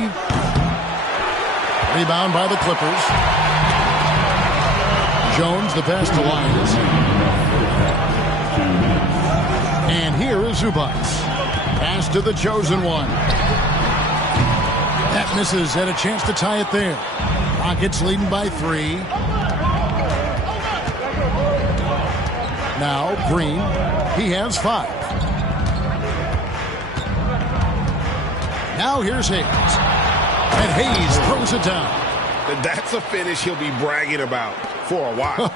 Rebound by the Clippers. Jones, the pass to Lyons. And here is Zubac. Pass to the chosen one. That misses. Had a chance to tie it there. Rockets leading by 3. Now Green. He has 5. Now here's Hayes. And Hayes throws it down. That's a finish he'll be bragging about for a while.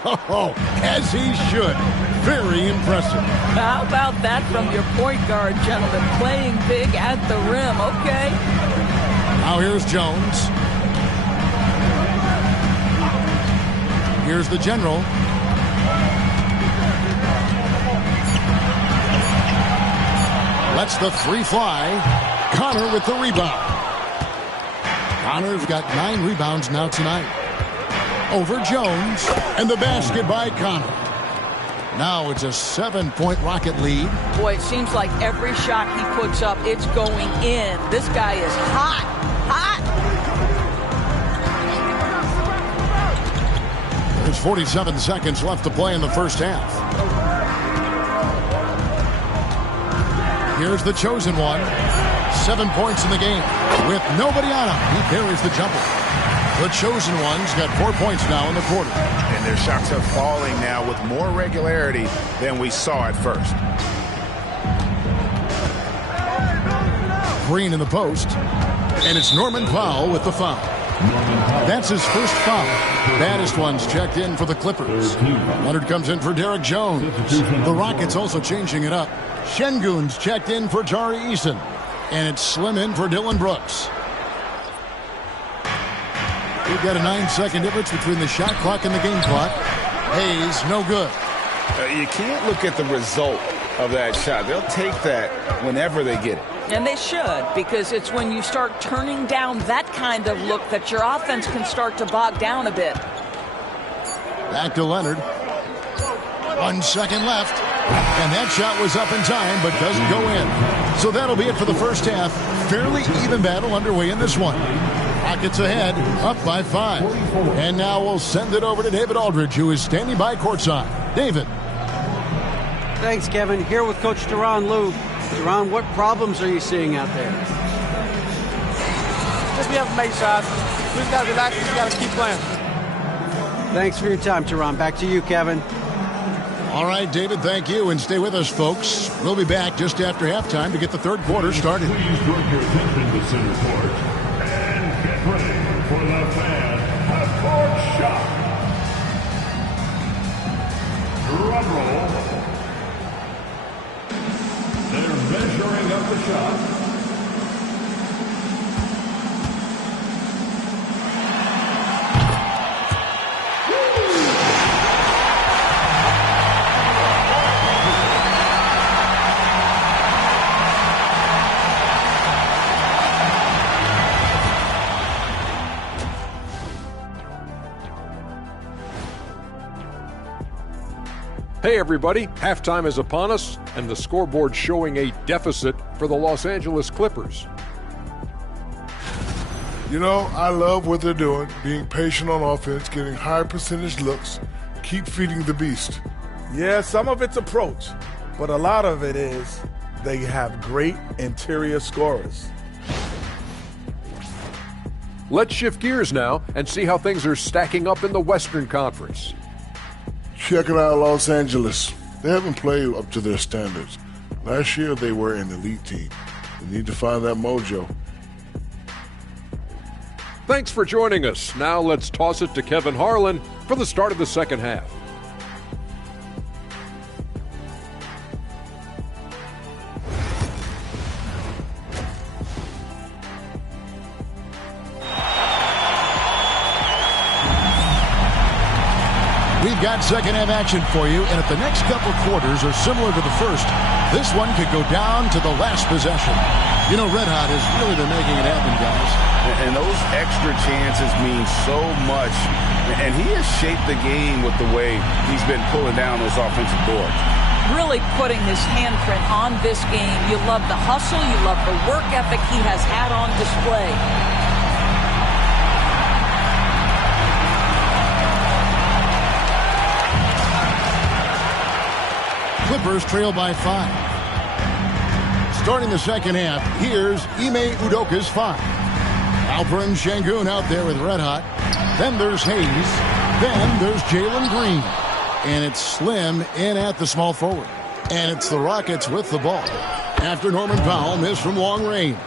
As he should. Very impressive. How about that from your point guard, gentlemen? Playing big at the rim, okay? Now here's Jones. Here's the general. Lets the 3 fly. Connor with the rebound. Connor's got 9 rebounds now tonight. over Jones, and the basket by Connor. Now it's a 7-point Rocket lead. Boy, it seems like every shot he puts up, it's going in. This guy is hot, hot. There's 47 seconds left to play in the first half. Here's the chosen one. 7 points in the game with nobody on him. He carries the jumper. The chosen one's got 4 points now in the quarter. And their shots are falling now with more regularity than we saw at first. Green in the post. And it's Norman Powell with the foul. That's his first foul. Baddest one's checked in for the Clippers. Leonard comes in for Derek Jones. The Rockets also changing it up. Şengün's checked in for Tari Eason. And it's Slim in for Dylan Brooks. We've got a 9-second difference between the shot clock and the game clock. Hayes, no good. You can't look at the result of that shot. They'll take that whenever they get it. And they should, because it's when you start turning down that kind of look that your offense can start to bog down a bit. Back to Leonard. 1 second left. And that shot was up in time, but doesn't go in. So that'll be it for the first half. Fairly even battle underway in this one. Rockets ahead, up by 5. And now we'll send it over to David Aldridge, who is standing by courtside. David. Thanks, Kevin. Here with Coach Tyronn Lue. Tyronn, what problems are you seeing out there? Just we have to make shots. We just got to relax. We just got to keep playing. Thanks for your time, Tyronn. Back to you, Kevin. All right, David, thank you. And stay with us, folks. We'll be back just after halftime to get the third quarter started. Please direct your attention to center court and get ready for the fan half-court shot. Drum roll. They're measuring up the shot. Hey everybody, halftime is upon us, and the scoreboard showing a deficit for the Los Angeles Clippers. You know, I love what they're doing, being patient on offense, getting high percentage looks, keep feeding the beast. Yeah, some of it's approach, but a lot of it is they have great interior scorers. Let's shift gears now and see how things are stacking up in the Western Conference. Checking out Los Angeles. They haven't played up to their standards. Last year, they were an elite team. They need to find that mojo. Thanks for joining us. Now let's toss it to Kevin Harlan for the start of the second half. We've got second half action for you, and if the next couple quarters are similar to the first, this one could go down to the last possession. You know, Red Hot has really been making it happen, guys. And those extra chances mean so much. And he has shaped the game with the way he's been pulling down those offensive boards. Really putting his handprint on this game. You love the hustle. You love the work ethic he has had on display. Clippers trail by 5. Starting the second half, here's Ime Udoka's 5. Alperen Şengün out there with Red Hot. Then there's Hayes. Then there's Jalen Green. And it's Slim in at the small forward. And it's the Rockets with the ball. After Norman Powell missed from long range.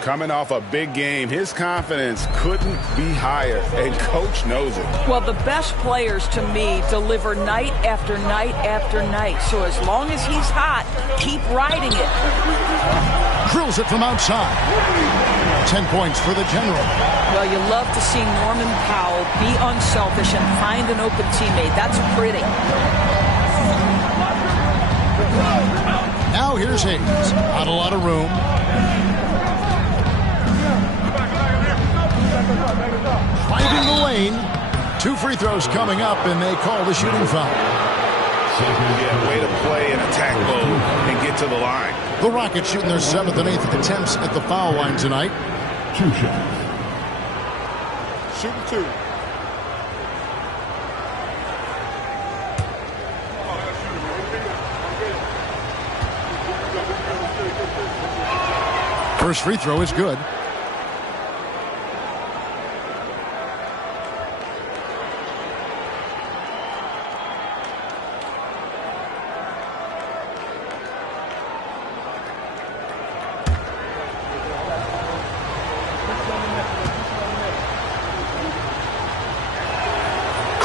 Coming off a big game, his confidence couldn't be higher, and Coach knows it. Well, the best players, to me, deliver night after night after night. So as long as he's hot, keep riding it. Drills it from outside. 10 points for the General. Well, you love to see Norman Powell be unselfish and find an open teammate. That's pretty. Now here's Hayes. Not a lot of room. Finding the lane. 2 free throw's coming up, and they call the shooting foul. Yeah, way to play in attack mode and get to the line. The Rockets shooting their 7th and 8th attempts at the foul line tonight. 2 shots. Shooting 2. First free throw is good.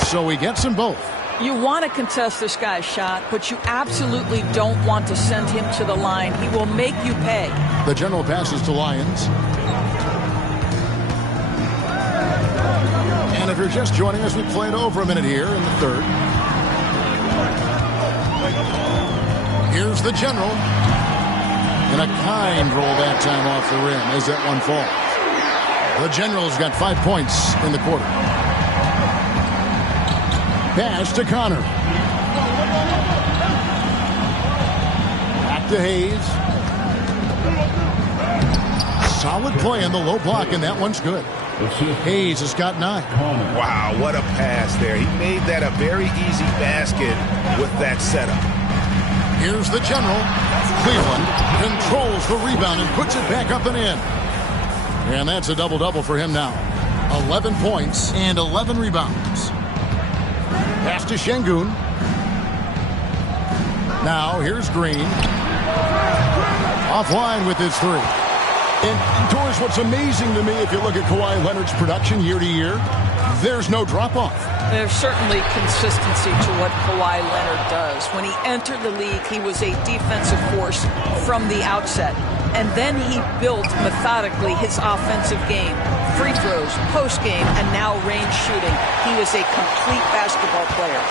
So he gets them both. You want to contest this guy's shot, but you absolutely don't want to send him to the line. He will make you pay. The general passes to Lyons. And if you're just joining us, we played over a minute here in the third. Here's the general. And a kind roll that time off the rim as that one falls. The general's got 5 points in the quarter. Pass to Connor. Back to Hayes. Solid play in the low block, and that one's good. Hayes has got 9. Wow, what a pass there. He made that a very easy basket with that setup. Here's the general. Cleveland controls the rebound and puts it back up and in. And that's a double-double for him now. 11 points and 11 rebounds. Pass to Şengün. Now here's Green. Offline with his 3. And Doris, what's amazing to me, if you look at Kawhi Leonard's production year to year, there's no drop-off. There's certainly consistency to what Kawhi Leonard does. When he entered the league, he was a defensive force from the outset. And then he built methodically his offensive game. Free throws, post-game, and now range shooting. He is a complete basketball player.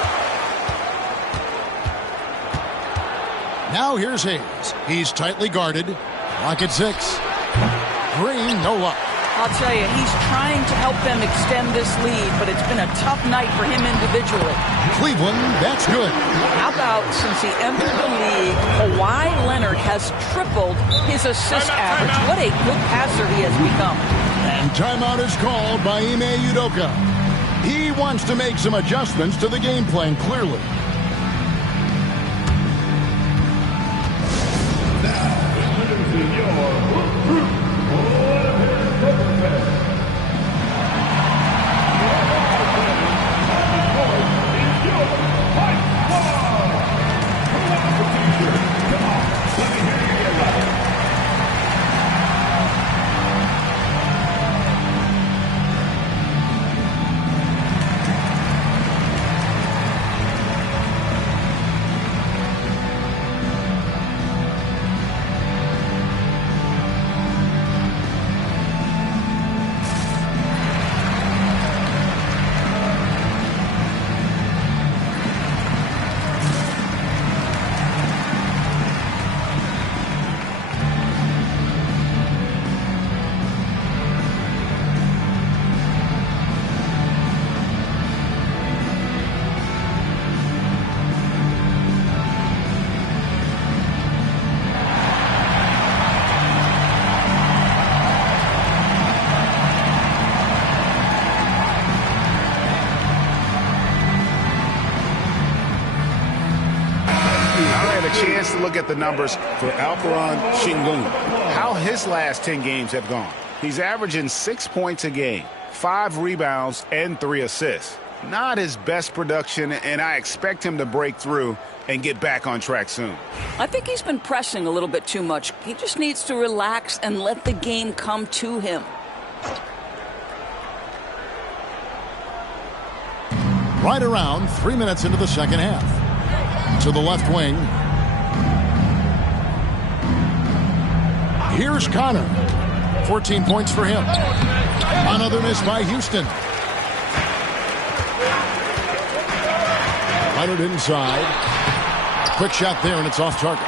Now here's Hayes. He's tightly guarded. Lock at 6. Green, no luck. I'll tell you, he's trying to help them extend this lead, but it's been a tough night for him individually. Cleveland, that's good. How about since he entered the league, Kawhi Leonard has tripled his assist average. What a good passer he has become. And timeout is called by Ime Udoka. He wants to make some adjustments to the game plan, clearly. Chance to look at the numbers for Alperen Şengün. How his last 10 games have gone. He's averaging 6 points a game, 5 rebounds, and 3 assists. Not his best production, and I expect him to break through and get back on track soon. I think he's been pressing a little bit too much. He just needs to relax and let the game come to him. Right around 3 minutes into the second half. To the left wing. Here's Connor. 14 points for him. Another miss by Houston. Leonard inside. Quick shot there, and it's off target.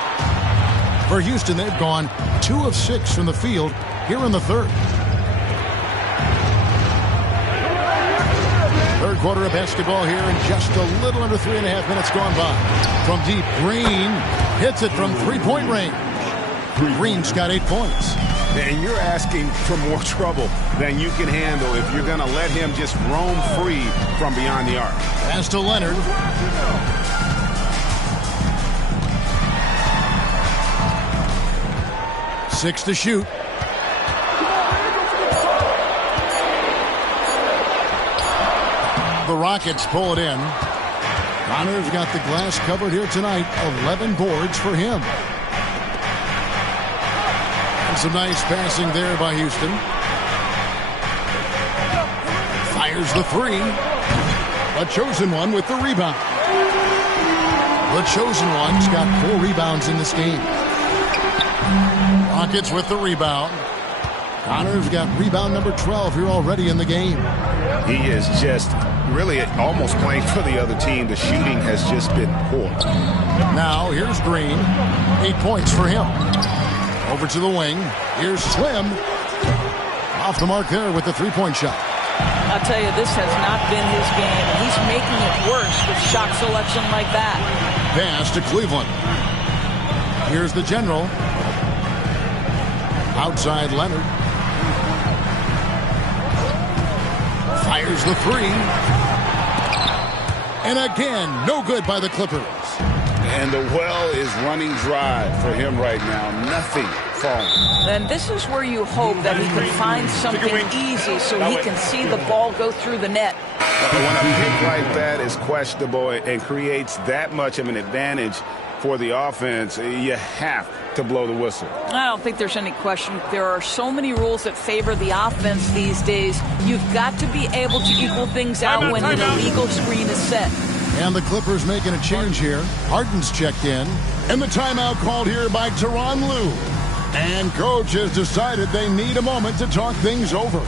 For Houston, they've gone 2 of 6 from the field here in the third. Third quarter of basketball here in just a little under 3.5 minutes gone by. From deep, Green hits it from three-point range. Green's got 8 points. And you're asking for more trouble than you can handle if you're going to let him just roam free from beyond the arc. Pass to Leonard. 6 to shoot. The Rockets pull it in. Connor's got the glass covered here tonight. 11 boards for him. And some nice passing there by Houston. Fires the three. The chosen one with the rebound. The chosen one's got 4 rebounds in this game. Rockets with the rebound. Connor's got rebound number 12 here already in the game. He is just really almost playing for the other team. The shooting has just been poor. Now here's Green. 8 points for him. Over to the wing. Here's Slim. Off the mark there with the three-point shot. I'll tell you, this has not been his game. He's making it worse with shot selection like that. Pass to Cleveland. Here's the general. Outside Leonard. Fires the three. And again, no good by the Clippers. And the well is running dry for him right now. Nothing falling. And this is where you hope that he can find something easy so he can see the ball go through the net. When a pick like that is questionable and creates that much of an advantage for the offense, you have to blow the whistle. I don't think there's any question. There are so many rules that favor the offense these days. You've got to be able to equal things out when an illegal screen is set. And the Clippers making a change here. Harden's checked in. And the timeout called here by Tyronn Lue. And coach has decided they need a moment to talk things over. All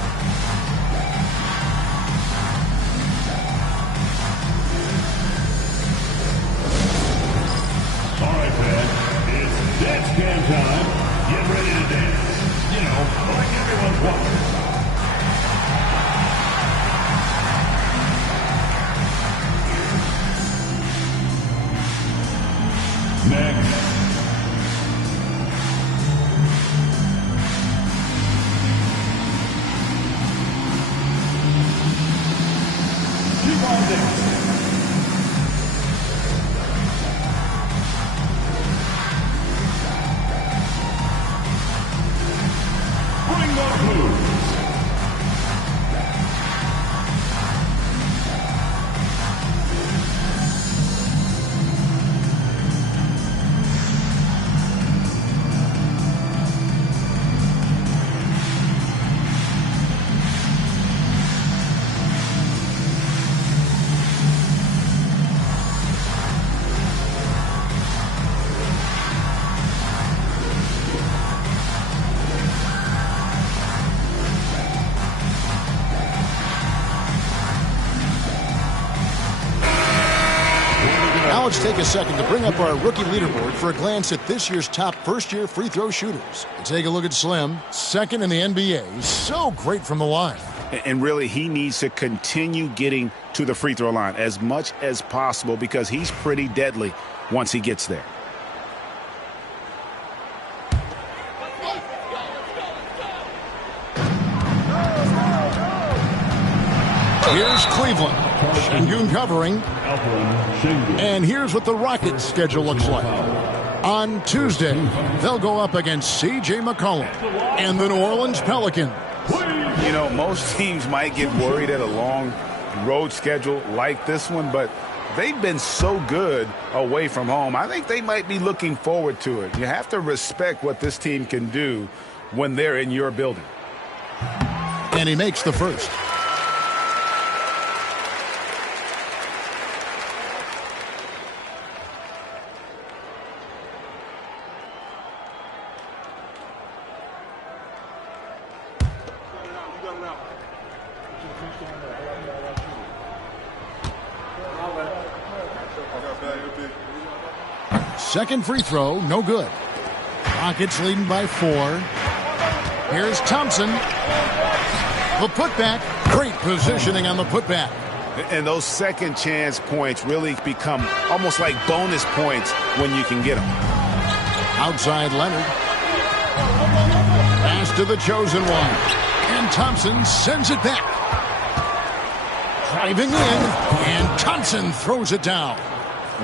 right, man. It's dance can time. Get ready to dance. You know, like everyone's watching. Next. Keep on dancing. Bring the blues. Let's take a second to bring up our rookie leaderboard for a glance at this year's top first-year free throw shooters. Take a look at Slim, second in the NBA. So great from the line. And really, he needs to continue getting to the free throw line as much as possible because he's pretty deadly once he gets there. Here's Cleveland. Şengün covering. And here's what the Rockets' schedule looks like. On Tuesday, they'll go up against C.J. McCollum and the New Orleans Pelicans. You know, most teams might get worried at a long road schedule like this one, but they've been so good away from home. I think they might be looking forward to it. You have to respect what this team can do when they're in your building. And he makes the first. Second free throw, no good. Rockets leading by 4. Here's Thompson. The putback. Great positioning on the putback. And those second chance points really become almost like bonus points when you can get them. Outside Leonard. Pass to the chosen one. And Thompson sends it back. Driving in, and Thompson throws it down.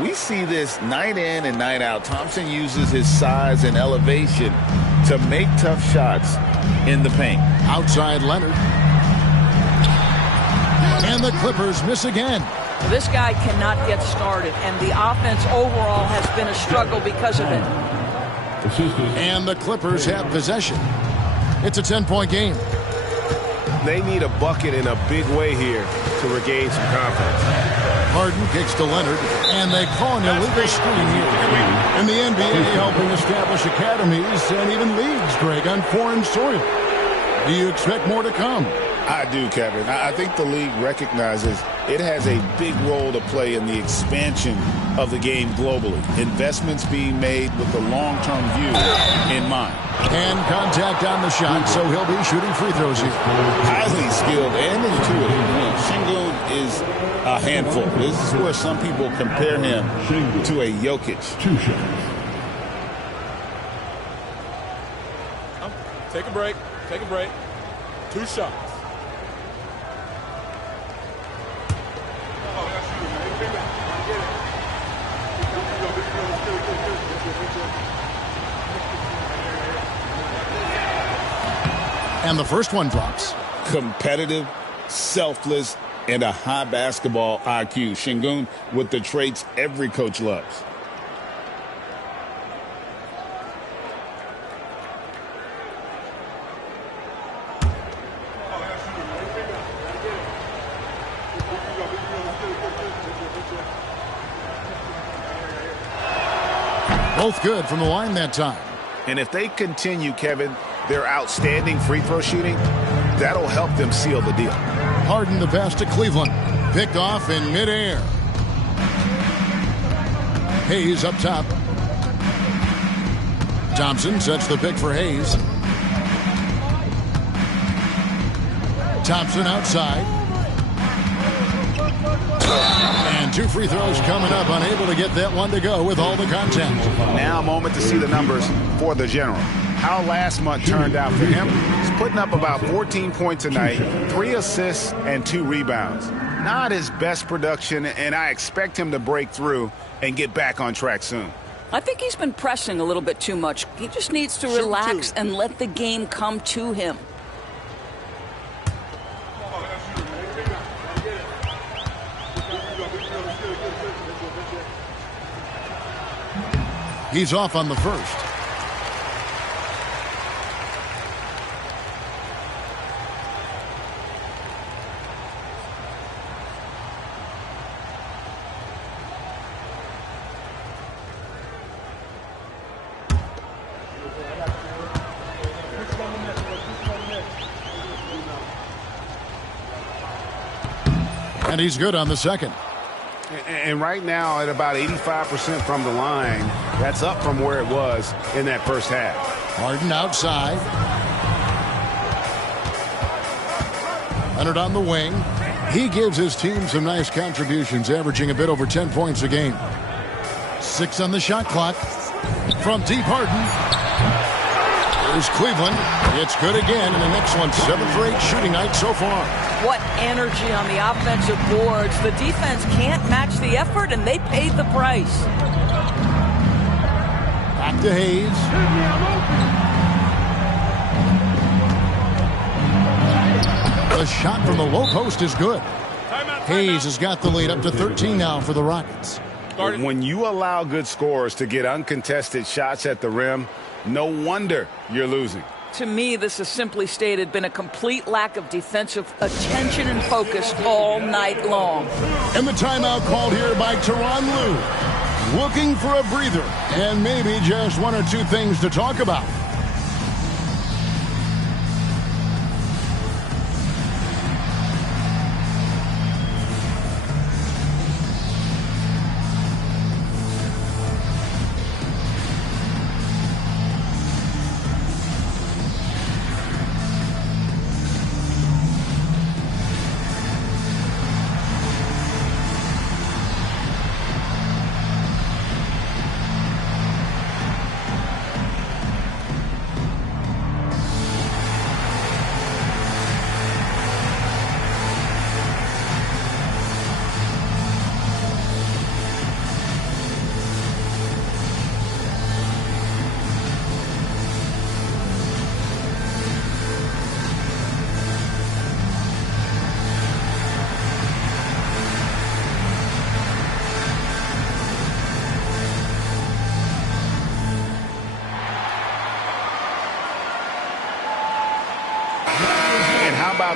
We see this night in and night out. Thompson uses his size and elevation to make tough shots in the paint. Outside Leonard. And the Clippers miss again. This guy cannot get started, and the offense overall has been a struggle because of it. And the Clippers have possession. It's a 10-point game. They need a bucket in a big way here to regain some confidence. Harden kicks to Leonard, and they call an illegal screen here. In the NBA, helping establish academies and even leagues, Greg, on foreign soil. Do you expect more to come? I do, Kevin. I think the league recognizes it has a big role to play in the expansion of the game globally. Investments being made with the long-term view in mind. And contact on the shot, so he'll be shooting free throws here. Highly skilled and intuitive. Sengun is a handful. This is where some people compare him to a Jokic. Take a break. Take a break. 2 shots. And the first one drops. Competitive, selfless, and a high basketball IQ. Sengun with the traits every coach loves. Both good from the line that time. And if they continue, Kevin, their outstanding free throw shooting, that'll help them seal the deal. Harden the pass to Cleveland. Picked off in midair. Hayes up top. Thompson sets the pick for Hayes. Thompson outside. And 2 free throws coming up, unable to get that one to go with all the contact. Now a moment to see the numbers for the General. How last month turned out for him. He's putting up about 14 points a night, 3 assists, and 2 rebounds. Not his best production, and I expect him to break through and get back on track soon. I think he's been pressing a little bit too much. He just needs to relax and let the game come to him. He's off on the first. And he's good on the second. And right now at about 85% from the line, that's up from where it was in that first half. Harden outside. Leonard on the wing. He gives his team some nice contributions, averaging a bit over 10 points a game. 6 on the shot clock. From deep, Harden. Here's Cleveland. It's good again, and an excellent 7 for 8 shooting night so far. What energy on the offensive boards. The defense can't match the effort, and they paid the price. Back to Hayes. The shot from the low post is good. Hayes has got the lead up to 13 now for the Rockets. When you allow good scorers to get uncontested shots at the rim, no wonder you're losing. To me, this has simply stated been a complete lack of defensive attention and focus all night long. And the timeout called here by Tyronn Lue. Looking for a breather and maybe just 1 or 2 things to talk about.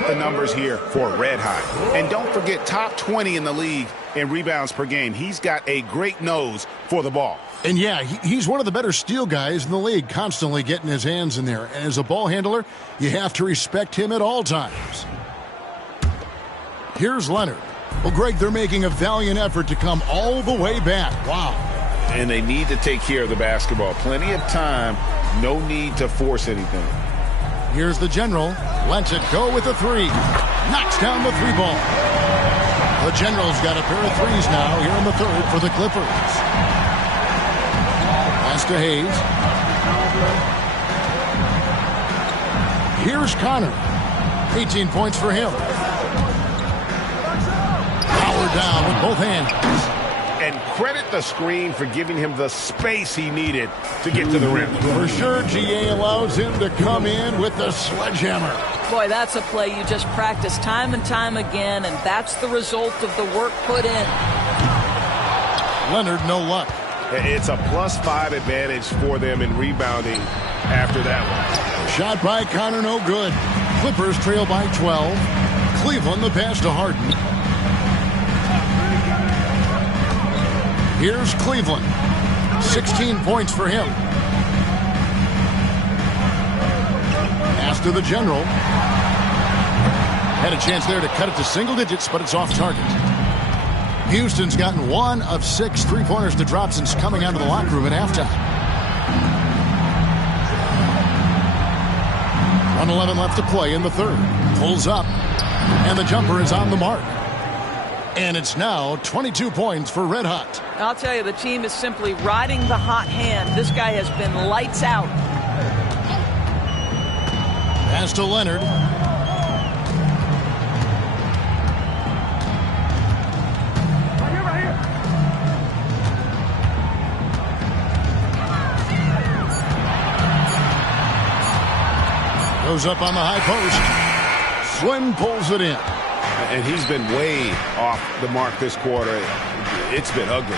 the numbers here for Red Hot. And don't forget, top 20 in the league in rebounds per game. He's got a great nose for the ball. And yeah, he's one of the better steal guys in the league, constantly getting his hands in there. And as a ball handler, you have to respect him at all times. Here's Leonard. Well, Greg, they're making a valiant effort to come all the way back. Wow. And they need to take care of the basketball. Plenty of time. No need to force anything. Here's the general. Lets it go with the three. Knocks down the three ball. The general's got a pair of threes now here in the third for the Clippers. Pass to Hayes. Here's Connor. 18 points for him. Power down with both hands. And credit the screen for giving him the space he needed to get to the rim. For sure, GA allows him to come in with the sledgehammer. Boy, that's a play you just practice time and time again, and that's the result of the work put in. Leonard, no luck. It's a +5 advantage for them in rebounding after that one. Shot by Connor, no good. Clippers trail by 12. Cleveland, the pass to Harden. Here's Cleveland. 16 points for him. Pass to the general. Had a chance there to cut it to single digits, but it's off target. Houston's gotten 1 of 6 three-pointers to drop since coming out of the locker room at halftime. 1:11 left to play in the third. Pulls up, and the jumper is on the mark. And it's now 22 points for Red Hot. I'll tell you, the team is simply riding the hot hand. This guy has been lights out. Pass to Leonard. Goes up on the high post. Slim pulls it in. And he's been way off the mark this quarter. It's been ugly.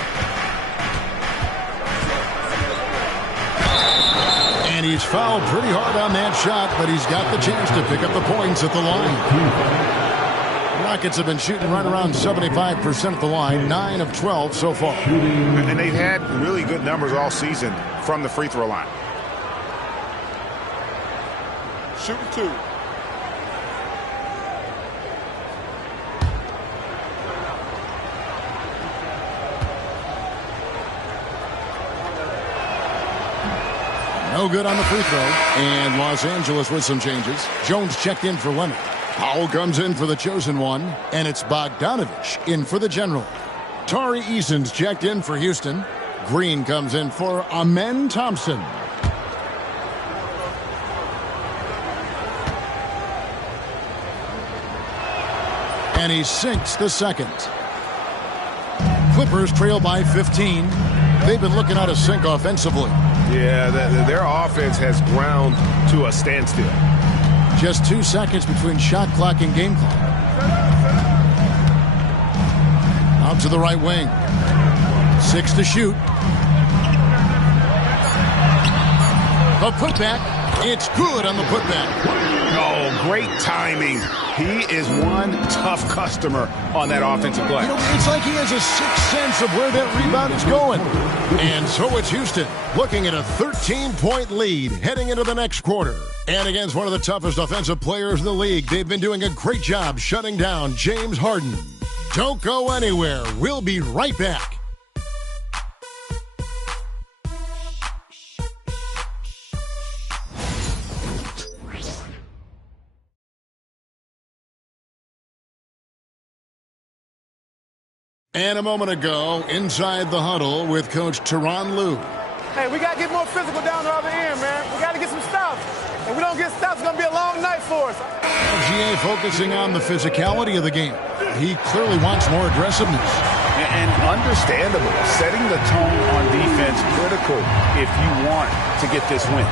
And he's fouled pretty hard on that shot, but he's got the chance to pick up the points at the line. Rockets have been shooting right around 75% at the line, 9 of 12 so far. And they've had really good numbers all season from the free throw line. Shooting 2. No good on the free throw. And Los Angeles with some changes. Jones checked in for Leonard. Powell comes in for the chosen one. And it's Bogdanovich in for the general. Tari Eason's checked in for Houston. Green comes in for Amen Thompson. And he sinks the second. Clippers trail by 15. They've been looking out of sync offensively. Yeah, their offense has ground to a standstill. Just 2 seconds between shot clock and game clock. Out to the right wing. 6 to shoot. The putback. It's good on the putback. Oh, great timing. He is one tough customer on that offensive glass. You know, it's like he has a sixth sense of where that rebound is going. And so it's Houston looking at a 13-point lead heading into the next quarter. And against one of the toughest offensive players in the league, they've been doing a great job shutting down James Harden. Don't go anywhere. We'll be right back. And a moment ago, inside the huddle with Coach Tyronn Lue. Hey, we got to get more physical down the other end, man. We got to get some stops. If we don't get stops, it's going to be a long night for us. GA focusing on the physicality of the game. He clearly wants more aggressiveness. And understandable. Setting the tone on defense critical if you want to get this win.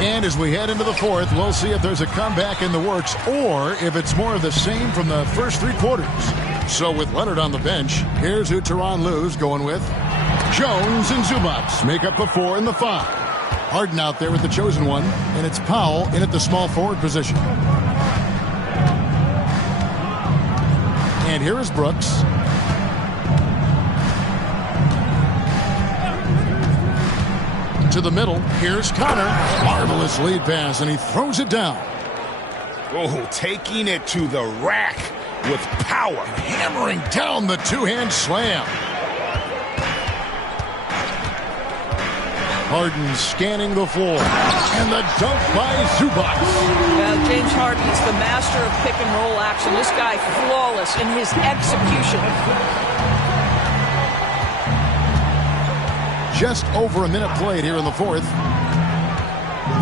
And as we head into the fourth, we'll see if there's a comeback in the works or if it's more of the same from the first 3 quarters. So with Leonard on the bench, here's who Tyronn Lue's going with. Jones and Zubac make up the 4 and the 5. Harden out there with the chosen one, and it's Powell in at the small forward position. And here is Brooks. To the middle. Here's Connor. Marvelous lead pass, and he throws it down. Oh, taking it to the rack with power. Hammering down the two-hand slam. Harden scanning the floor. And the dunk by Zubac. James Harden's the master of pick and roll action. This guy flawless in his execution. Just over a minute played here in the fourth.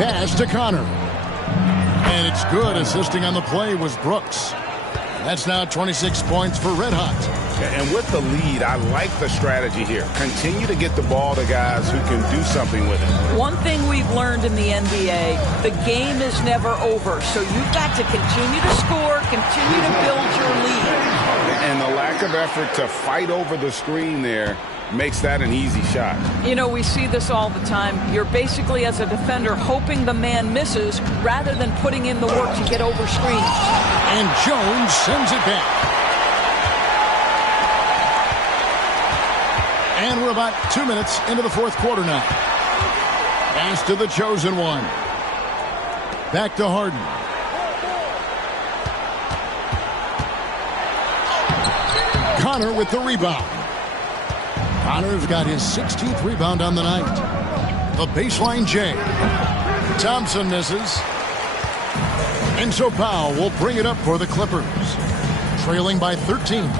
Pass to Connor. And it's good. Assisting on the play was Brooks. That's now 26 points for Red Hot. And with the lead, I like the strategy here. Continue to get the ball to guys who can do something with it. One thing we've learned in the NBA, the game is never over. So you've got to continue to score, continue to build your lead. And the lack of effort to fight over the screen there makes that an easy shot. You know, we see this all the time. You're basically, as a defender, hoping the man misses rather than putting in the work to get over screens. And Jones sends it back. And we're about 2 minutes into the fourth quarter now. Pass to the chosen one. Back to Harden. Connor with the rebound. Connor's got his 16th rebound on the night. The baseline J. Thompson misses. And so Powell will bring it up for the Clippers. Trailing by 13.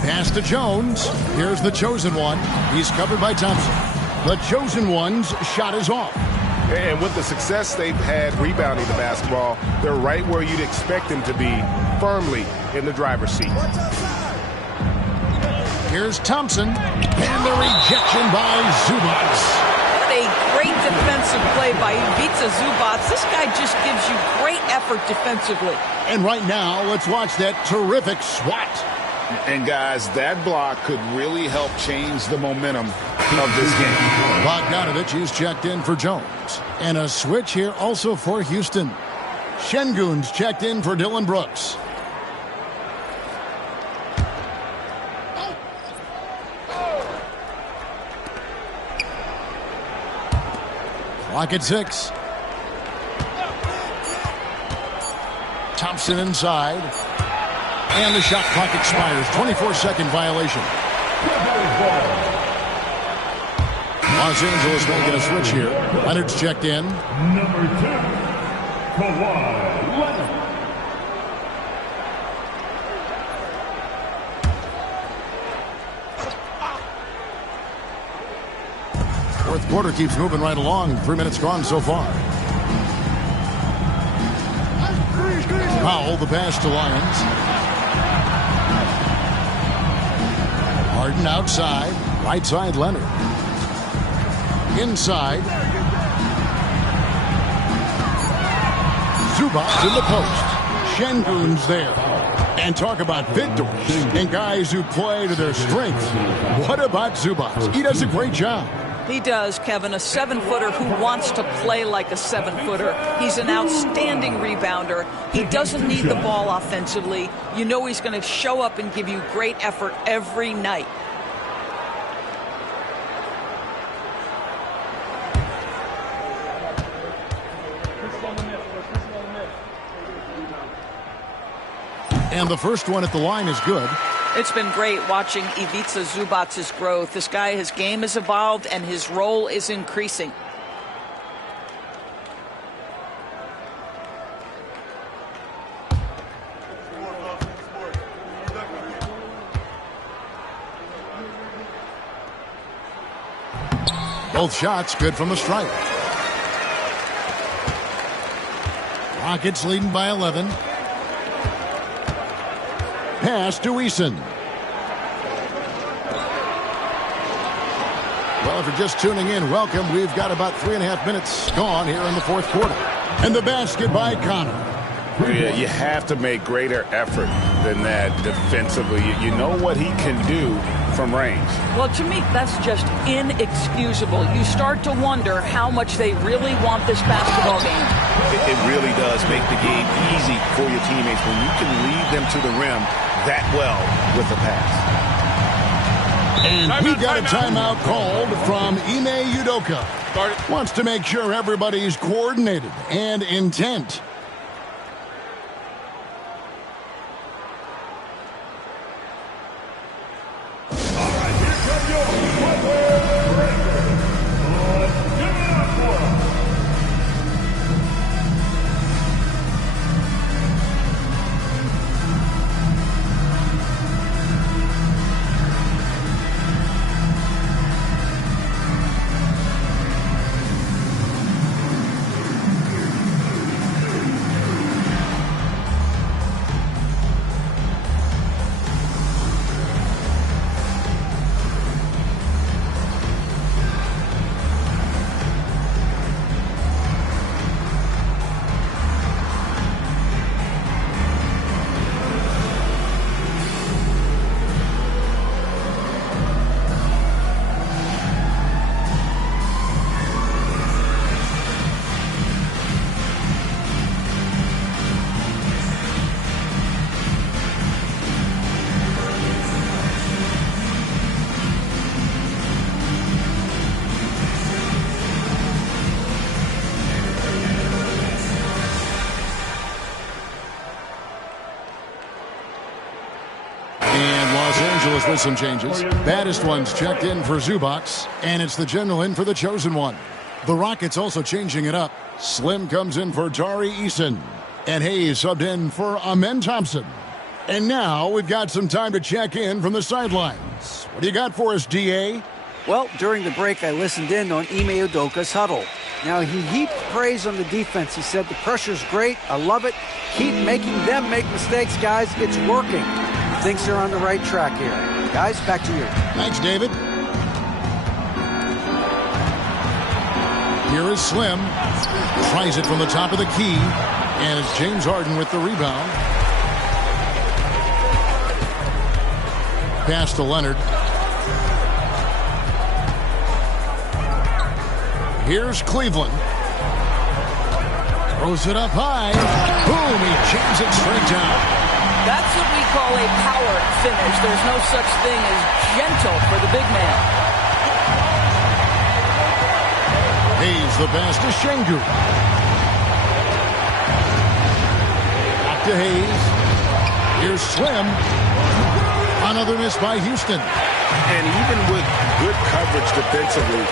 Pass to Jones. Here's the chosen one. He's covered by Thompson. The chosen one's shot is off. And with the success they've had rebounding the basketball, they're right where you'd expect them to be, firmly in the driver's seat. Here's Thompson, and the rejection by Zubac. What a great defensive play by Ivica Zubac. This guy just gives you great effort defensively. And right now, let's watch that terrific swat. And guys, that block could really help change the momentum of this game. Bogdanovich is checked in for Jones. And a switch here also for Houston. Şengün's checked in for Dylan Brooks. Clock at 6. Thompson inside. And the shot clock expires. 24-second violation. Los Angeles making a switch here. Leonard's checked in. Number 10, Kawhi Leonard. Fourth quarter keeps moving right along. 3 minutes gone so far. Powell, the pass to Lyons. Harden outside. Right side, Leonard. Inside. Zubac in the post. Şengün's there. And talk about victories and guys who play to their strength. What about Zubac? He does a great job. He does, Kevin, a 7-footer who wants to play like a 7-footer. He's an outstanding rebounder. He doesn't need the ball offensively. You know he's going to show up and give you great effort every night. And the first one at the line is good. It's been great watching Ivica Zubac's growth. This guy, his game has evolved and his role is increasing. Both shots good from the stripe. Rockets leading by 11. Pass to Eason. Well, if you're just tuning in, welcome. We've got about 3.5 minutes gone here in the fourth quarter. And the basket by Connor. You have to make greater effort than that defensively. You know what he can do from range. Well, to me, that's just inexcusable. You start to wonder how much they really want this basketball game. It really does make the game easy for your teammates when you can lead them to the rim that well with the pass. And we've got a timeout called from Ime Udoka. Wants to make sure everybody's coordinated and intent. With some changes. Baddest ones checked in for Zubac, and it's the general in for the chosen one. The Rockets also changing it up. Slim comes in for Tari Eason, and Hayes subbed in for Amen Thompson. And now we've got some time to check in from the sidelines. What do you got for us, DA? Well, during the break, I listened in on Ime Udoka's huddle. Now, he heaped praise on the defense. He said, the pressure's great. I love it. Keep making them make mistakes, guys. It's working. He thinks they're on the right track here. Guys, back to you. Thanks, David. Here is Slim. Tries it from the top of the key. And it's James Harden with the rebound. Pass to Leonard. Here's Cleveland. Throws it up high. Boom, he jams it straight down. That's what we call a power finish. There's no such thing as gentle for the big man. Hayes the pass to Şengün. Back to Hayes. Here's Slim. Another miss by Houston. And even with good coverage defensively,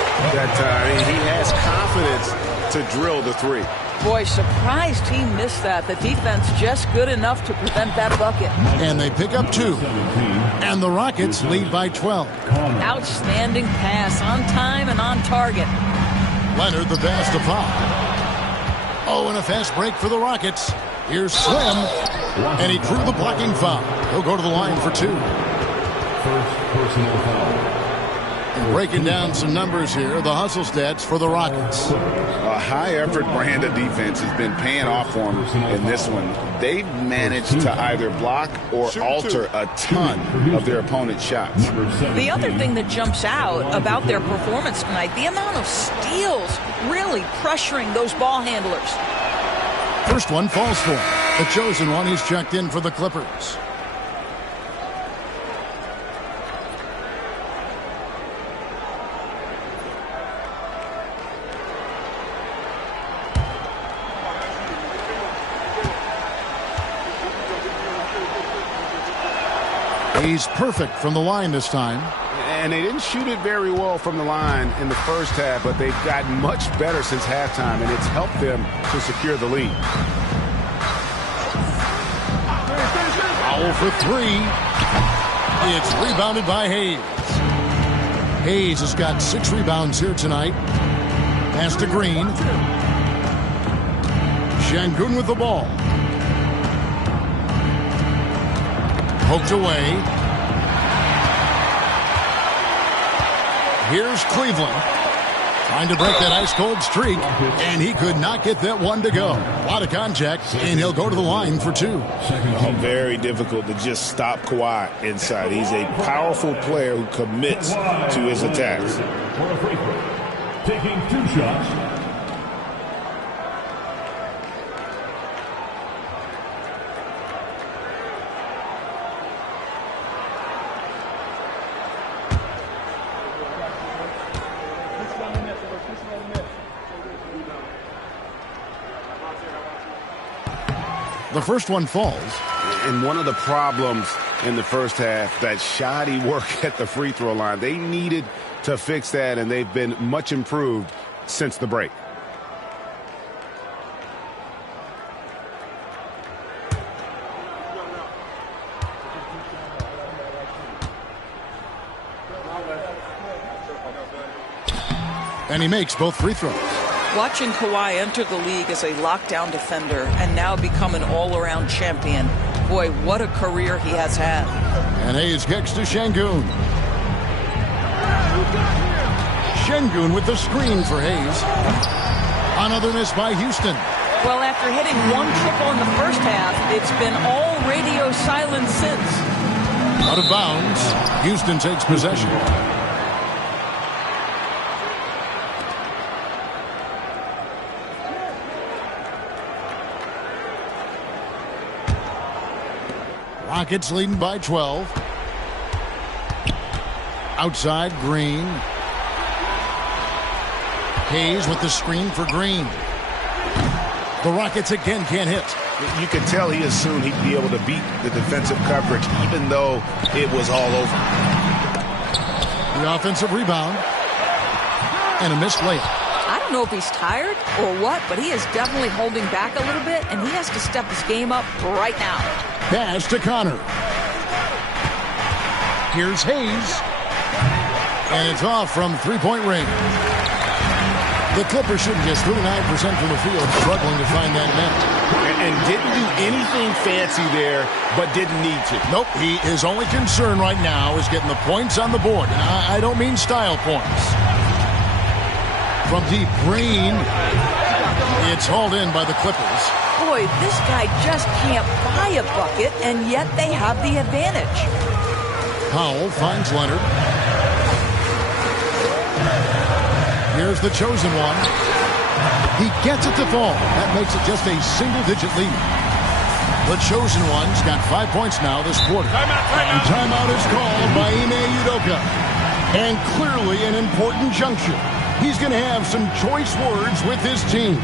he has confidence to drill the three. Boy, surprised he missed that. The defense just good enough to prevent that bucket. And they pick up 2. And the Rockets lead by 12. Outstanding pass, on time and on target. Leonard the pass to Pop. Oh, and a fast break for the Rockets. Here's Slim. And he drew the blocking foul. He'll go to the line for 2. First personal foul. Breaking down some numbers here, the hustle stats for the Rockets. A high-effort brand of defense has been paying off for them in this one. They've managed to either block or alter a ton of their opponent's shots. The other thing that jumps out about their performance tonight, the amount of steals really pressuring those ball handlers. First one falls for him. The chosen one, he's checked in for the Clippers. He's perfect from the line this time. And they didn't shoot it very well from the line in the first half, but they've gotten much better since halftime, and it's helped them to secure the lead. Foul for 3. It's rebounded by Hayes. Hayes has got 6 rebounds here tonight. Pass to Green. Şengün with the ball. Poked away. Here's Cleveland. Trying to break that ice-cold streak, and he could not get that one to go. A lot of contact, and he'll go to the line for 2. Very difficult to just stop Kawhi inside. He's a powerful player who commits to his attacks. For a free throw. Taking 2 shots. The first one falls. And one of the problems in the first half, that shoddy work at the free throw line. They needed to fix that, and they've been much improved since the break. And he makes both free throws. Watching Kawhi enter the league as a lockdown defender and now become an all-around champion, boy, what a career he has had. And Hayes kicks to Şengün. Şengün with the screen for Hayes. Another miss by Houston. Well, after hitting 1 triple in the first half, it's been all radio silence since. Out of bounds. Houston takes possession. Rockets leading by 12. Outside, Green. Hayes with the screen for Green. The Rockets again can't hit. You could tell he assumed he'd be able to beat the defensive coverage, even though it was all over. The offensive rebound. And a missed layup. I don't know if he's tired or what, but he is definitely holding back a little bit, and he has to step his game up right now. Pass to Connor. Here's Hayes. And it's off from three-point range. The Clippers shooting just 39% from the field, struggling to find that net. And didn't do anything fancy there, but didn't need to. Nope, his only concern right now is getting the points on the board. And I don't mean style points. From deep, Green. It's hauled in by the Clippers. Boy, this guy just can't buy a bucket, and yet they have the advantage. Powell finds Leonard. Here's the chosen one. He gets it to fall. That makes it just a single-digit lead. The chosen one's got 5 points now this quarter. Timeout is called by Ime Udoka. And clearly an important juncture. He's going to have some choice words with his team.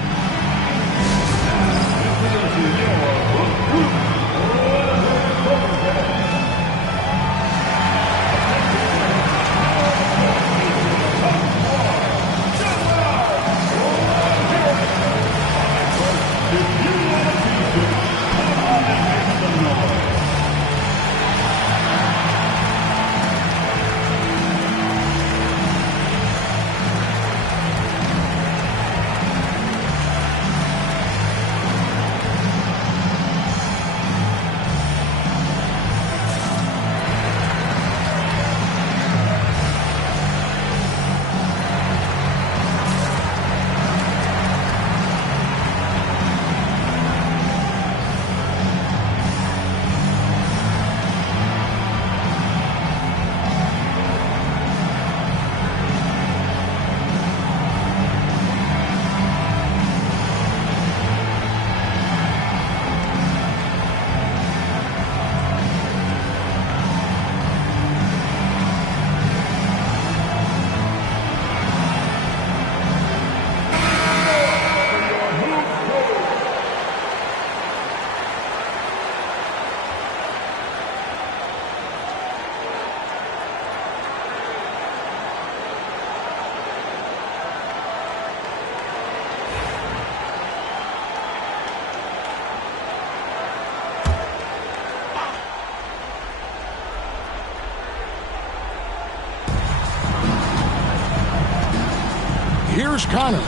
Here's Connor.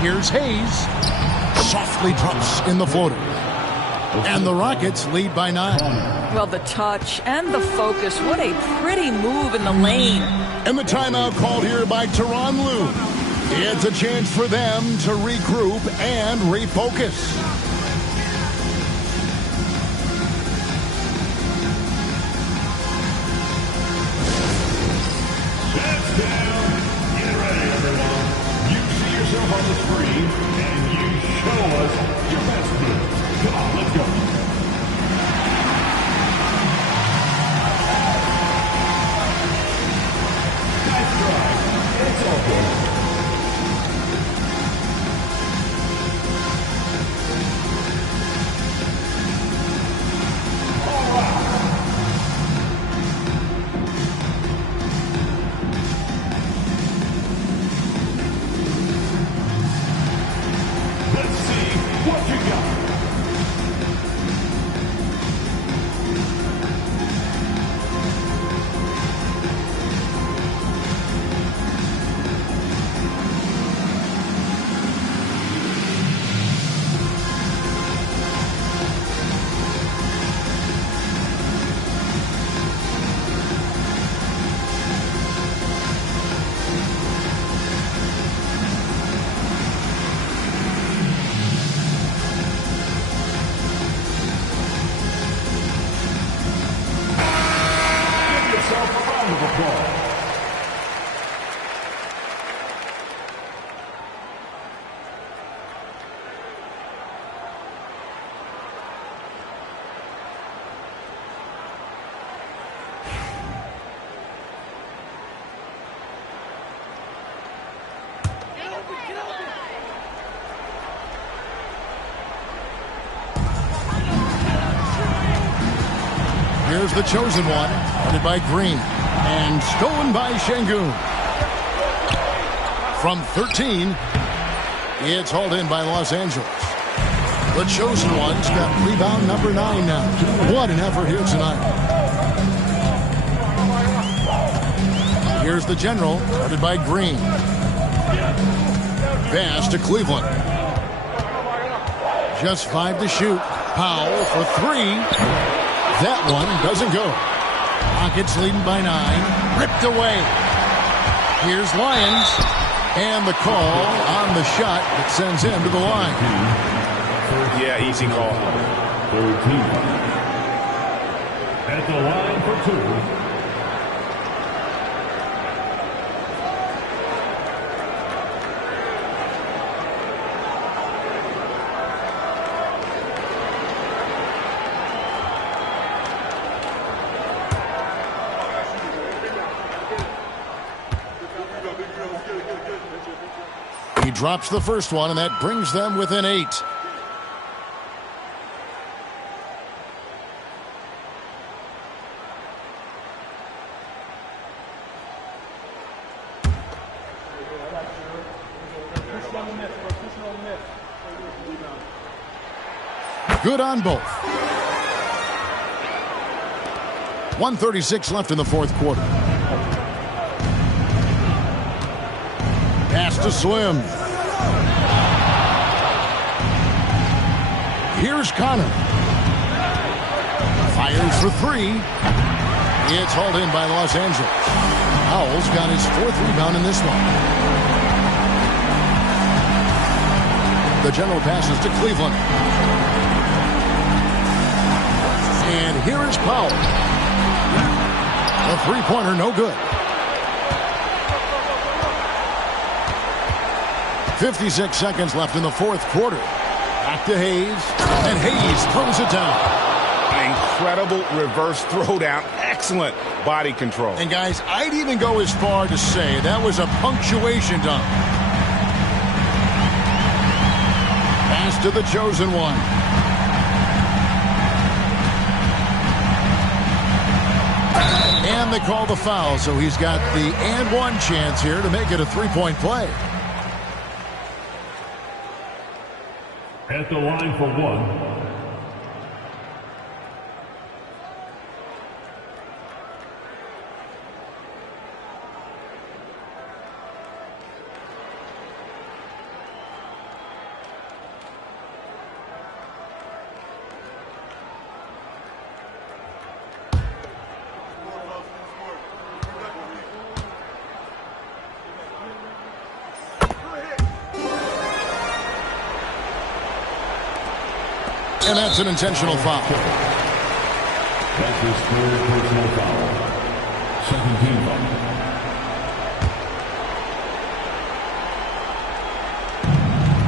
Here's Hayes. Softly drops in the floater. And the Rockets lead by 9. Well, the touch and the focus. What a pretty move in the lane. And the timeout called here by Tyronn Lue. It's a chance for them to regroup and refocus. On the screen, and you show us your best move. Come on, let's go. Nice try. It's all good. All right. What you got? Here's the chosen one, headed by Green, and stolen by Şengün. From 13, it's hauled in by Los Angeles. The chosen one's got rebound number 9 now. What an effort here tonight. Here's the general, headed by Green. Pass to Cleveland. Just 5 to shoot. Powell for 3. That one doesn't go. Rockets leading by 9. Ripped away. Here's Lyons. And the call on the shot that sends him to the line. Yeah, easy call. 13. At the line for 2. He drops the first one, and that brings them within 8. Good on both. 1:36 left in the fourth quarter. Pass to Slim. Here's Connor. Fires for 3. It's hauled in by Los Angeles. Powell's got his 4th rebound in this one. The general passes to Cleveland. And here is Powell. A 3-pointer, no good. 56 seconds left in the fourth quarter. Back to Hayes, and Hayes throws it down. Incredible reverse throwdown. Excellent body control. And guys, I'd even go as far to say that was a punctuation dunk. Pass to the chosen one. And they call the foul, so he's got the and one chance here to make it a 3-point play. At the line for 1. And that's an intentional foul. That's his third personal foul. Second team foul.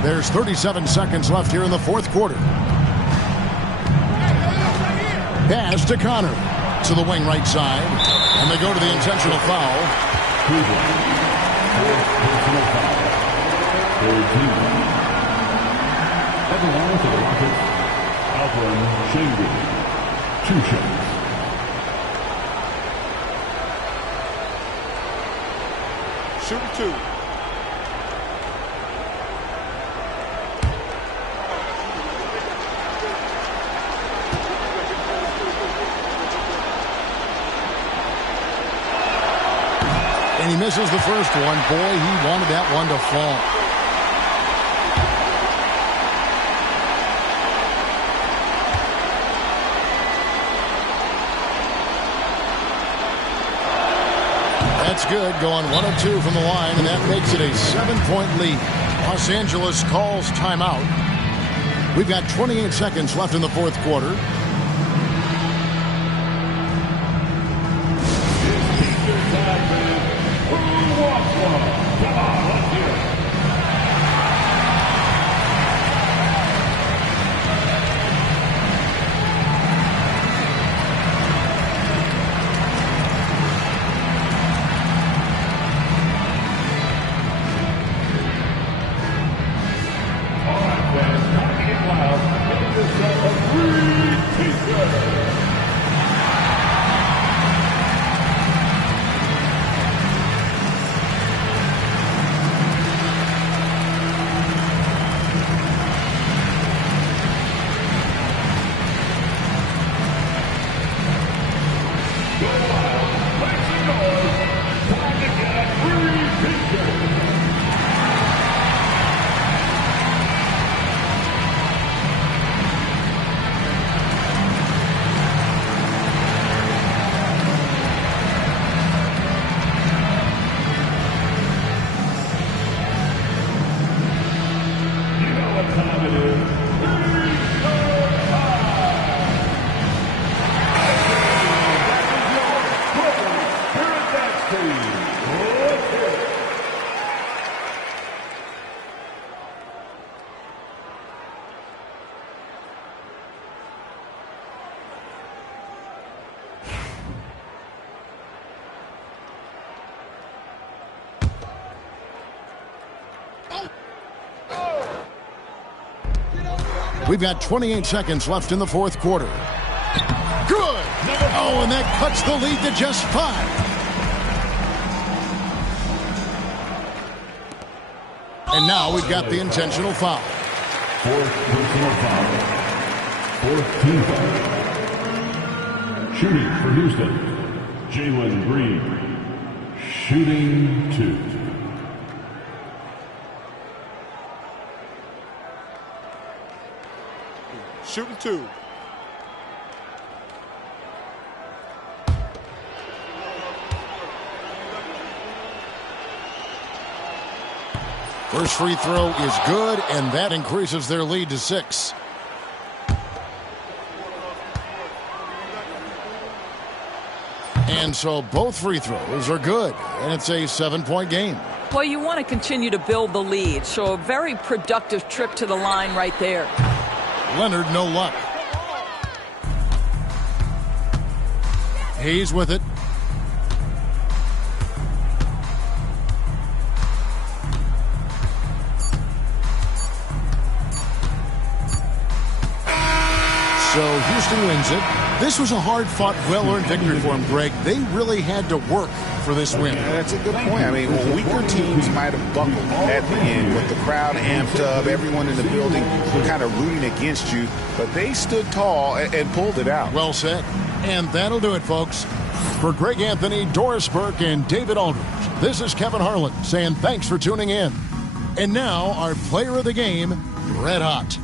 There's 37 seconds left here in the fourth quarter. Pass to Connor. To the wing right side. And they go to the intentional foul. Fourth personal foul. Third team foul. At the line for the Rockets, Alperen Sengun. 2 shots. Shooting 2. And he misses the first one. Boy, he wanted that one to fall. That's good, going 1 of 2 from the line, and that makes it a 7-point lead. Los Angeles calls timeout. We've got 28 seconds left in the fourth quarter. We've got 28 seconds left in the fourth quarter. Good! Oh, and that cuts the lead to just 5. And now we've got the intentional foul. Fourth personal foul. Fourth team foul. Shooting for Houston, Jalen Green. Shooting 2. Shooting 2. First free throw is good, and that increases their lead to 6. And so both free throws are good, and it's a 7-point game. Well, you want to continue to build the lead, so a very productive trip to the line right there. Leonard, no luck. Hayes with it. So Houston wins it. This was a hard-fought, well-earned victory for them, Greg. They really had to work for this win. Yeah, that's a good point. I mean, weaker teams might have buckled at the end with the crowd amped up, everyone in the building kind of rooting against you, but they stood tall and pulled it out. Well said. And that'll do it, folks. For Greg Anthony, Doris Burke, and David Aldridge, this is Kevin Harlan saying thanks for tuning in. And now, our player of the game, Red Hot.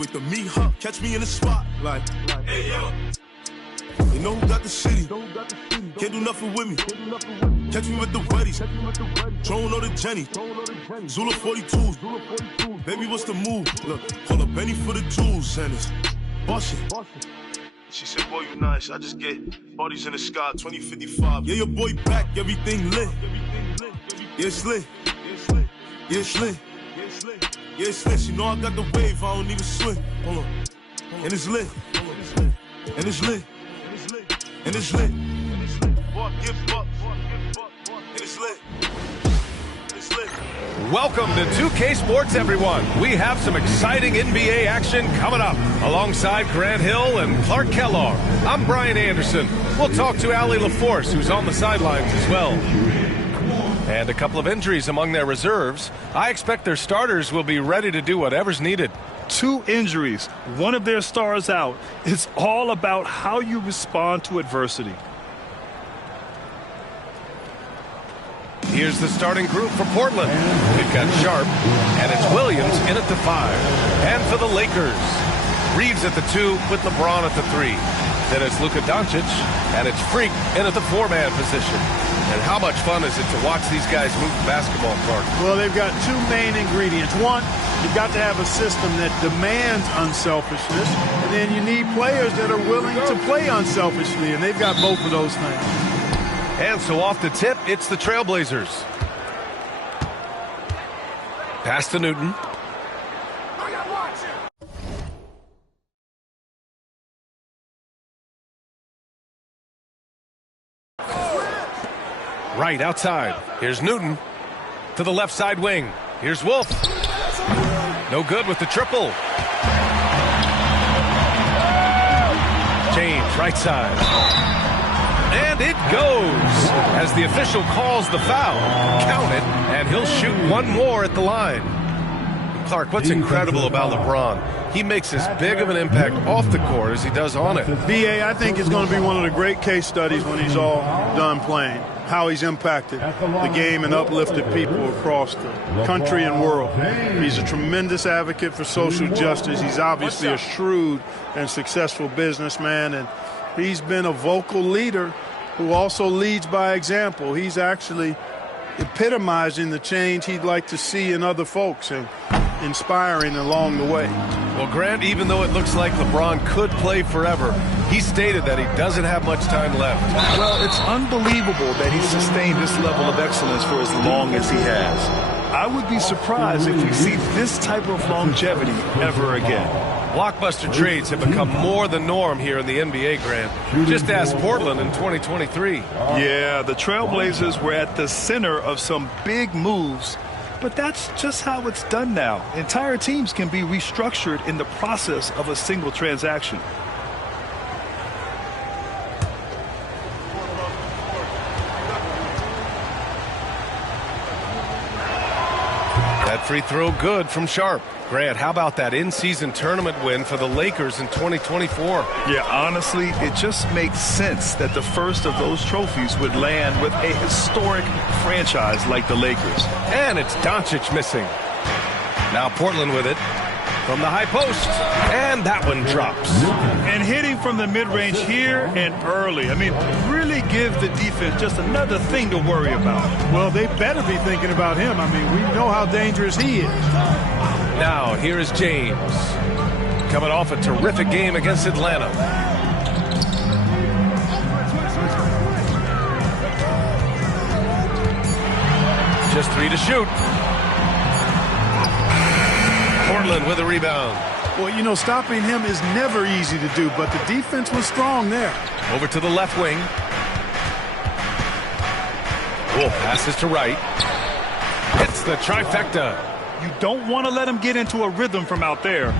With the me huh, catch me in the spot, like, hey yo. They know who got the city. Can't do nothing with me. Catch me with the weddies. Drone or the Jenny. Zula 42. Baby, what's the move? Look, call up Benny for the jewels, and it's bustin'. She said, boy, you nice. I just get bodies in the sky, 2055. Yeah, your boy back, everything lit. Yeah, it's lit. Yeah, it's lit. Yeah, it's lit. You know I got the wave, I don't even swim. Hold on. And it's lit. And it's lit. And it's lit. Walk, give up. And it's lit. It's lit. Welcome to 2K Sports, everyone. We have some exciting NBA action coming up. Alongside Grant Hill and Clark Kellogg, I'm Brian Anderson. We'll talk to Allie LaForce, who's on the sidelines as well. And a couple of injuries among their reserves. I expect their starters will be ready to do whatever's needed. 2 injuries, one of their stars out. It's all about how you respond to adversity. Here's the starting group for Portland. We've got Sharp, and it's Williams in at the 5. And for the Lakers, Reeves at the 2 with LeBron at the 3. Then it's Luka Doncic, and it's Freak in at the 4-man position. And how much fun is it to watch these guys move the basketball, Clark? Well, they've got 2 main ingredients. One, you've got to have a system that demands unselfishness, and then you need players that are willing to play unselfishly, and they've got both of those things. And so off the tip, it's the Trailblazers. Pass to Newton. Right outside. Here's Newton to the left side wing. Here's Wolf. No good with the triple. James, right side. And it goes as the official calls the foul. Count it, and he'll shoot one more at the line. Clark, what's incredible about LeBron? He makes as big of an impact off the court as he does on it. B.A., I think it's going to be one of the great case studies when he's all done playing, how he's impacted the game and uplifted people across the country and world. He's a tremendous advocate for social justice. He's obviously a shrewd and successful businessman, and he's been a vocal leader who also leads by example. He's actually epitomizing the change he'd like to see in other folks and inspiring along the way. Well, Grant, even though it looks like LeBron could play forever, he stated that he doesn't have much time left. Well, it's unbelievable that he's sustained this level of excellence for as long as he has. I would be surprised if we see this type of longevity ever again. Blockbuster trades have become more the norm here in the NBA, Grant. Just ask Portland in 2023. Yeah, the Trailblazers were at the center of some big moves, but that's just how it's done now. Entire teams can be restructured in the process of a single transaction. That free throw good from Sharp. Grant, how about that in-season tournament win for the Lakers in 2024? Yeah, honestly, it just makes sense that the first of those trophies would land with a historic franchise like the Lakers. And it's Doncic missing. Now Portland with it from the high post, and that one drops. And hitting from the mid-range here and early. I mean, really give the defense just another thing to worry about. Well, they better be thinking about him. I mean, we know how dangerous he is. Now, here is James, coming off a terrific game against Atlanta. Just 3 to shoot. Portland with a rebound. Well, you know, stopping him is never easy to do, but the defense was strong there. Over to the left wing. Wolf passes to right. Hits the trifecta. You don't want to let him get into a rhythm from out there.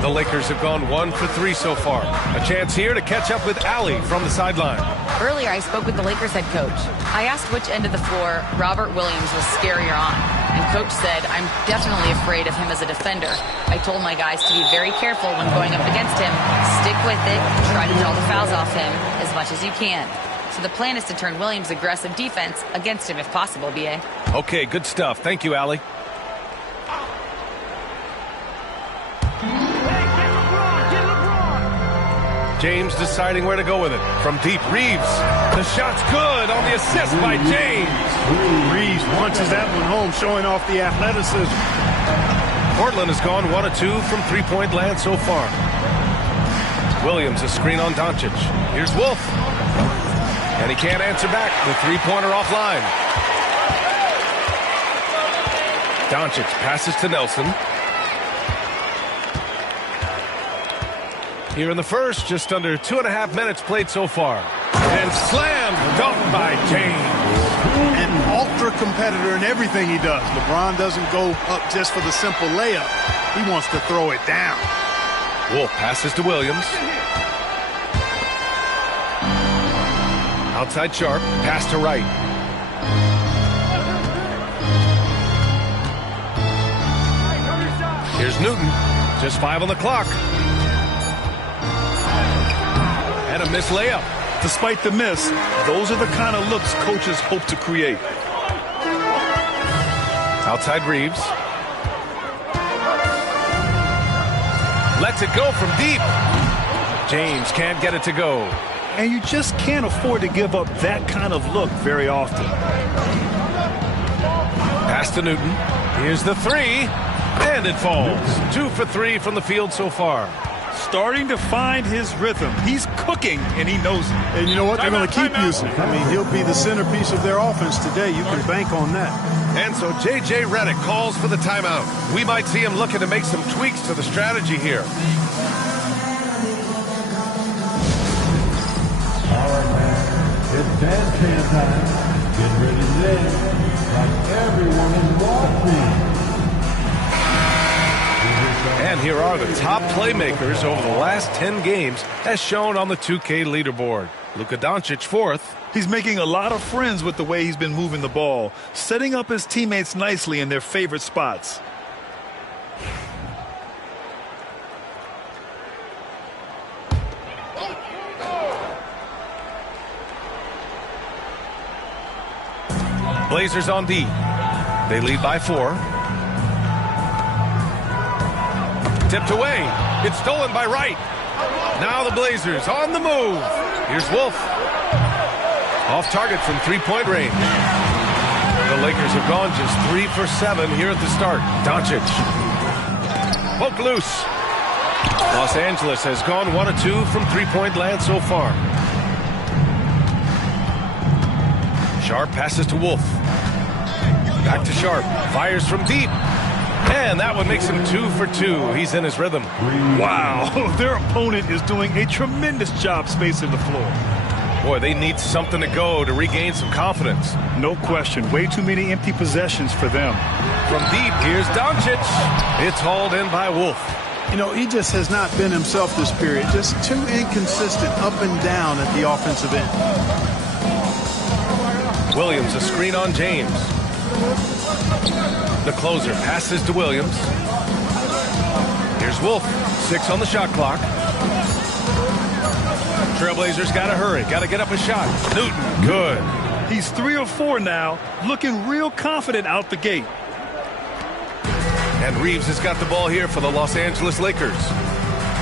The Lakers have gone 1 for 3 so far. A chance here to catch up with Allie from the sideline. Earlier, I spoke with the Lakers head coach. I asked which end of the floor Robert Williams was scarier on, and coach said, I'm definitely afraid of him as a defender. I told my guys to be very careful when going up against him. Stick with it, try to draw the fouls off him as much as you can. So the plan is to turn Williams' aggressive defense against him if possible, B.A. Okay, good stuff. Thank you, Allie. James deciding where to go with it. From deep, Reeves. The shot's good on the assist by James. Reeves punches that one home, showing off the athleticism. Portland has gone 1 of 2 from three-point land so far. Williams, a screen on Doncic. Here's Wolf. And he can't answer back. The three-pointer offline. Doncic passes to Nelson. Here in the first, just under 2.5 minutes played so far. And slam dunk by James. An ultra competitor in everything he does. LeBron doesn't go up just for the simple layup. He wants to throw it down. Wolf passes to Williams. Outside Sharp, pass to Wright. Here's Newton, just 5 on the clock. And a missed layup. Despite the miss, those are the kind of looks coaches hope to create. Outside Reeves. Lets it go from deep. James can't get it to go. And you just can't afford to give up that kind of look very often. Pass to Newton. Here's the three. And it falls. 2 for 3 from the field so far. Starting to find his rhythm. He's cooking, and he knows it. And you know what? They're going to keep using him. I mean, he'll be the centerpiece of their offense today. You can bank on that. And so J.J. Redick calls for the timeout. We might see him looking to make some tweaks to the strategy here. All right, man. It's dance time. Get ready to dance like everyone is watching. And here are the top playmakers over the last 10 games as shown on the 2K leaderboard. Luka Doncic, 4th. He's making a lot of friends with the way he's been moving the ball, setting up his teammates nicely in their favorite spots. Blazers on D. They lead by 4. Tipped away. It's stolen by Wright. Now the Blazers on the move. Here's Wolf. Off target from three-point range. The Lakers have gone just 3 for 7 here at the start. Doncic. Poke loose. Los Angeles has gone 1 of 2 from three-point land so far. Sharp passes to Wolf. Back to Sharp. Fires from deep. And that one makes him 2 for 2. He's in his rhythm. Wow, their opponent is doing a tremendous job spacing the floor. Boy, they need something to go to regain some confidence. No question. Way too many empty possessions for them. From deep, here's Doncic. It's hauled in by Wolf. You know, he just has not been himself this period. Just too inconsistent up and down at the offensive end. Williams, a screen on James. The closer passes to Williams. Here's Wolf. 6 on the shot clock. Trailblazers got to hurry. Got to get up a shot. Newton, good. He's 3 of 4 now, looking real confident out the gate. And Reeves has got the ball here for the Los Angeles Lakers.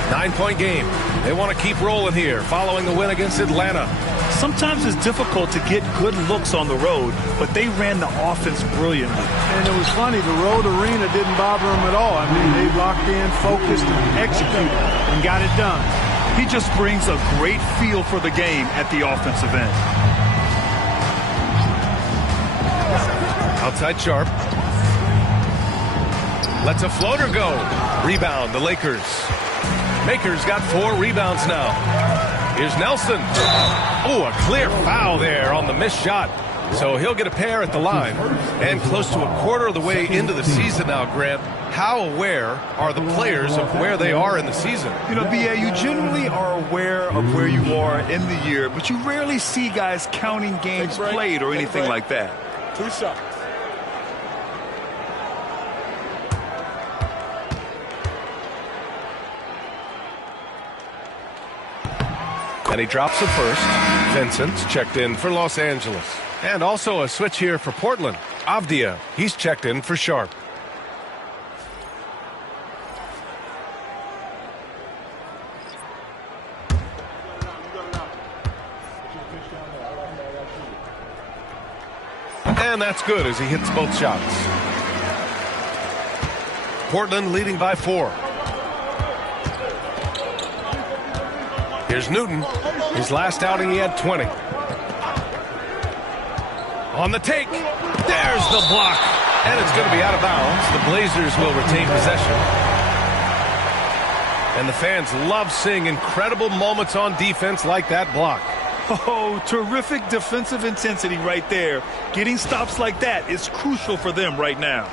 9-point game. They want to keep rolling here following the win against Atlanta. Sometimes it's difficult to get good looks on the road, but they ran the offense brilliantly. And it was funny, the road arena didn't bother them at all. I mean, they locked in, focused, and executed, and got it done. He just brings a great feel for the game at the offensive end. Outside Sharp. Lets a floater go. Rebound, the Lakers. Makers got 4 rebounds now. Here's Nelson. Oh, a clear foul there on the missed shot. So he'll get a pair at the line. And close to a quarter of the way into the season now, Grant. How aware are the players of where they are in the season? You know, B.A., you generally are aware of where you are in the year, but you rarely see guys counting games played or anything like that. 2 shots. And he drops the first. Vincent's checked in for Los Angeles. And also a switch here for Portland. Avdia, he's checked in for Sharp. and that's good as he hits both shots. Portland leading by 4. Here's Newton. His last outing, he had 20. On the take. There's the block. And it's going to be out of bounds. The Blazers will retain possession. And the fans love seeing incredible moments on defense like that block. Oh, terrific defensive intensity right there. Getting stops like that is crucial for them right now.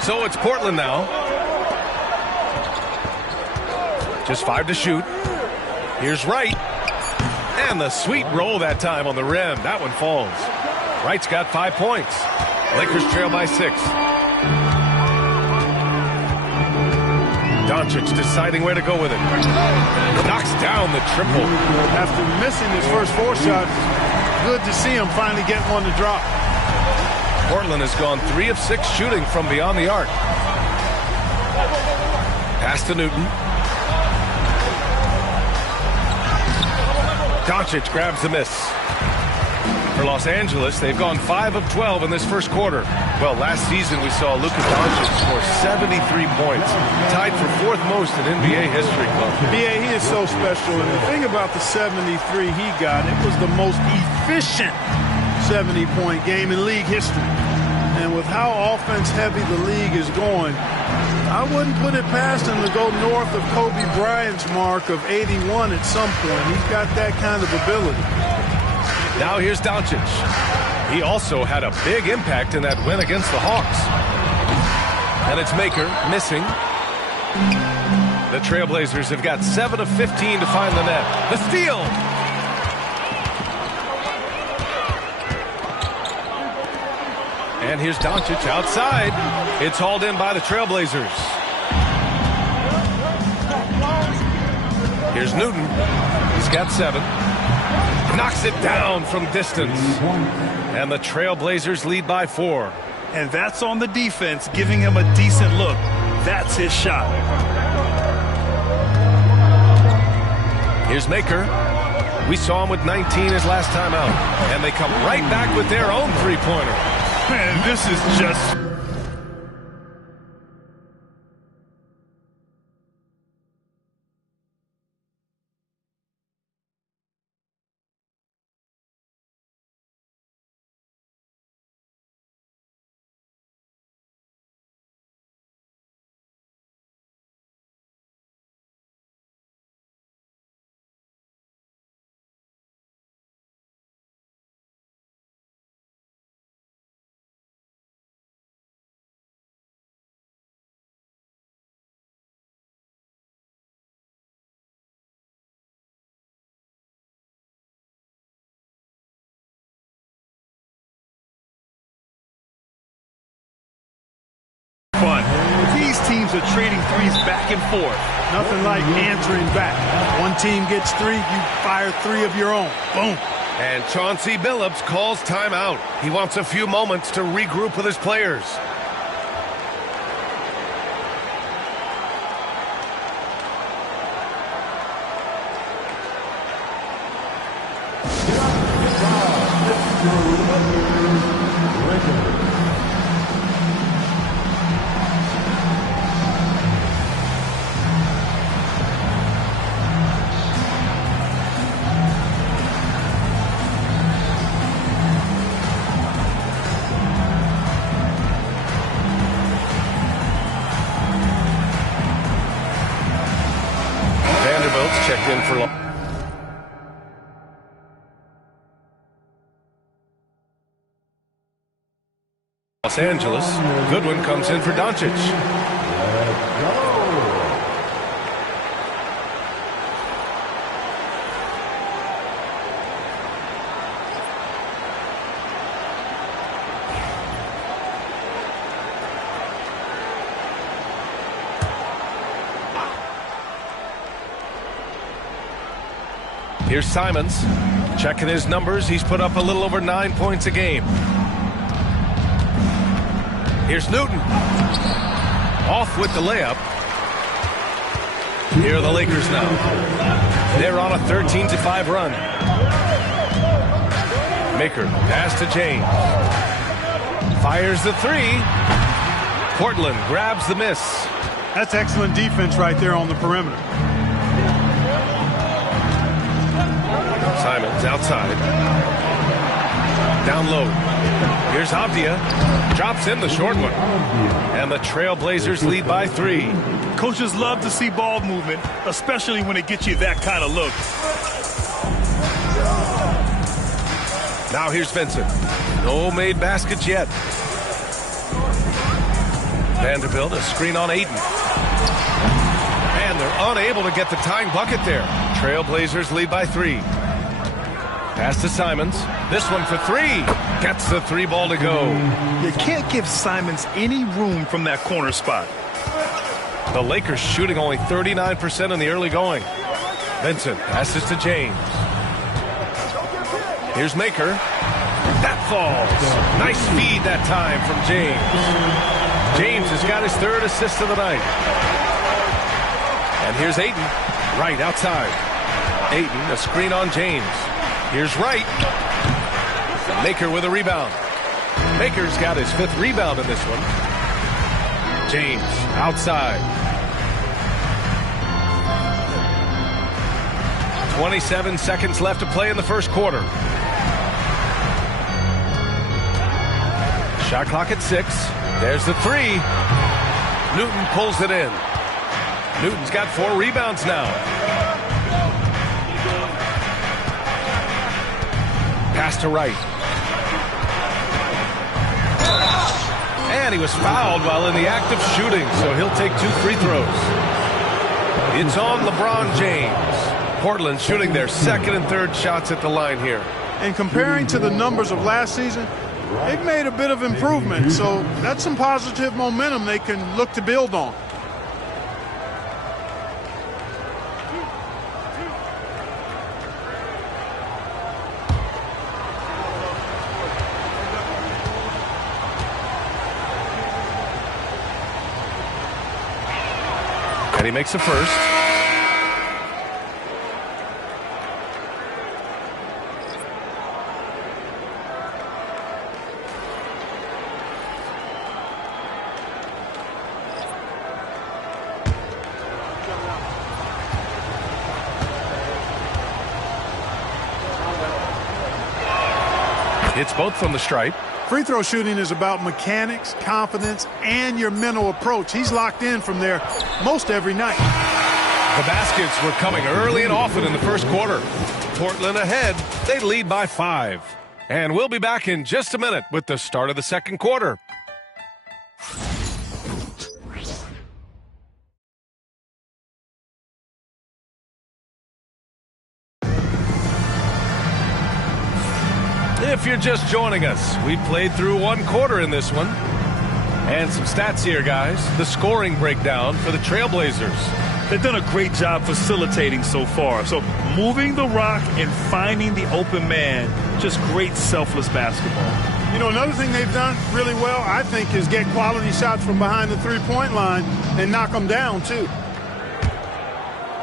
So it's Portland now. Just 5 to shoot. Here's Wright. And the sweet roll that time on the rim. That one falls. Wright's got 5 points. Lakers trail by 6. Doncic deciding where to go with it. Knocks down the triple. After missing his first 4 shots, good to see him finally get one to drop. Portland has gone 3 of 6 shooting from beyond the arc. Pass to Newton. Doncic grabs the miss. For Los Angeles, they've gone 5 of 12 in this first quarter. Well, last season we saw Luka Doncic score 73 points, tied for 4th most in NBA history. BA, he is so special, and the thing about the 73 he got, it was the most efficient 70-point game in league history. And with how offense-heavy the league is going, I wouldn't put it past him to go north of Kobe Bryant's mark of 81 at some point. He's got that kind of ability. Now here's Doncic. He also had a big impact in that win against the Hawks. And it's Maker missing. The Trailblazers have got 7 of 15 to find the net. The steal! And here's Doncic outside. It's hauled in by the Trailblazers. Here's Newton. He's got 7. Knocks it down from distance. And the Trailblazers lead by 4. And that's on the defense, giving him a decent look. That's his shot. Here's Maker. We saw him with 19 his last time out. And they come right back with their own three-pointer. Man, this is just... fun. These teams are trading threes back and forth. Nothing like answering back. One team gets 3, you fire 3 of your own. Boom. And Chauncey Billups calls timeout. He wants a few moments to regroup with his players. Checked in for Los Angeles. Goodwin comes in for Doncic. Here's Simons. Checking his numbers. He's put up a little over 9 points a game. Here's Newton. Off with the layup. Here are the Lakers now. They're on a 13-5 run. Maker, pass to James. Fires the three. Portland grabs the miss. That's excellent defense right there on the perimeter. Simons outside. Down low. Here's Avdia. Drops in the short one. And the Trailblazers lead by 3. Coaches love to see ball movement, especially when it gets you that kind of look. Now here's Vincent. No made baskets yet. Vanderbilt, a screen on Ayton. And they're unable to get the tying bucket there. Trailblazers lead by 3. Pass to Simons. This one for 3. Gets the 3 ball to go. You can't give Simons any room from that corner spot. The Lakers shooting only 39% in the early going. Vincent passes to James. Here's Maker. That falls. Nice feed that time from James. James has got his 3rd assist of the night. And here's Ayton. Right outside. Ayton, a screen on James. Here's Wright. Maker with a rebound. Maker's got his 5th rebound in this one. James outside. 27 seconds left to play in the first quarter. Shot clock at 6. There's the 3. Newton pulls it in. Newton's got 4 rebounds now. Pass to Wright. And he was fouled while in the act of shooting, so he'll take 2 free throws. It's on LeBron James. Portland shooting their 2nd and 3rd shots at the line here. And comparing to the numbers of last season, they've made a bit of improvement, so that's some positive momentum they can look to build on. And he makes the first. It's both from the stripe. Free throw shooting is about mechanics, confidence, and your mental approach. He's locked in from there most every night. The baskets were coming early and often in the first quarter. Portland ahead. They lead by 5. And we'll be back in just a minute with the start of the second quarter. If you're just joining us, we played through 1 quarter in this one. And some stats here, guys. The scoring breakdown for the Trailblazers. They've done a great job facilitating so far. So moving the rock and finding the open man, just great selfless basketball. You know, another thing they've done really well, I think, is get quality shots from behind the three-point line and knock them down, too.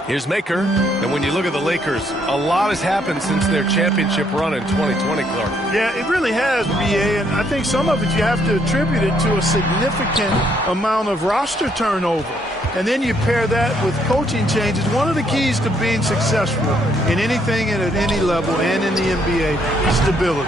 Here's Maker. And when you look at the Lakers, a lot has happened since their championship run in 2020, Clark. Yeah, it really has, BA, and I think some of it you have to attribute it to a significant amount of roster turnover. And then you pair that with coaching changes. One of the keys to being successful in anything and at any level and in the NBA is stability,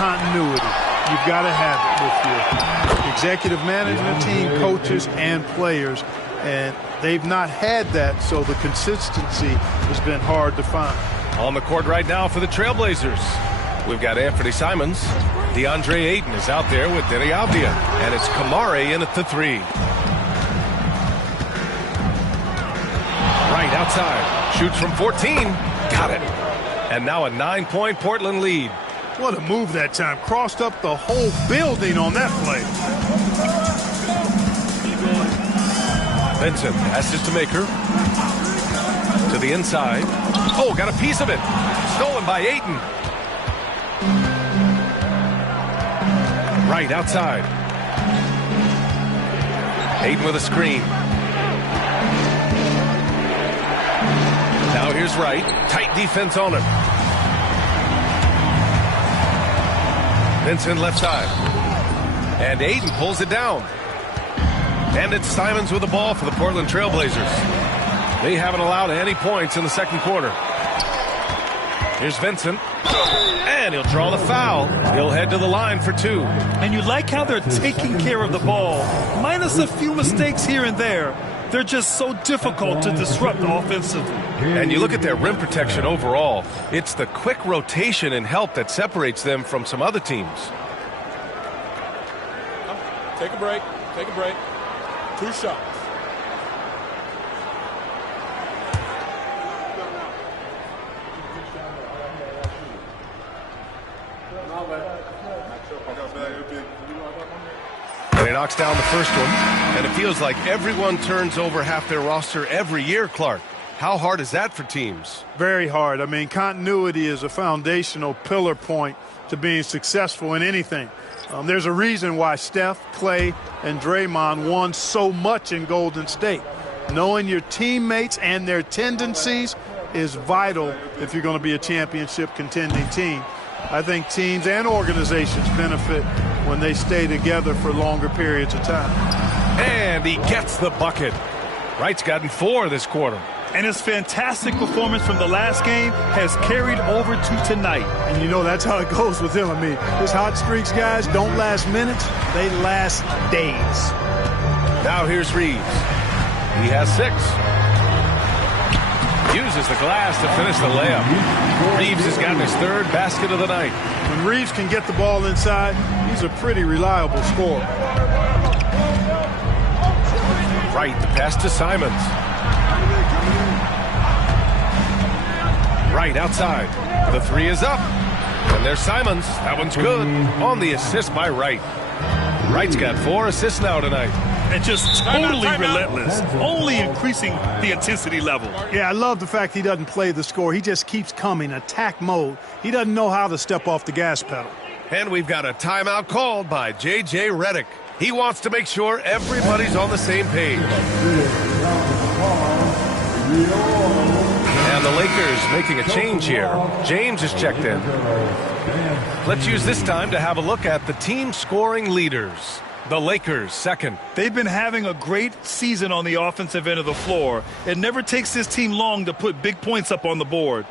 continuity. You've got to have it with your executive management team, coaches, and players. And they've not had that, so the consistency has been hard to find. On the court right now for the Trailblazers, we've got Anthony Simons. DeAndre Ayton is out there with Denny Avdia. And it's Kamari in at the 3. Right outside. Shoots from 14. Got it. And now a 9-point Portland lead. What a move that time. Crossed up the whole building on that play. Vincent passes to Maker. To the inside. Oh, got a piece of it. Stolen by Ayton. Right outside. Ayton with a screen. Now here's Wright. Tight defense on him. Vincent left side. And Aiden pulls it down. And it's Simons with the ball for the Portland Trailblazers. They haven't allowed any points in the second quarter. Here's Vincent. And he'll draw the foul. He'll head to the line for 2. And you like how they're taking care of the ball. Minus a few mistakes here and there. They're just so difficult to disrupt offensively. And you look at their rim protection overall. It's the quick rotation and help that separates them from some other teams. Take a break. Take a break. 2 shots. And he knocks down the first one. And it feels like everyone turns over half their roster every year, Clark. How hard is that for teams? Very hard. I mean, continuity is a foundational pillar point to being successful in anything. There's a reason why Steph, Clay, and Draymond won so much in Golden State. Knowing your teammates and their tendencies is vital if you're going to be a championship contending team. I think teams and organizations benefit when they stay together for longer periods of time. And he gets the bucket. Wright's gotten 4 this quarter. And his fantastic performance from the last game has carried over to tonight. And you know that's how it goes with him. I mean, his hot streaks, guys, don't last minutes. They last days. Now here's Reeves. He has 6. Uses the glass to finish the layup. Reeves has gotten his 3rd basket of the night. When Reeves can get the ball inside, he's a pretty reliable scorer. Wright, the pass to Simons. Wright outside. The 3 is up. And there's Simons. That one's good. On the assist by Wright. Wright's got 4 assists now tonight. And just totally relentless. Only increasing the intensity level. Yeah, I love the fact he doesn't play the score. He just keeps coming, attack mode. He doesn't know how to step off the gas pedal. And we've got a timeout called by J.J. Redick. He wants to make sure everybody's on the same page. And the Lakers making a change here. James is checked in. Let's use this time to have a look at the team scoring leaders. The Lakers, second. They've been having a great season on the offensive end of the floor. It never takes this team long to put big points up on the board.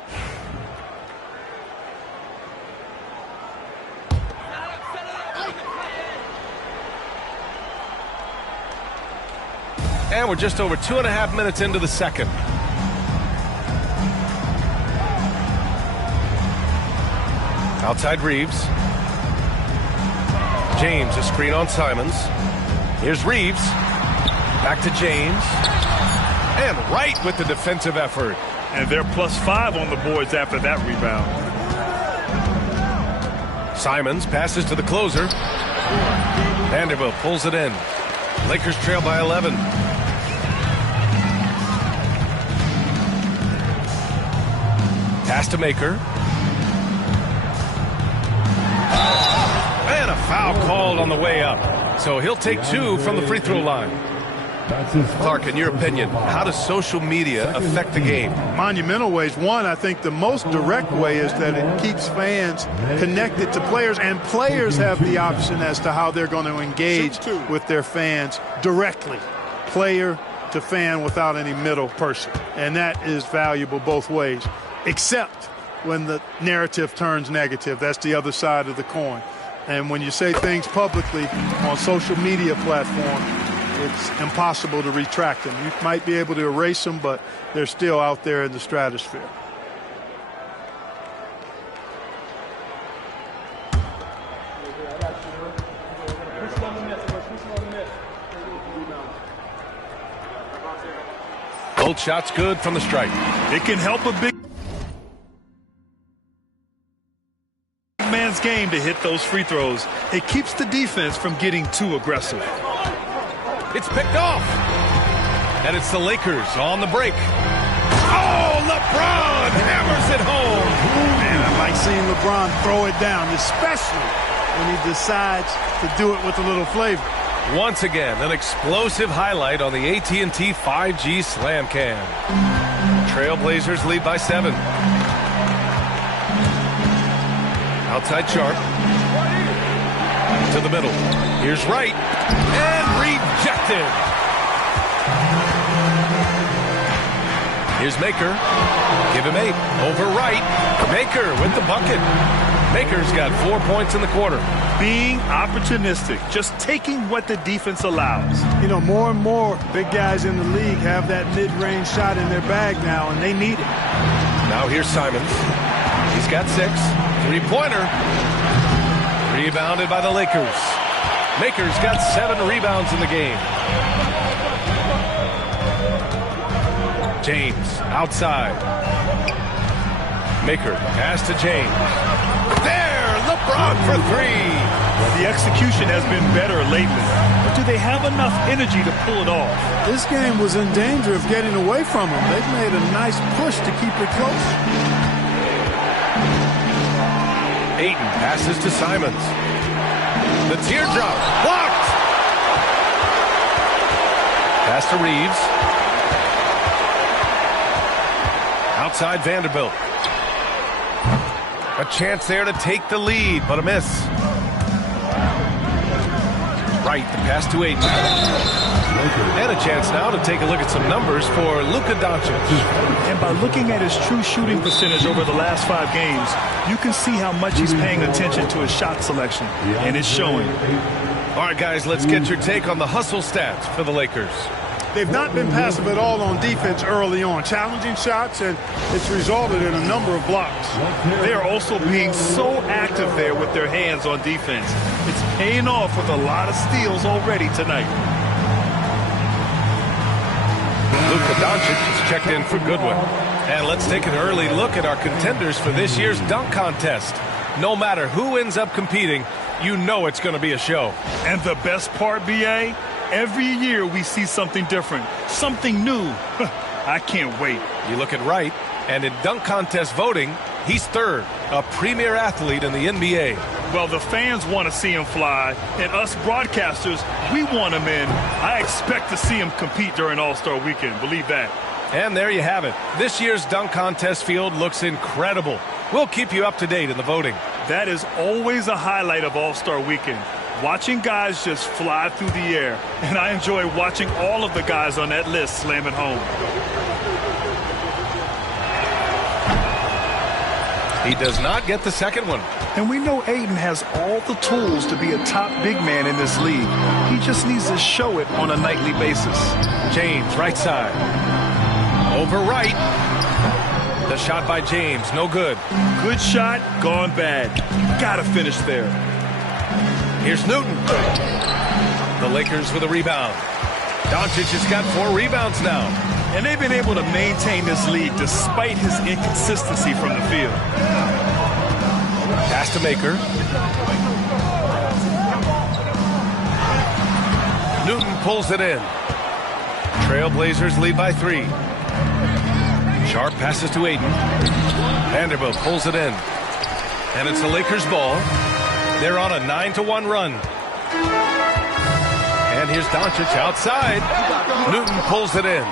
And we're just over 2.5 minutes into the second. Outside Reeves. James, a screen on Simons. Here's Reeves. Back to James. And Wright with the defensive effort. And they're +5 on the boards after that rebound. Simons passes to the closer. Vanderbilt pulls it in. Lakers trail by 11. Pass to Maker. And a foul called on the way up. So he'll take 2 from the free throw line. Clark, in your opinion, how does social media affect the game? Monumental ways. One, I think the most direct way is that it keeps fans connected to players, and players have the option as to how they're going to engage with their fans directly, player to fan, without any middle person. And that is valuable both ways, except when the narrative turns negative. That's the other side of the coin. And when you say things publicly on social media platforms, it's impossible to retract them. You might be able to erase them, but they're still out there in the stratosphere. Both shots good from the stripe. It can help a big man's game to hit those free throws. It keeps the defense from getting too aggressive. It's picked off. And it's the Lakers on the break. Oh, LeBron hammers it home. Man, I like seeing LeBron throw it down, especially when he decides to do it with a little flavor. Once again, an explosive highlight on the AT&T 5G Slam Cam. Trailblazers lead by 7. Outside Sharp. To the middle. Here's Wright. And rejected. Here's Maker. Give him 8. Over Wright. Maker with the bucket. Maker's got 4 points in the quarter. Being opportunistic, just taking what the defense allows. You know, more and more big guys in the league have that mid-range shot in their bag now, and they need it. Now here's Simons. He's got 6. Three-pointer. Rebounded by the Lakers. Maker's got 7 rebounds in the game. James outside. Maker pass to James. There, LeBron for 3. The execution has been better lately, but do they have enough energy to pull it off? This game was in danger of getting away from them. They've made a nice push to keep it close. Ayton passes to Simons. The teardrop blocked. Pass to Reeves. Outside Vanderbilt. A chance there to take the lead, but a miss. Right, the pass to Ayton. And a chance now to take a look at some numbers for Luka Doncic. And by looking at his true shooting percentage over the last 5 games, you can see how much he's paying attention to his shot selection, and it's showing. All right, guys, let's get your take on the hustle stats for the Lakers. They've not been passive at all on defense early on. Challenging shots, and it's resulted in a number of blocks. They are also being so active there with their hands on defense. It's paying off with a lot of steals already tonight. Luka Doncic is checked in for Goodwin. And let's take an early look at our contenders for this year's dunk contest. No matter who ends up competing, you know it's going to be a show. And the best part, B.A., every year we see something different, something new. I can't wait. You look at Wright, and in dunk contest voting, he's 3rd, a premier athlete in the NBA. Well, the fans want to see him fly, and us broadcasters, we want him in. I expect to see him compete during All-Star Weekend, believe that. And there you have it. This year's dunk contest field looks incredible. We'll keep you up to date in the voting. That is always a highlight of All-Star Weekend. Watching guys just fly through the air. And I enjoy watching all of the guys on that list slam it home. He does not get the second one. And we know Ayton has all the tools to be a top big man in this league. He just needs to show it on a nightly basis. James, right side. Over Wright. The shot by James, no good. Good shot, gone bad. Gotta finish there. Here's Newton. The Lakers with a rebound. Doncic has got 4 rebounds now. And they've been able to maintain this lead despite his inconsistency from the field. Pass to Maker. Newton pulls it in. Trailblazers lead by 3. Sharp passes to Ayton. Vanderbilt pulls it in. And it's the Lakers' ball. They're on a 9-1 run. And here's Doncic outside. Newton pulls it in.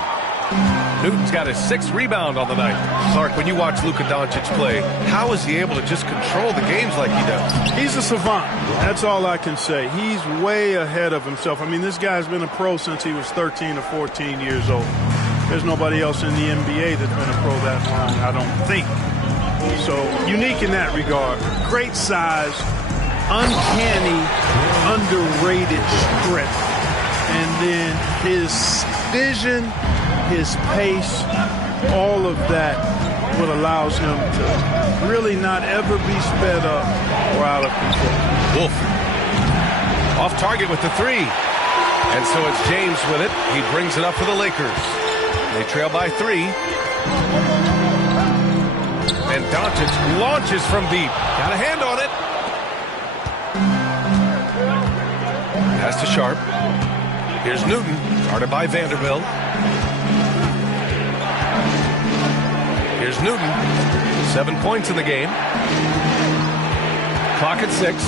Newton's got his 6th rebound on the night. Clark, when you watch Luka Doncic play, how is he able to just control the games like he does? He's a savant. That's all I can say. He's way ahead of himself. I mean, this guy's been a pro since he was 13 or 14 years old. There's nobody else in the NBA that's been a pro that long, I don't think. So, unique in that regard. Great size, uncanny, underrated strength. And then his vision, his pace, all of that what allows him to really not ever be sped up or out of control. Wolf. Off target with the 3. And so it's James with it. He brings it up for the Lakers. They trail by 3. And Doncic launches from deep. Got a hand on it. Pass to Sharp. Here's Newton, guarded by Vanderbilt. Here's Newton, 7 points in the game. Clock at 6.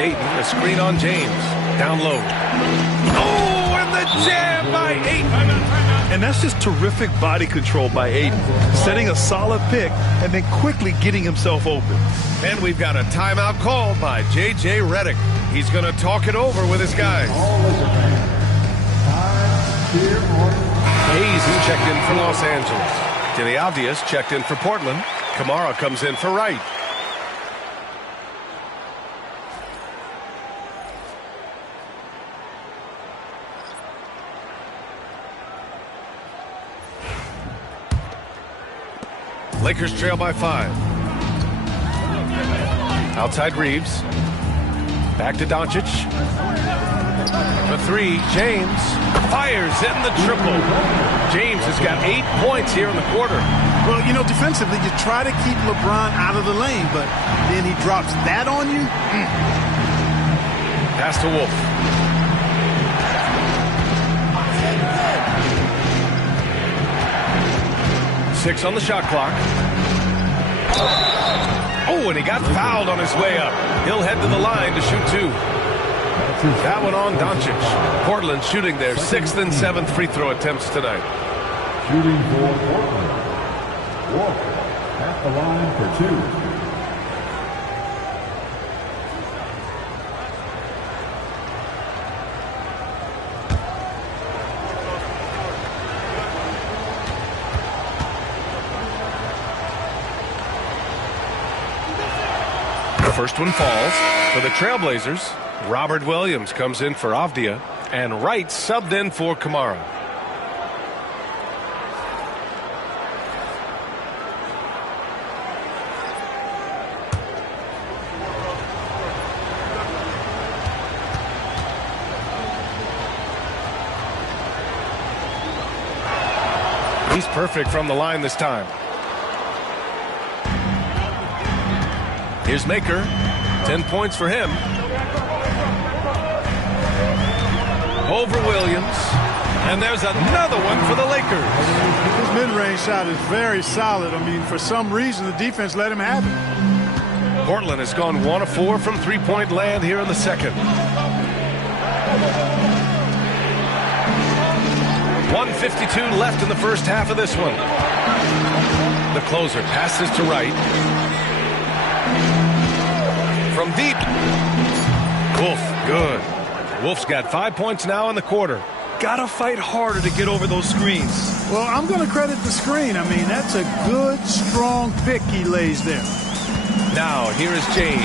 Ayton, a screen on James. Down low. Oh, and the jam by Ayton. And that's just terrific body control by Ayton. Setting a solid pick and then quickly getting himself open. And we've got a timeout called by J.J. Redick. He's going to talk it over with his guys. Hayes is checked in for Los Angeles. Avdia's checked in for Portland. Kamara comes in for Wright. Lakers trail by 5. Outside Reeves. Back to Doncic. For 3, James fires in the triple. James has got 8 points here in the quarter. Well, you know, defensively, you try to keep LeBron out of the lane, but then he drops that on you. Pass to Wolf. Six on the shot clock. Oh, and he got fouled on his way up. He'll head to the line to shoot 2. That one on Doncic. Portland shooting their 6th and 7th free throw attempts tonight. Shooting for Portland. Wolf at the line for 2. First one falls for the Trailblazers. Robert Williams comes in for Avdia, and Wright subbed in for Kamara. He's perfect from the line this time. Here's Maker. 10 points for him. Over Williams. And there's another one for the Lakers. His mid-range shot is very solid. I mean, for some reason, the defense let him have it. Portland has gone 1 of 4 from three-point land here in the second. 1:52 left in the first half of this one. The closer passes to Wright. From deep. Wolf, good. Wolf's got 5 points now in the quarter. Gotta fight harder to get over those screens. Well, I'm going to credit the screen. I mean, that's a good, strong pick he lays there. Now, here is James.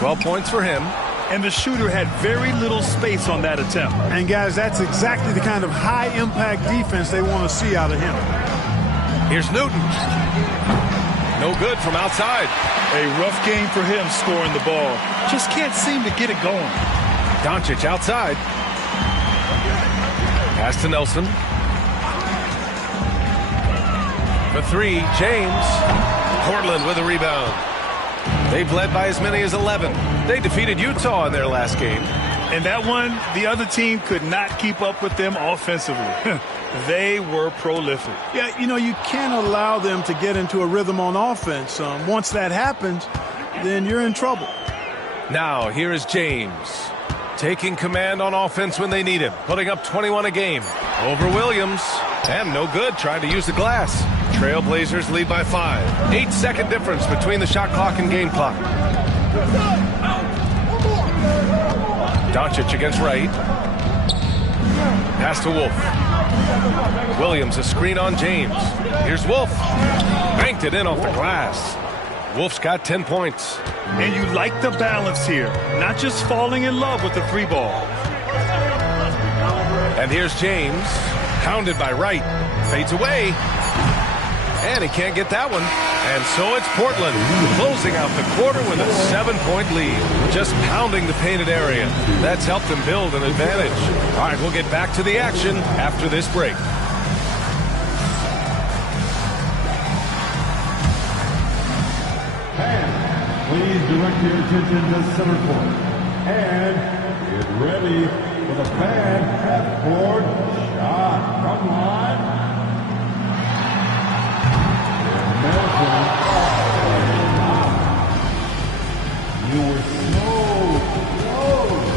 12 points for him. And the shooter had very little space on that attempt. And, guys, that's exactly the kind of high-impact defense they want to see out of him. Here's Newton. No good from outside. A rough game for him scoring the ball. Just can't seem to get it going. Doncic outside. Pass to Nelson. For 3, James. Portland with a rebound. They've led by as many as 11. They defeated Utah in their last game. And that one, the other team could not keep up with them offensively. They were prolific. Yeah, you know, you can't allow them to get into a rhythm on offense. Once that happens, then you're in trouble. Now, here is James. Taking command on offense when they need him. Putting up 21 a game. Over Williams. And no good. Trying to use the glass. Trailblazers lead by 5. 8-second difference between the shot clock and game clock. Doncic against Wright. Pass to Wolf. Williams a screen on James. Here's Wolf. Banked it in off the glass. Wolf's got 10 points. And you like the balance here. Not just falling in love with the 3 ball. And here's James. Pounded by Wright. Fades away. And he can't get that one. And so it's Portland closing out the quarter with a 7-point lead. Just pounding the painted area. That's helped them build an advantage. All right, we'll get back to the action after this break. Please direct your attention to center court. And get ready for the fan half-court shot from line. Nelson. You were so close.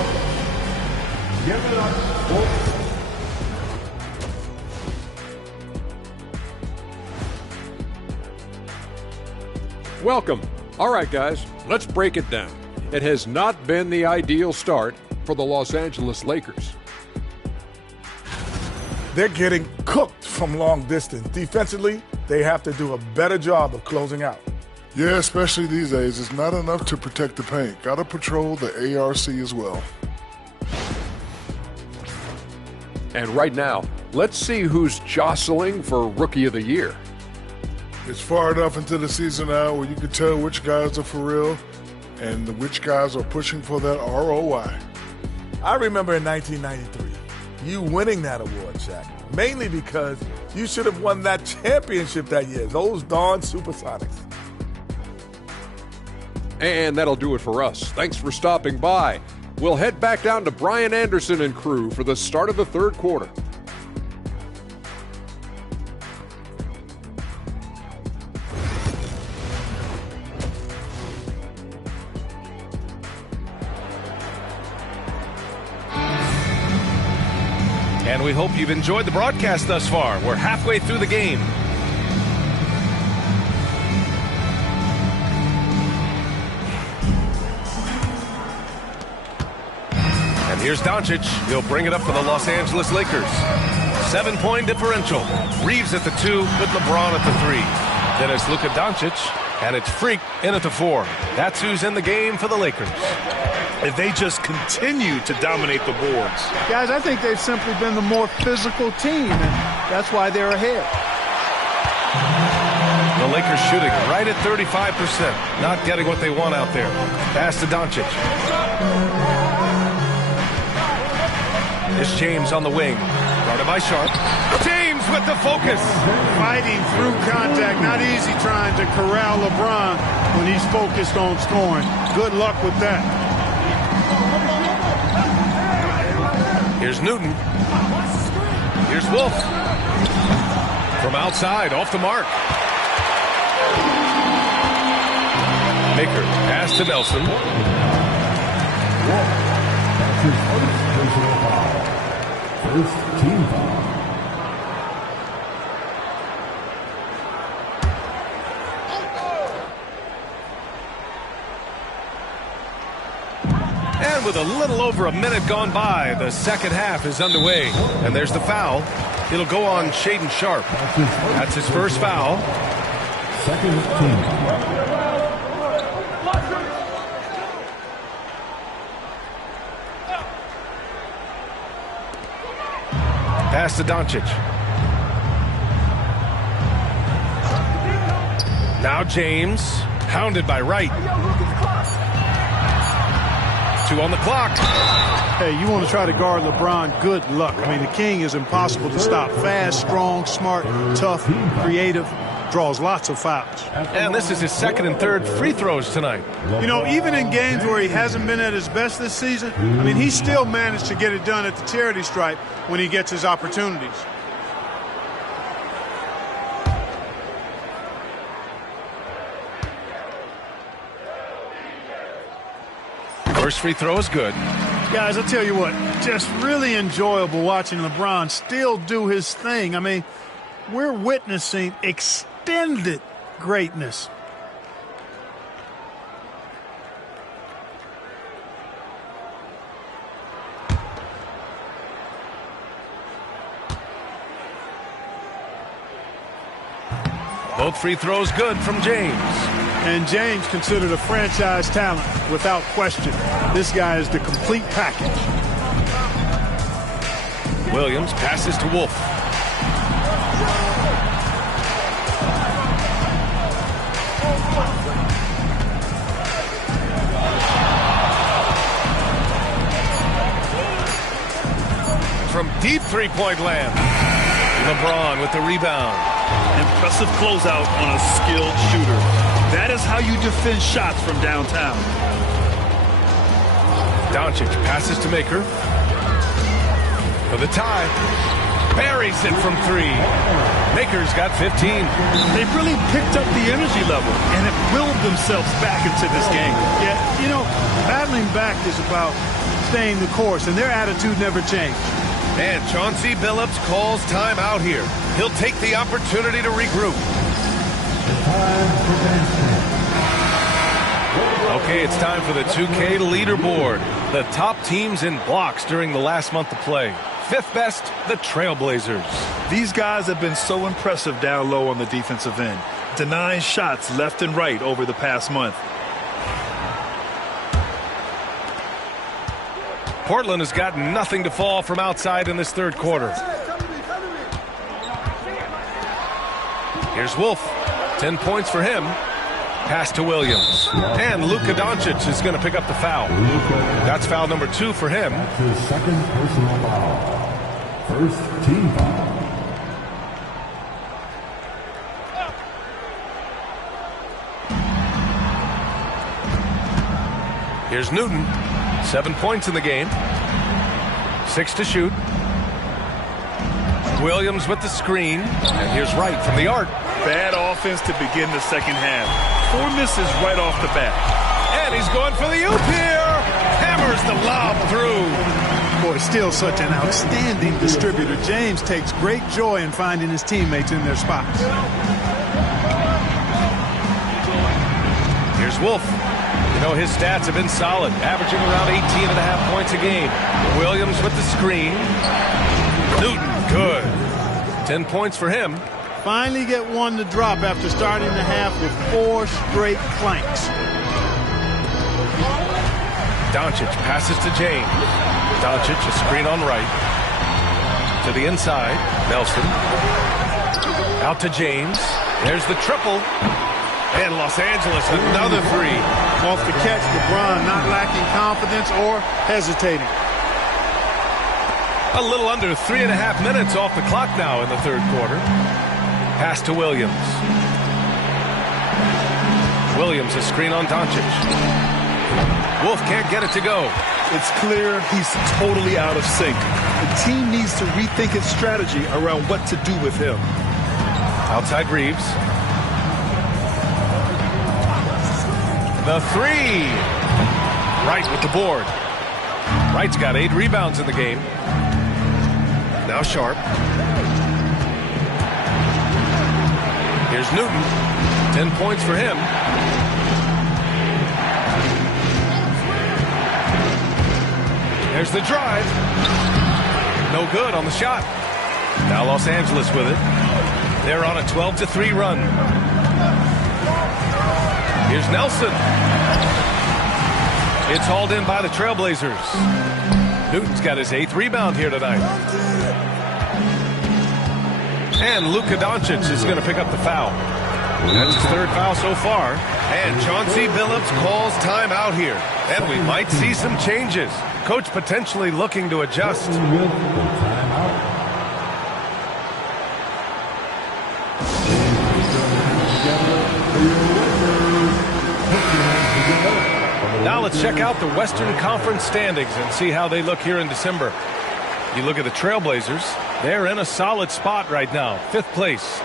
Welcome. All right, guys, let's break it down. It has not been the ideal start for the Los Angeles Lakers. They're getting cooked from long distance. Defensively, they have to do a better job of closing out. Yeah, especially these days. It's not enough to protect the paint. Got to patrol the ARC as well. And right now, let's see who's jostling for Rookie of the Year. It's far enough into the season now where you can tell which guys are for real and which guys are pushing for that ROI. I remember in 1993, you winning that award, Shaq, mainly because you should have won that championship that year. Those darn Supersonics. And that'll do it for us. Thanks for stopping by. We'll head back down to Brian Anderson and crew for the start of the third quarter. And we hope you've enjoyed the broadcast thus far. We're halfway through the game. And here's Doncic. He'll bring it up for the Los Angeles Lakers. 7-point differential. Reeves at the 2 with LeBron at the 3. Then it's Luka Doncic, and it's Freak in at the 4. That's who's in the game for the Lakers. If they just continue to dominate the boards. Guys, I think they've simply been the more physical team, and that's why they're ahead. The Lakers shooting right at 35%. Not getting what they want out there. Pass to Doncic. It's James on the wing. Guarded by Sharp. James with the focus. Fighting through contact. Not easy trying to corral LeBron when he's focused on scoring. Good luck with that. Here's Newton. Here's Wolf. From outside, off the mark. Maker, pass to Nelson. That's his first personal foul. First team foul. And with a little over a minute gone by, the second half is underway. And there's the foul. It'll go on Shaedon Sharp. That's his first foul. Second team. Pass to Doncic. Now James, hounded by Wright. 2 on the clock. Hey, you want to try to guard LeBron, good luck. I mean, the king is impossible to stop. Fast, strong, smart, tough, creative, draws lots of fouls. And this is his second and third free throws tonight. You know, even in games where he hasn't been at his best this season, I mean, he still managed to get it done at the charity stripe when he gets his opportunities. First free throw is good. Guys, I'll tell you what, just really enjoyable watching LeBron still do his thing. I mean, we're witnessing extended greatness. Both free throws good from James. And James considered a franchise talent without question. This guy is the complete package. Williams passes to Wolf. From deep three-point land. LeBron with the rebound. Impressive closeout on a skilled shooter. That is how you defend shots from downtown. Doncic passes to Maker. For the tie. Buries it from 3. Maker's got 15. They've really picked up the energy level and have willed themselves back into this game. Yeah, you know, battling back is about staying the course, and their attitude never changed. And Chauncey Billups calls time out here. He'll take the opportunity to regroup. Okay, it's time for the 2K leaderboard. The top teams in blocks during the last month of play. Fifth best, the Trailblazers. These guys have been so impressive down low on the defensive end, denying shots left and right over the past month. Portland has got nothing to fall from outside in this third quarter. Here's Wolf. 10 points for him. Pass to Williams. And Luka Doncic is going to pick up the foul. That's foul number 2 for him. That's his second personal foul. First team foul. Here's Newton. 7 points in the game. 6 to shoot. Williams with the screen. And here's Wright from the arc. Bad offense to begin the second half. 4 misses right off the bat. And he's going for the oop here. Hammers the lob through. Boy, still such an outstanding distributor. James takes great joy in finding his teammates in their spots. Here's Wolf. You know, his stats have been solid, averaging around 18.5 points a game. Williams with the screen. Newton, good. 10 points for him. Finally get one to drop after starting the half with 4 straight clanks. Doncic passes to James. Doncic, a screen on right. To the inside, Nelson. Out to James. There's the triple. And Los Angeles, another 3. Off the catch, LeBron not lacking confidence or hesitating. A little under 3.5 minutes off the clock now in the third quarter. Pass to Williams. Williams, a screen on Doncic. Wolf can't get it to go. It's clear he's totally out of sync. The team needs to rethink its strategy around what to do with him. Outside Reeves. The 3. Wright with the board. Wright's got 8 rebounds in the game. Now Sharp. Here's Newton. 10 points for him. There's the drive. No good on the shot. Now Los Angeles with it. They're on a 12-3 run. Here's Nelson. It's hauled in by the Trailblazers. Newton's got his 8th rebound here tonight. And Luka Doncic is going to pick up the foul. That's his 3rd foul so far. And Chauncey Billups calls timeout here. And we might see some changes. Coach potentially looking to adjust. Now let's check out the Western Conference standings and see how they look here in December. You look at the Trailblazers, they're in a solid spot right now, 5th place.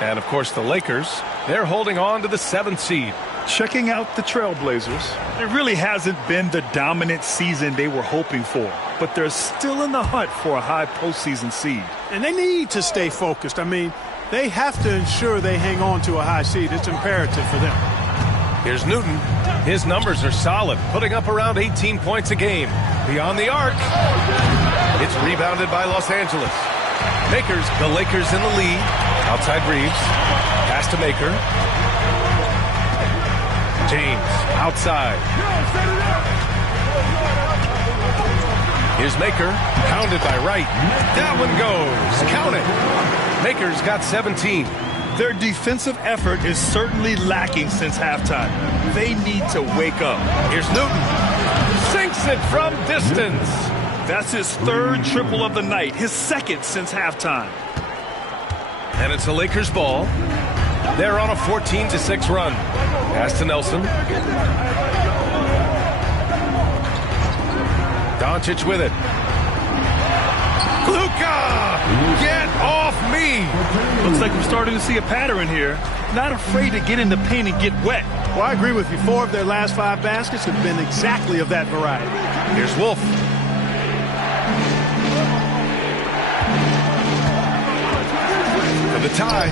And, of course, the Lakers, they're holding on to the 7th seed. Checking out the Trailblazers, it really hasn't been the dominant season they were hoping for, but they're still in the hunt for a high postseason seed. And they need to stay focused. I mean, they have to ensure they hang on to a high seed. It's imperative for them. Here's Newton. His numbers are solid, putting up around 18 points a game. Beyond the arc. It's rebounded by Los Angeles. The Lakers in the lead. Outside Reeves. Pass to Maker. James outside. Here's Maker. Pounded by Wright. That one goes. Count it. Maker's got 17. Their defensive effort is certainly lacking since halftime. They need to wake up. Here's Newton. Sinks it from distance. That's his 3rd triple of the night, his 2nd since halftime. And it's the Lakers' ball. They're on a 14-6 run. Pass to Nelson. Doncic with it. Luka! Get off me! Looks like we're starting to see a pattern here. Not afraid to get in the paint and get wet. Well, I agree with you. 4 of their last 5 baskets have been exactly of that variety. Here's Wolf. For the tie.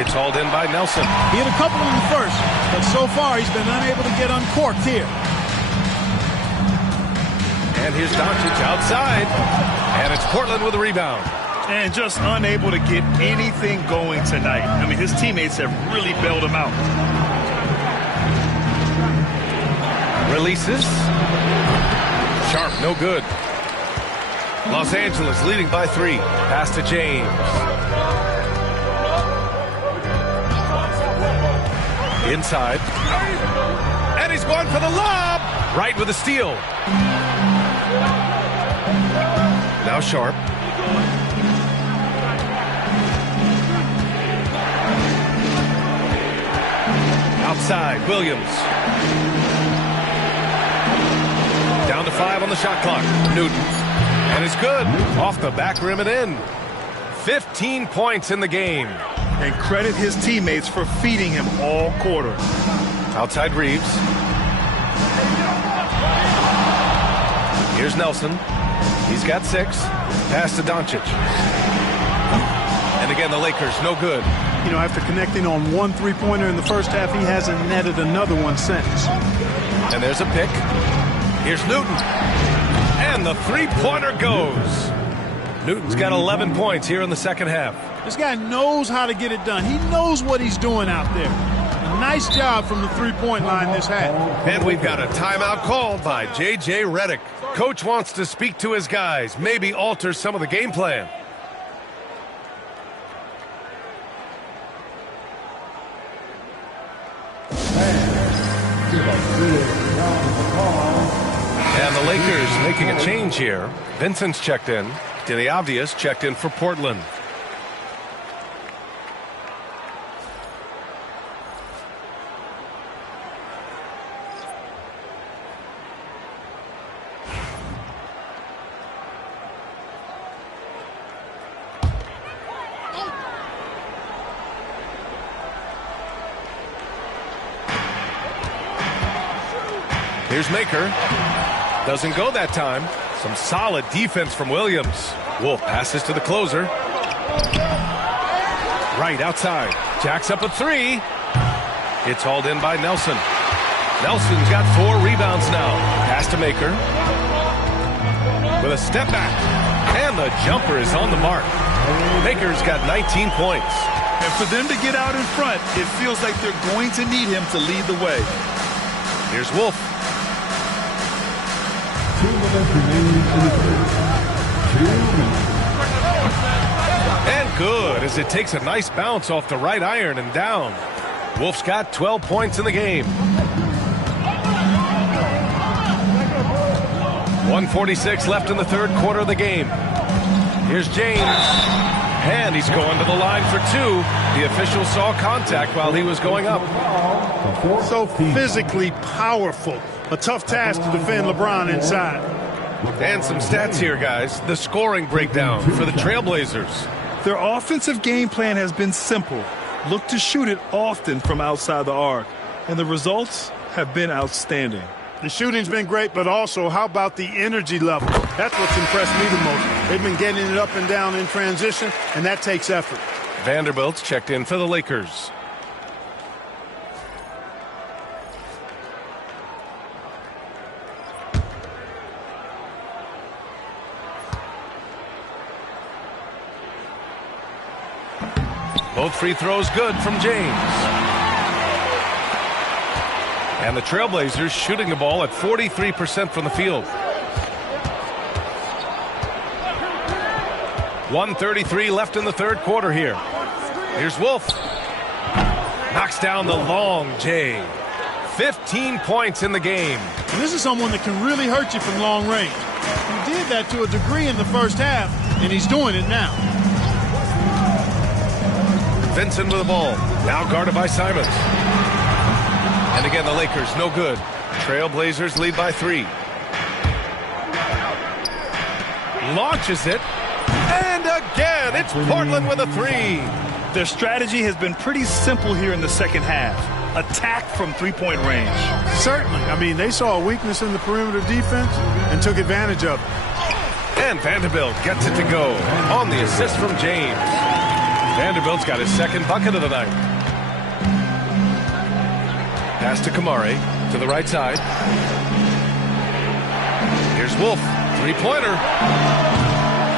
It's hauled in by Nelson. He hit a couple in the first, but so far he's been unable to get uncorked here. And here's Doncic outside. And it's Portland with a rebound. And just unable to get anything going tonight. I mean, his teammates have really bailed him out. Releases. Sharp, no good. Los Angeles leading by 3. Pass to James. Inside. And he's going for the lob. Right with a steal. Now Sharp. Outside, Williams. Down to 5 on the shot clock. Newton. And it's good. Off the back rim and in. 15 points in the game. And credit his teammates for feeding him all quarter. Outside Reeves. Here's Nelson. He's got 6. Pass to Doncic. And again, the Lakers, no good. You know, after connecting on 1 3-pointer in the first half, he hasn't netted another one since. And there's a pick. Here's Newton. And the 3-pointer goes. Newton's got 11 points here in the second half. This guy knows how to get it done. He knows what he's doing out there. A nice job from the 3-point line this half. And we've got a timeout called by J.J. Redick. Coach wants to speak to his guys, maybe alter some of the game plan. And the Lakers making a change here. Vincent's checked in. Diliavius checked in for Portland. Here's Maker. Doesn't go that time. Some solid defense from Williams. Wolf passes to the closer. Right outside. Jacks up a 3. It's hauled in by Nelson. Nelson's got 4 rebounds now. Pass to Maker. With a step back. And the jumper is on the mark. Maker's got 19 points. And for them to get out in front, it feels like they're going to need him to lead the way. Here's Wolf. 2 minutes remaining in the third. 2 minutes. And good as it takes a nice bounce off the right iron and down. Wolf's got 12 points in the game. 1:46 left in the third quarter of the game. Here's James. And he's going to the line for 2. The official saw contact while he was going up. So physically powerful. A tough task to defend LeBron inside. And some stats here, guys. The scoring breakdown for the Trailblazers. Their offensive game plan has been simple. Look to shoot it often from outside the arc. And the results have been outstanding. The shooting's been great, but also how about the energy level? That's what's impressed me the most. They've been getting it up and down in transition, and that takes effort. Vanderbilt's checked in for the Lakers. Both free throws good from James. And the Trailblazers shooting the ball at 43% from the field. 1:33 left in the third quarter here. Here's Wolf. Knocks down the long J. 15 points in the game. And this is someone that can really hurt you from long range. He did that to a degree in the first half, and he's doing it now. Vincent with the ball. Now guarded by Simons. And again, the Lakers, no good. Trailblazers lead by 3. Launches it. And again, it's Portland with a 3. Their strategy has been pretty simple here in the second half. Attack from 3-point range. Certainly. I mean, they saw a weakness in the perimeter defense and took advantage of it. And Vanderbilt gets it to go on the assist from James. Vanderbilt's got his second bucket of the night. Pass to Kamari to the right side. Here's Wolf. Three-pointer.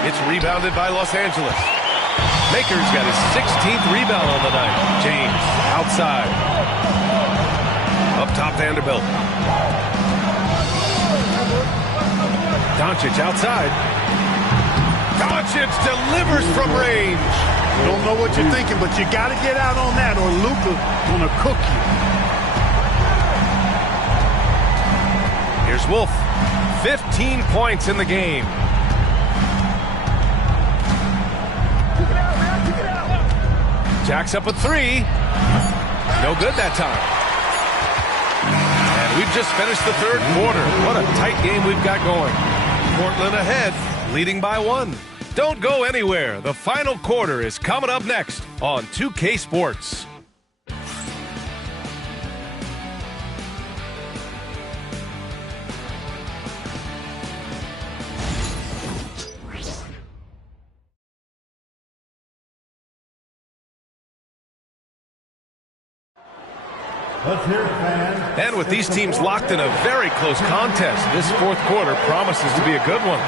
It's rebounded by Los Angeles. Maker's got his 16th rebound on the night. James outside. Up top, Vanderbilt. Doncic outside. Doncic delivers from range. Don't know what you're thinking, but you got to get out on that or Luka gonna cook you. Here's Wolf. 15 points in the game. Jacks up a three. No good that time. And we've just finished the third quarter. What a tight game we've got going. Portland ahead, leading by 1. Don't go anywhere. The final quarter is coming up next on 2K Sports. And with these teams locked in a very close contest, this fourth quarter promises to be a good one.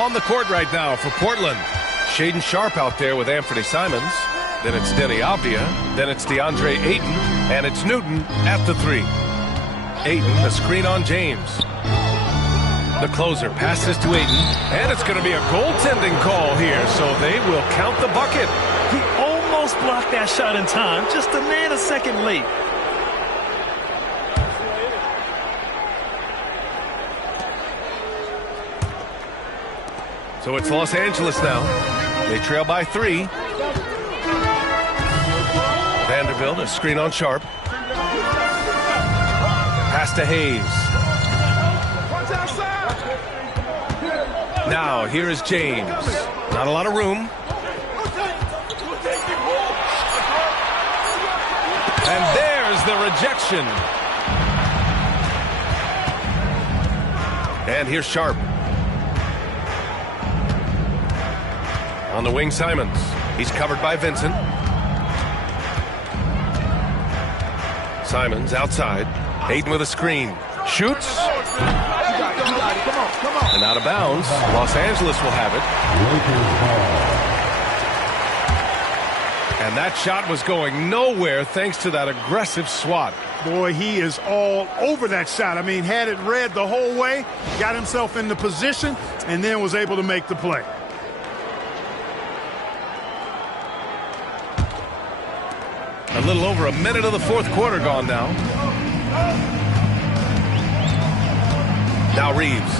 On the court right now for Portland, Shaedon Sharpe out there with Anthony Simons. Then it's Denny Avdia. Then it's DeAndre Ayton. And it's Newton at the 3. Ayton, the screen on James. The closer passes to Ayton, and it's going to be a goaltending call here, so they will count the bucket. He almost blocked that shot in time, just a nanosecond late. So it's Los Angeles now. They trail by 3. Vanderbilt, a screen on Sharpe. Pass to Hayes. Now, here is James. Not a lot of room. And there's the rejection. And here's Sharpe. On the wing, Simons. He's covered by Vincent. Simons outside. Ayton with a screen. Shoots. And out of bounds. Los Angeles will have it. And that shot was going nowhere thanks to that aggressive swat. Boy, he is all over that shot. I mean, had it read the whole way, got himself in the position, and then was able to make the play. A little over a minute of the fourth quarter gone now. Now Reeves.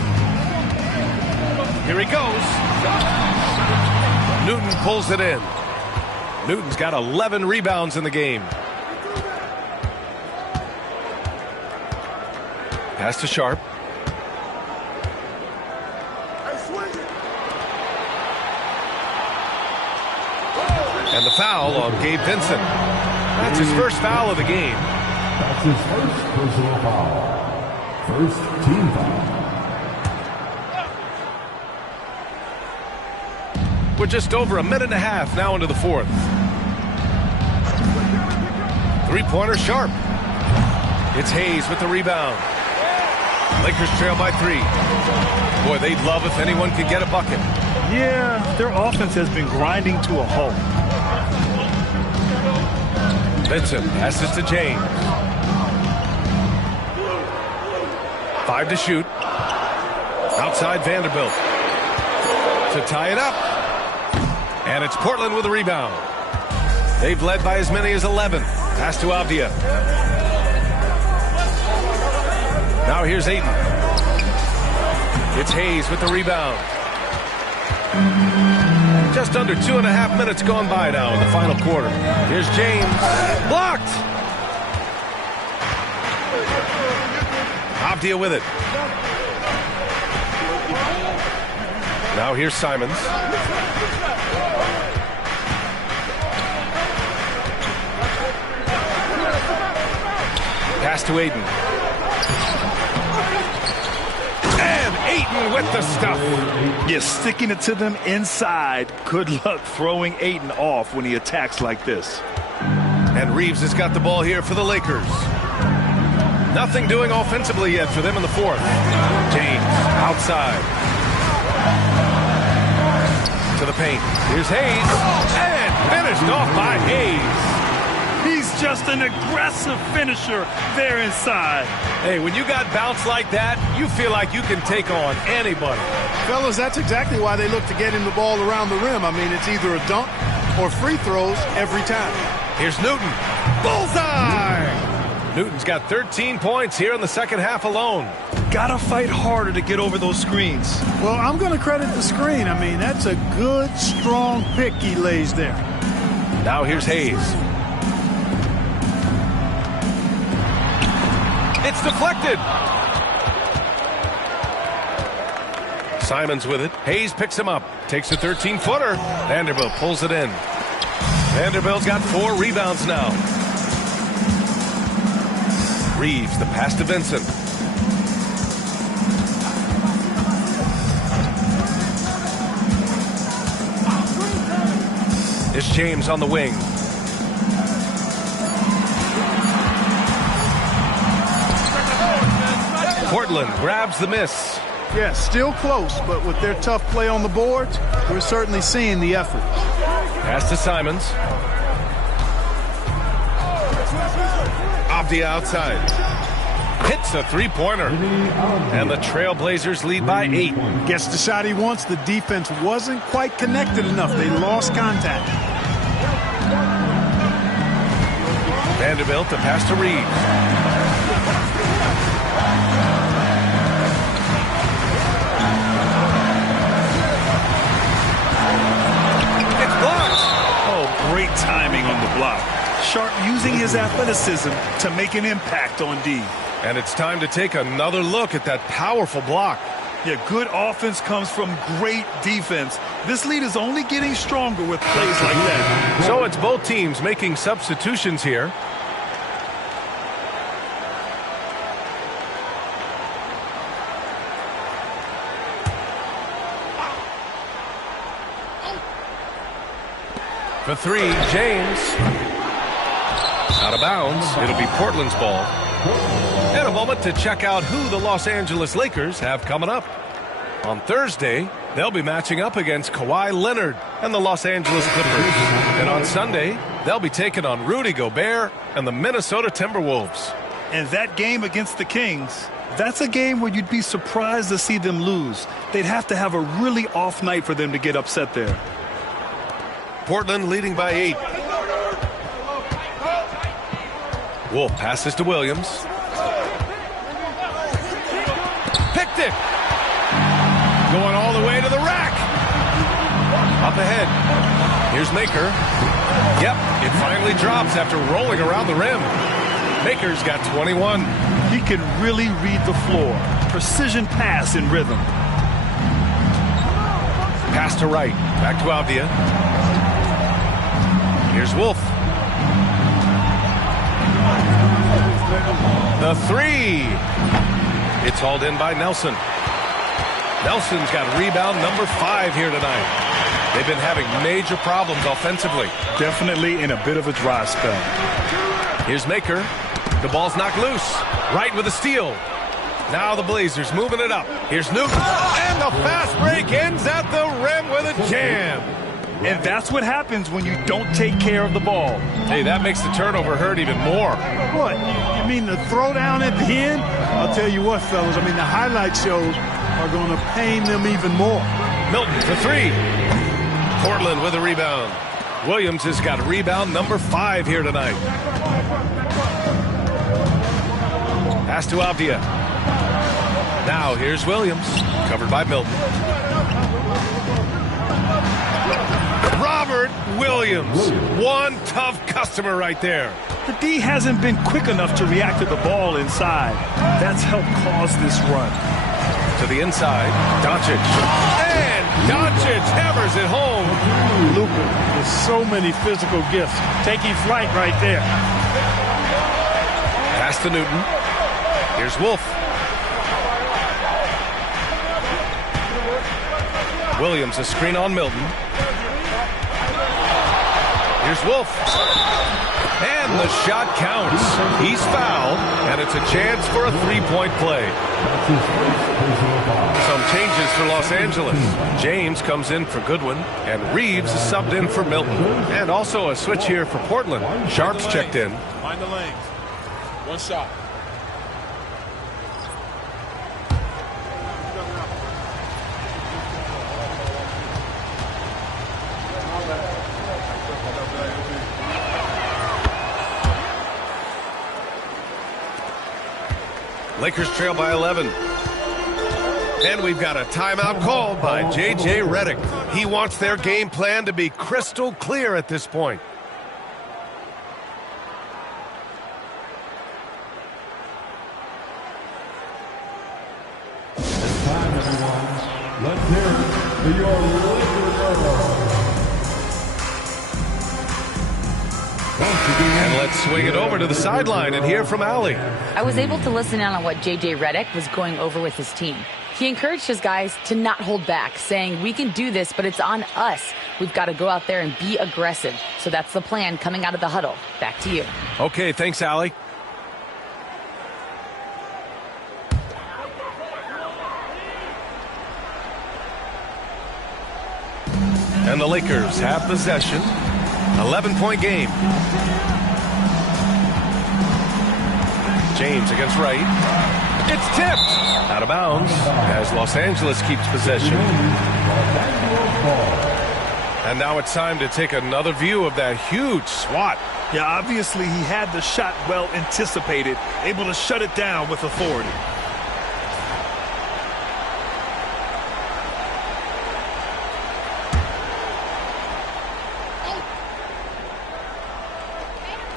Here he goes. Newton pulls it in. Newton's got 11 rebounds in the game. Pass to Sharpe. And the foul on Gabe Vincent. That's his first foul of the game. That's his first personal foul. First team foul. We're just over a minute and a half now into the fourth. Three-pointer Sharpe. It's Hayes with the rebound. Lakers trail by 3. Boy, they'd love if anyone could get a bucket. Yeah, their offense has been grinding to a halt. Vincent passes to James. 5 to shoot. Outside Vanderbilt. To tie it up. And it's Portland with a rebound. They've led by as many as 11. Pass to Avdia. Now here's Ayton. It's Hayes with the rebound. Just under 2.5 minutes gone by now in the final quarter. Here's James. Blocked! Avdia with it. Now here's Simons. Pass to Ayton. And Ayton with the stuff. Yeah, sticking it to them inside. Good luck throwing Ayton off when he attacks like this. And Reeves has got the ball here for the Lakers. Nothing doing offensively yet for them in the fourth. James outside. To the paint. Here's Hayes. And finished off by Hayes. He's just an aggressive finisher there inside. Hey, when you got bounce like that, you feel like you can take on anybody. Fellas, that's exactly why they look to get him the ball around the rim. I mean, it's either a dunk or free throws every time. Here's Newton. Bullseye! Newton's got 13 points here in the second half alone. Gotta fight harder to get over those screens. Well, I'm going to credit the screen. I mean, that's a good, strong pick he lays there. Now here's Hayes. It's deflected. Simons with it. Hayes picks him up. Takes a 13-footer. Vanderbilt pulls it in. Vanderbilt's got 4 rebounds now. Reeves, the pass to Vincent. It's James on the wing. Portland grabs the miss. Yeah, still close, but with their tough play on the boards, we're certainly seeing the effort. Pass to Simons. Off the outside. Hits a three-pointer. And the Trailblazers lead by 8. Gets the shot he wants. The defense wasn't quite connected enough. They lost contact. Vanderbilt to pass to Reeves. Great timing on the block. Sharp using his athleticism to make an impact on D. And it's time to take another look at that powerful block. Yeah, good offense comes from great defense. This lead is only getting stronger with plays like that. So it's both teams making substitutions here. For 3, James. Out of bounds. It'll be Portland's ball. And a moment to check out who the Los Angeles Lakers have coming up. On Thursday, they'll be matching up against Kawhi Leonard and the Los Angeles Clippers. And on Sunday, they'll be taking on Rudy Gobert and the Minnesota Timberwolves. And that game against the Kings, that's a game where you'd be surprised to see them lose. They'd have to have a really off night for them to get upset there. Portland leading by 8. Wolf passes to Williams. Picked it. Going all the way to the rack. Up ahead. Here's Maker. Yep, it finally drops after rolling around the rim. Maker's got 21. He can really read the floor. Precision pass in rhythm. Pass to right. Back to Avdia. Here's Wolf. The 3. It's hauled in by Nelson. Nelson's got rebound number 5 here tonight. They've been having major problems offensively. Definitely in a bit of a dry spell. Here's Maker. The ball's knocked loose. Right with a steal. Now the Blazers moving it up. Here's Newton. And the fast break ends at the rim with a jam. And that's what happens when you don't take care of the ball. Hey, that makes the turnover hurt even more. What? You mean the throwdown at the end? I'll tell you what, fellas. I mean, the highlight shows are going to pain them even more. Milton for 3. Portland with a rebound. Williams has got rebound number 5 here tonight. Pass to Avdia. Now here's Williams. Covered by Milton. Robert Williams. One tough customer right there. The D hasn't been quick enough to react to the ball inside. That's helped cause this run. To the inside, Doncic. And Doncic hammers it home. Luka with so many physical gifts. Taking flight right there. Pass to Newton. Here's Wolf. Williams, a screen on Milton. Here's Wolf. And the shot counts. He's fouled, and it's a chance for a three-point play. Some changes for Los Angeles. James comes in for Goodwin, and Reeves is subbed in for Milton. And also a switch here for Portland. Sharps checked in. Mind the lanes. One shot. Lakers trail by 11. And we've got a timeout called by J.J. Redick. He wants their game plan to be crystal clear at this point. It's time, everyone. Let's hear it for your Lakers girls. And let's swing it over to the sideline and hear from Allie. I was able to listen in on what J.J. Redick was going over with his team. He encouraged his guys to not hold back, saying, we can do this, but it's on us. We've got to go out there and be aggressive. So that's the plan coming out of the huddle. Back to you. Okay, thanks, Allie. And the Lakers have possession. 11-point game. James against Wright. It's tipped. Out of bounds as Los Angeles keeps possession. And now it's time to take another view of that huge swat. Yeah, obviously he had the shot well anticipated, able to shut it down with authority.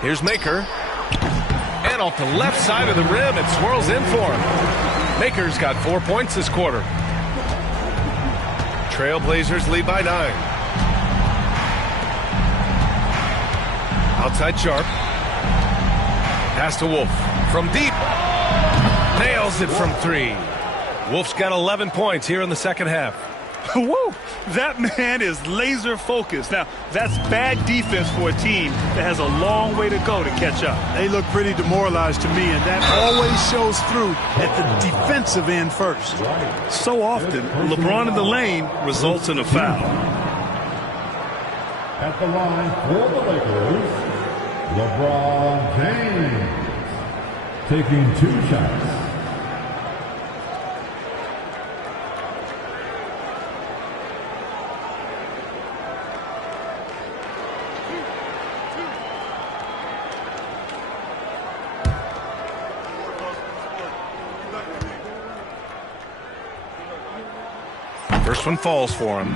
Here's Maker. And off the left side of the rim, it swirls in for him. Maker's got 4 points this quarter. Trailblazers lead by 9. Outside Sharp. Pass to Wolf. From deep. Nails it from 3. Wolf's got 11 points here in the second half. Woo! That man is laser focused. Now, that's bad defense for a team that has a long way to go to catch up. They look pretty demoralized to me, and that always shows through at the defensive end first. So often, LeBron in the lane results in a foul. At the line for the Lakers, LeBron James taking 2 shots. First one falls for him.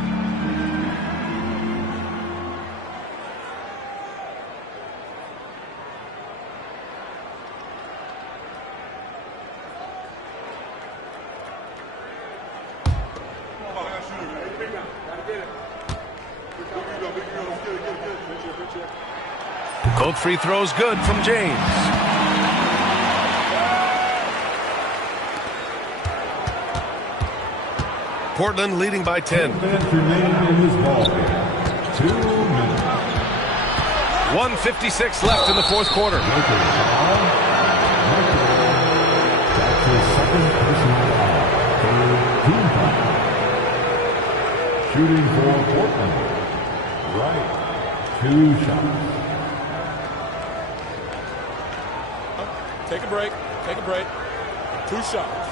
Both free throws good from James. Portland leading by 10. 10 minutes remaining in this ball game. 2 minutes. 1:56 left in the fourth quarter. That's his second personal foul. Team foul. Shooting for Portland. Right. 2 shots. Take a break. Take a break. 2 shots.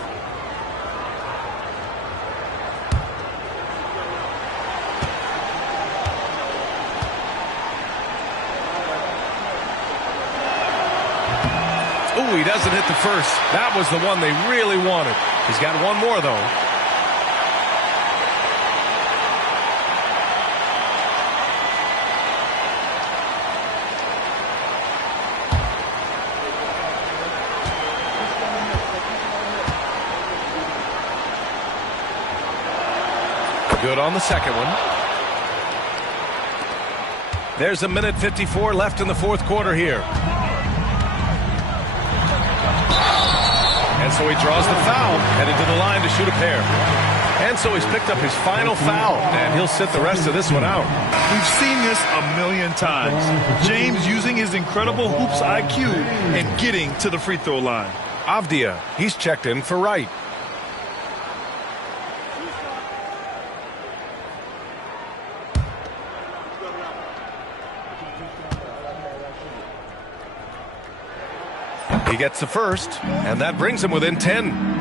Ooh, he doesn't hit the first. That was the one they really wanted. He's got one more, though. Good on the second one. There's a minute 54 left in the fourth quarter here. And so he draws the foul, headed to the line to shoot a pair. And so he's picked up his final foul, and he'll sit the rest of this one out. We've seen this a million times. James using his incredible hoops IQ and getting to the free throw line. Avdia, he's checked in for Wright. He gets the first, and that brings him within 10.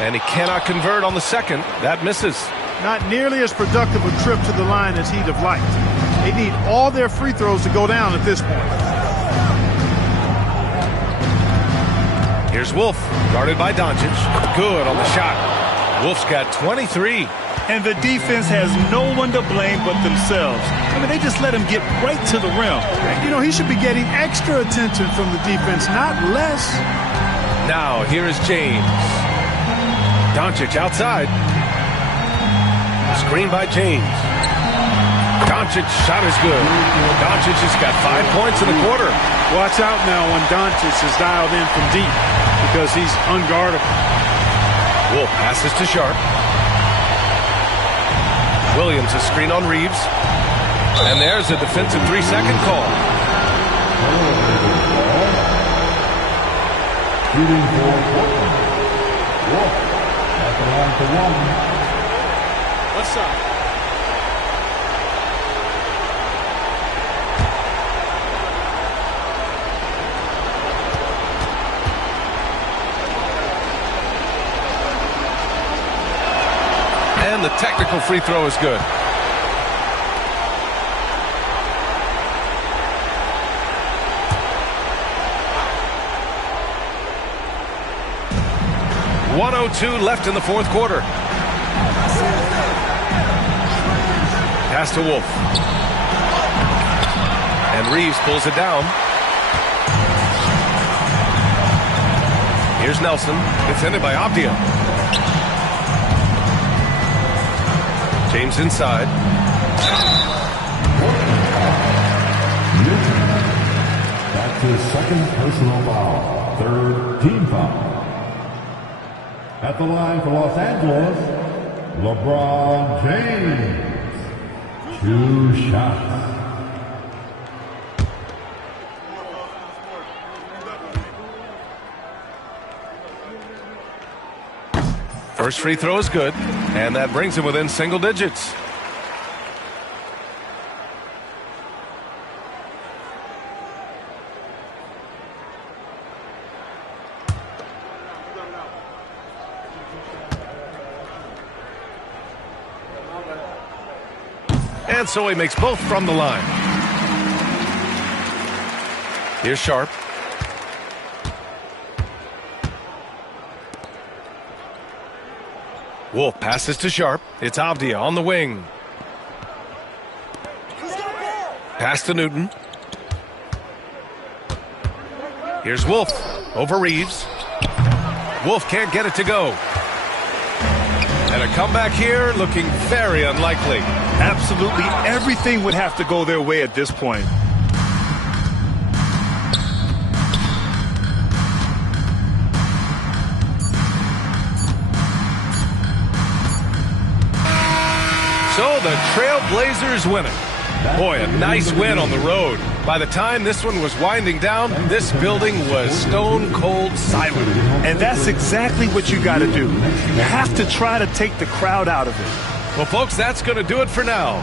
And he cannot convert on the second. That misses. Not nearly as productive a trip to the line as he'd have liked. They need all their free throws to go down at this point. Here's Wolf, guarded by Doncic. Good on the shot. Wolf's got 23. And the defense has no one to blame but themselves. I mean, they just let him get right to the rim. You know, he should be getting extra attention from the defense, not less. Now, here is James. Doncic outside. Screen by James. Doncic shot is good. Doncic has got 5 points in the quarter. Watch out now when Doncic is dialed in from deep because he's unguardable. Wolf passes to Sharp. Williams a screen on Reeves. And there's a defensive 3-second call. Shooting for Portland. Wolf at the line for one. What's up? And the technical free throw is good. .102 left in the fourth quarter. Pass to Wolf. And Reeves pulls it down. Here's Nelson, defended by Avdia. James inside. That's his second personal foul. Third team foul. At the line for Los Angeles, LeBron James. 2 shots. First free throw is good, and that brings him within single digits. And so he makes both from the line. Here's Sharp. Wolf passes to Sharp. It's Avdia on the wing. Pass to Newton. Here's Wolf over Reeves. Wolf can't get it to go. And a comeback here looking very unlikely. Absolutely everything would have to go their way at this point. So the Trailblazers win it. Boy, a nice win on the road. By the time this one was winding down, this building was stone cold silent. And that's exactly what you got to do. You have to try to take the crowd out of it. Well, folks, that's going to do it for now.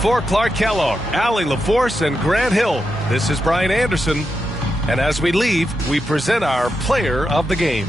For Clark Kellogg, Allie LaForce, and Grant Hill, this is Brian Anderson. And as we leave, we present our player of the game.